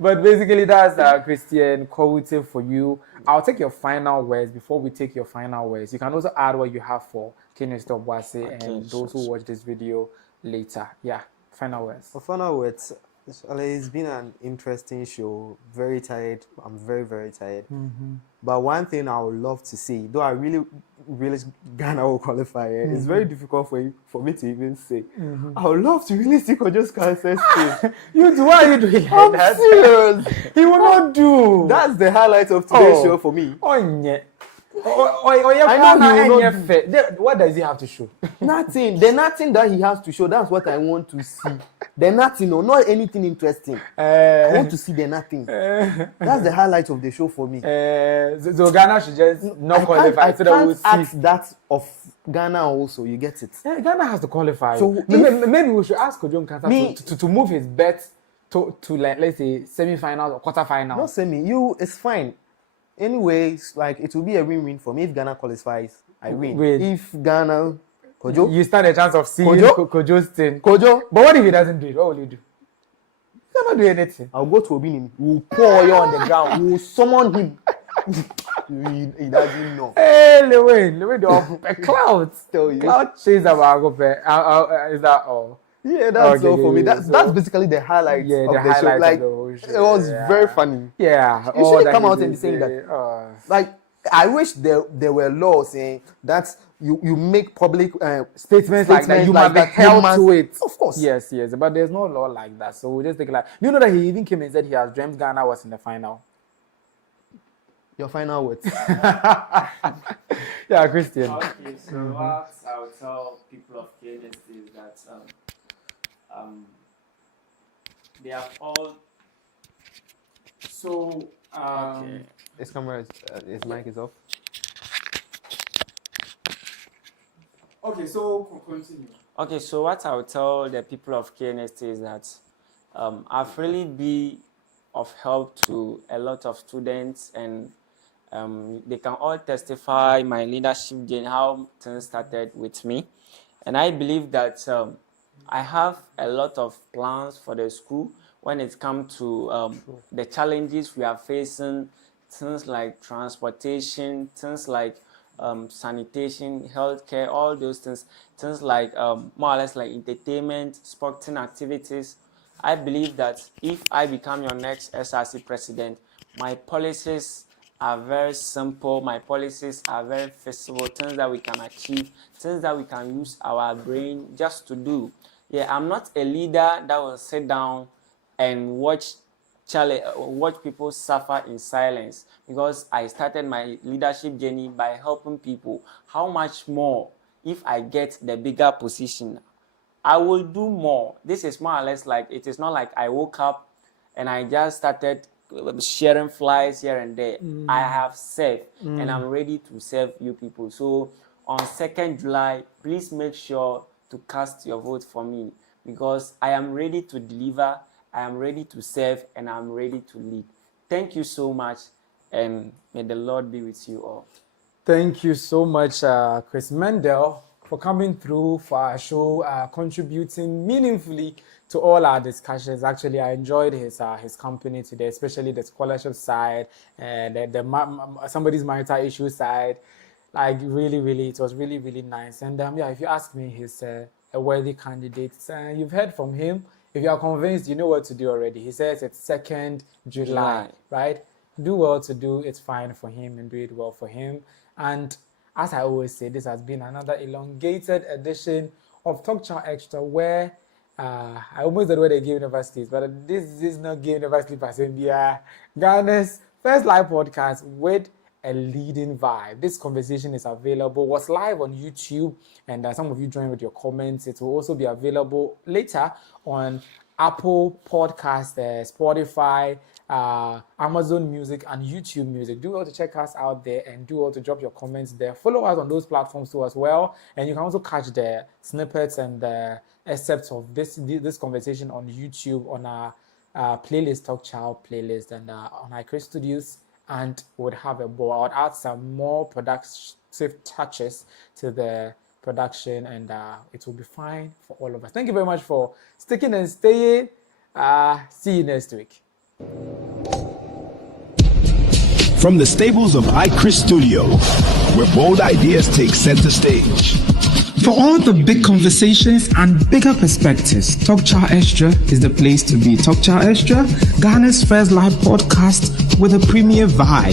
But basically, that's Christian Kowite for you. I'll take your final words before we take your final words. You can also add what you have for Kenny Stopwase and those who watch this video later. Yeah, final words. For final words, it's been an interesting show. Very tired. I'm very, very tired. But one thing I would love to see, though I really Ghana will qualify, it's very difficult for me to even say. I would love to really see Kojo's cancer stage. You do? Why are you doing I'm that? serious. He will not do. That's the highlight of today's show for me. I know he will not. What does he have to show? Nothing. There's nothing that he has to show. That's what I want to see. There's nothing, no, not anything interesting. I want to see the nothing. That's the highlight of the show for me. So Ghana should just not qualify. I can't ask that of Ghana also. You get it? Yeah, Ghana has to qualify. So maybe we should ask Kojo Nkata to move his bet to like, let's say semi-finals or quarter-finals. Not semi. It's fine. Anyways, like it will be a win-win for me if Ghana qualifies. I win. If Ghana, Kojo, you stand a chance of seeing Kojo's thing. Kojo, but what if he doesn't do it? What will you do? You cannot do anything. I'll go to Obinim. We'll pour oil on the ground. We'll summon him. He doesn't know. Hey, Lewe, a cloud. Tell you. Cloud chase about Agope. Is that all? Yeah, that's Okay, all for me. yeah, That's basically the highlight of the show. Like, it was very funny. Yeah. You all shouldn't that come he out did and be saying say, that. Like, I wish there were laws saying that you make public statements like that. You might be held to it. Of course. Yes. But there's no law like that. So we just take it like. You know that he even came and said he has dreamt Ghana was in the final. Your final words. Yeah, Christian. Okay, so what I would tell people of KNST is that they have all. So okay. His camera his mic is off. Okay, so continue. Okay, so what I would tell the people of KNST is that I've really been of help to a lot of students, and they can all testify my leadership journey, how things started with me. And I believe that I have a lot of plans for the school when it comes to the challenges we are facing, things like transportation, things like sanitation, healthcare, all those things like more or less like entertainment, sporting activities. I believe that if I become your next SRC president, my policies are very simple, my policies are very feasible, things that we can achieve, things that we can use our brain just to do. Yeah, I'm not a leader that will sit down and watch people suffer in silence, because I started my leadership journey by helping people. How much more if I get the bigger position? I will do more. This is more or less like, it is not like I woke up and I just started sharing flyers here and there. I have served and I'm ready to serve you people. So on 2nd July, please make sure to cast your vote for me, because I am ready to deliver, I am ready to serve, and I'm ready to lead. Thank you so much, and may the Lord be with you all. Thank you so much, Chris Mendel, for coming through for our show, contributing meaningfully to all our discussions. Actually, I enjoyed his company today, especially the scholarship side and somebody's marital issue side. Like really, it was really nice. And yeah, if you ask me, he's a worthy candidate. You've heard from him. If you are convinced, you know what to do already. He says it's 2nd July, right? Do well to do it's fine for him, and do it well for him. And as I always say, this has been another elongated edition of Talk Chaw Extra, where I almost don't know where they give universities, but this is not give university per se. Ghana's first live podcast with a leading vibe. This conversation is available, was live on YouTube, and some of you joined with your comments. It will also be available later on Apple Podcast, Spotify, Amazon Music, and YouTube Music. Do well to check us out there, and do well to drop your comments there. Follow us on those platforms too as well, and you can also catch the snippets and the excerpts of this conversation on YouTube on our playlist, Talk Chow playlist, and on iCris Studios, and would have a ball. I would add some more productive touches to the production, and it will be fine for all of us. Thank you very much for sticking and staying. See you next week. From the stables of iCris Studio, where bold ideas take center stage. For all the big conversations and bigger perspectives, Talk Chaw Extra is the place to be. Talk Chaw Extra, Ghana's first live podcast with a premier vibe.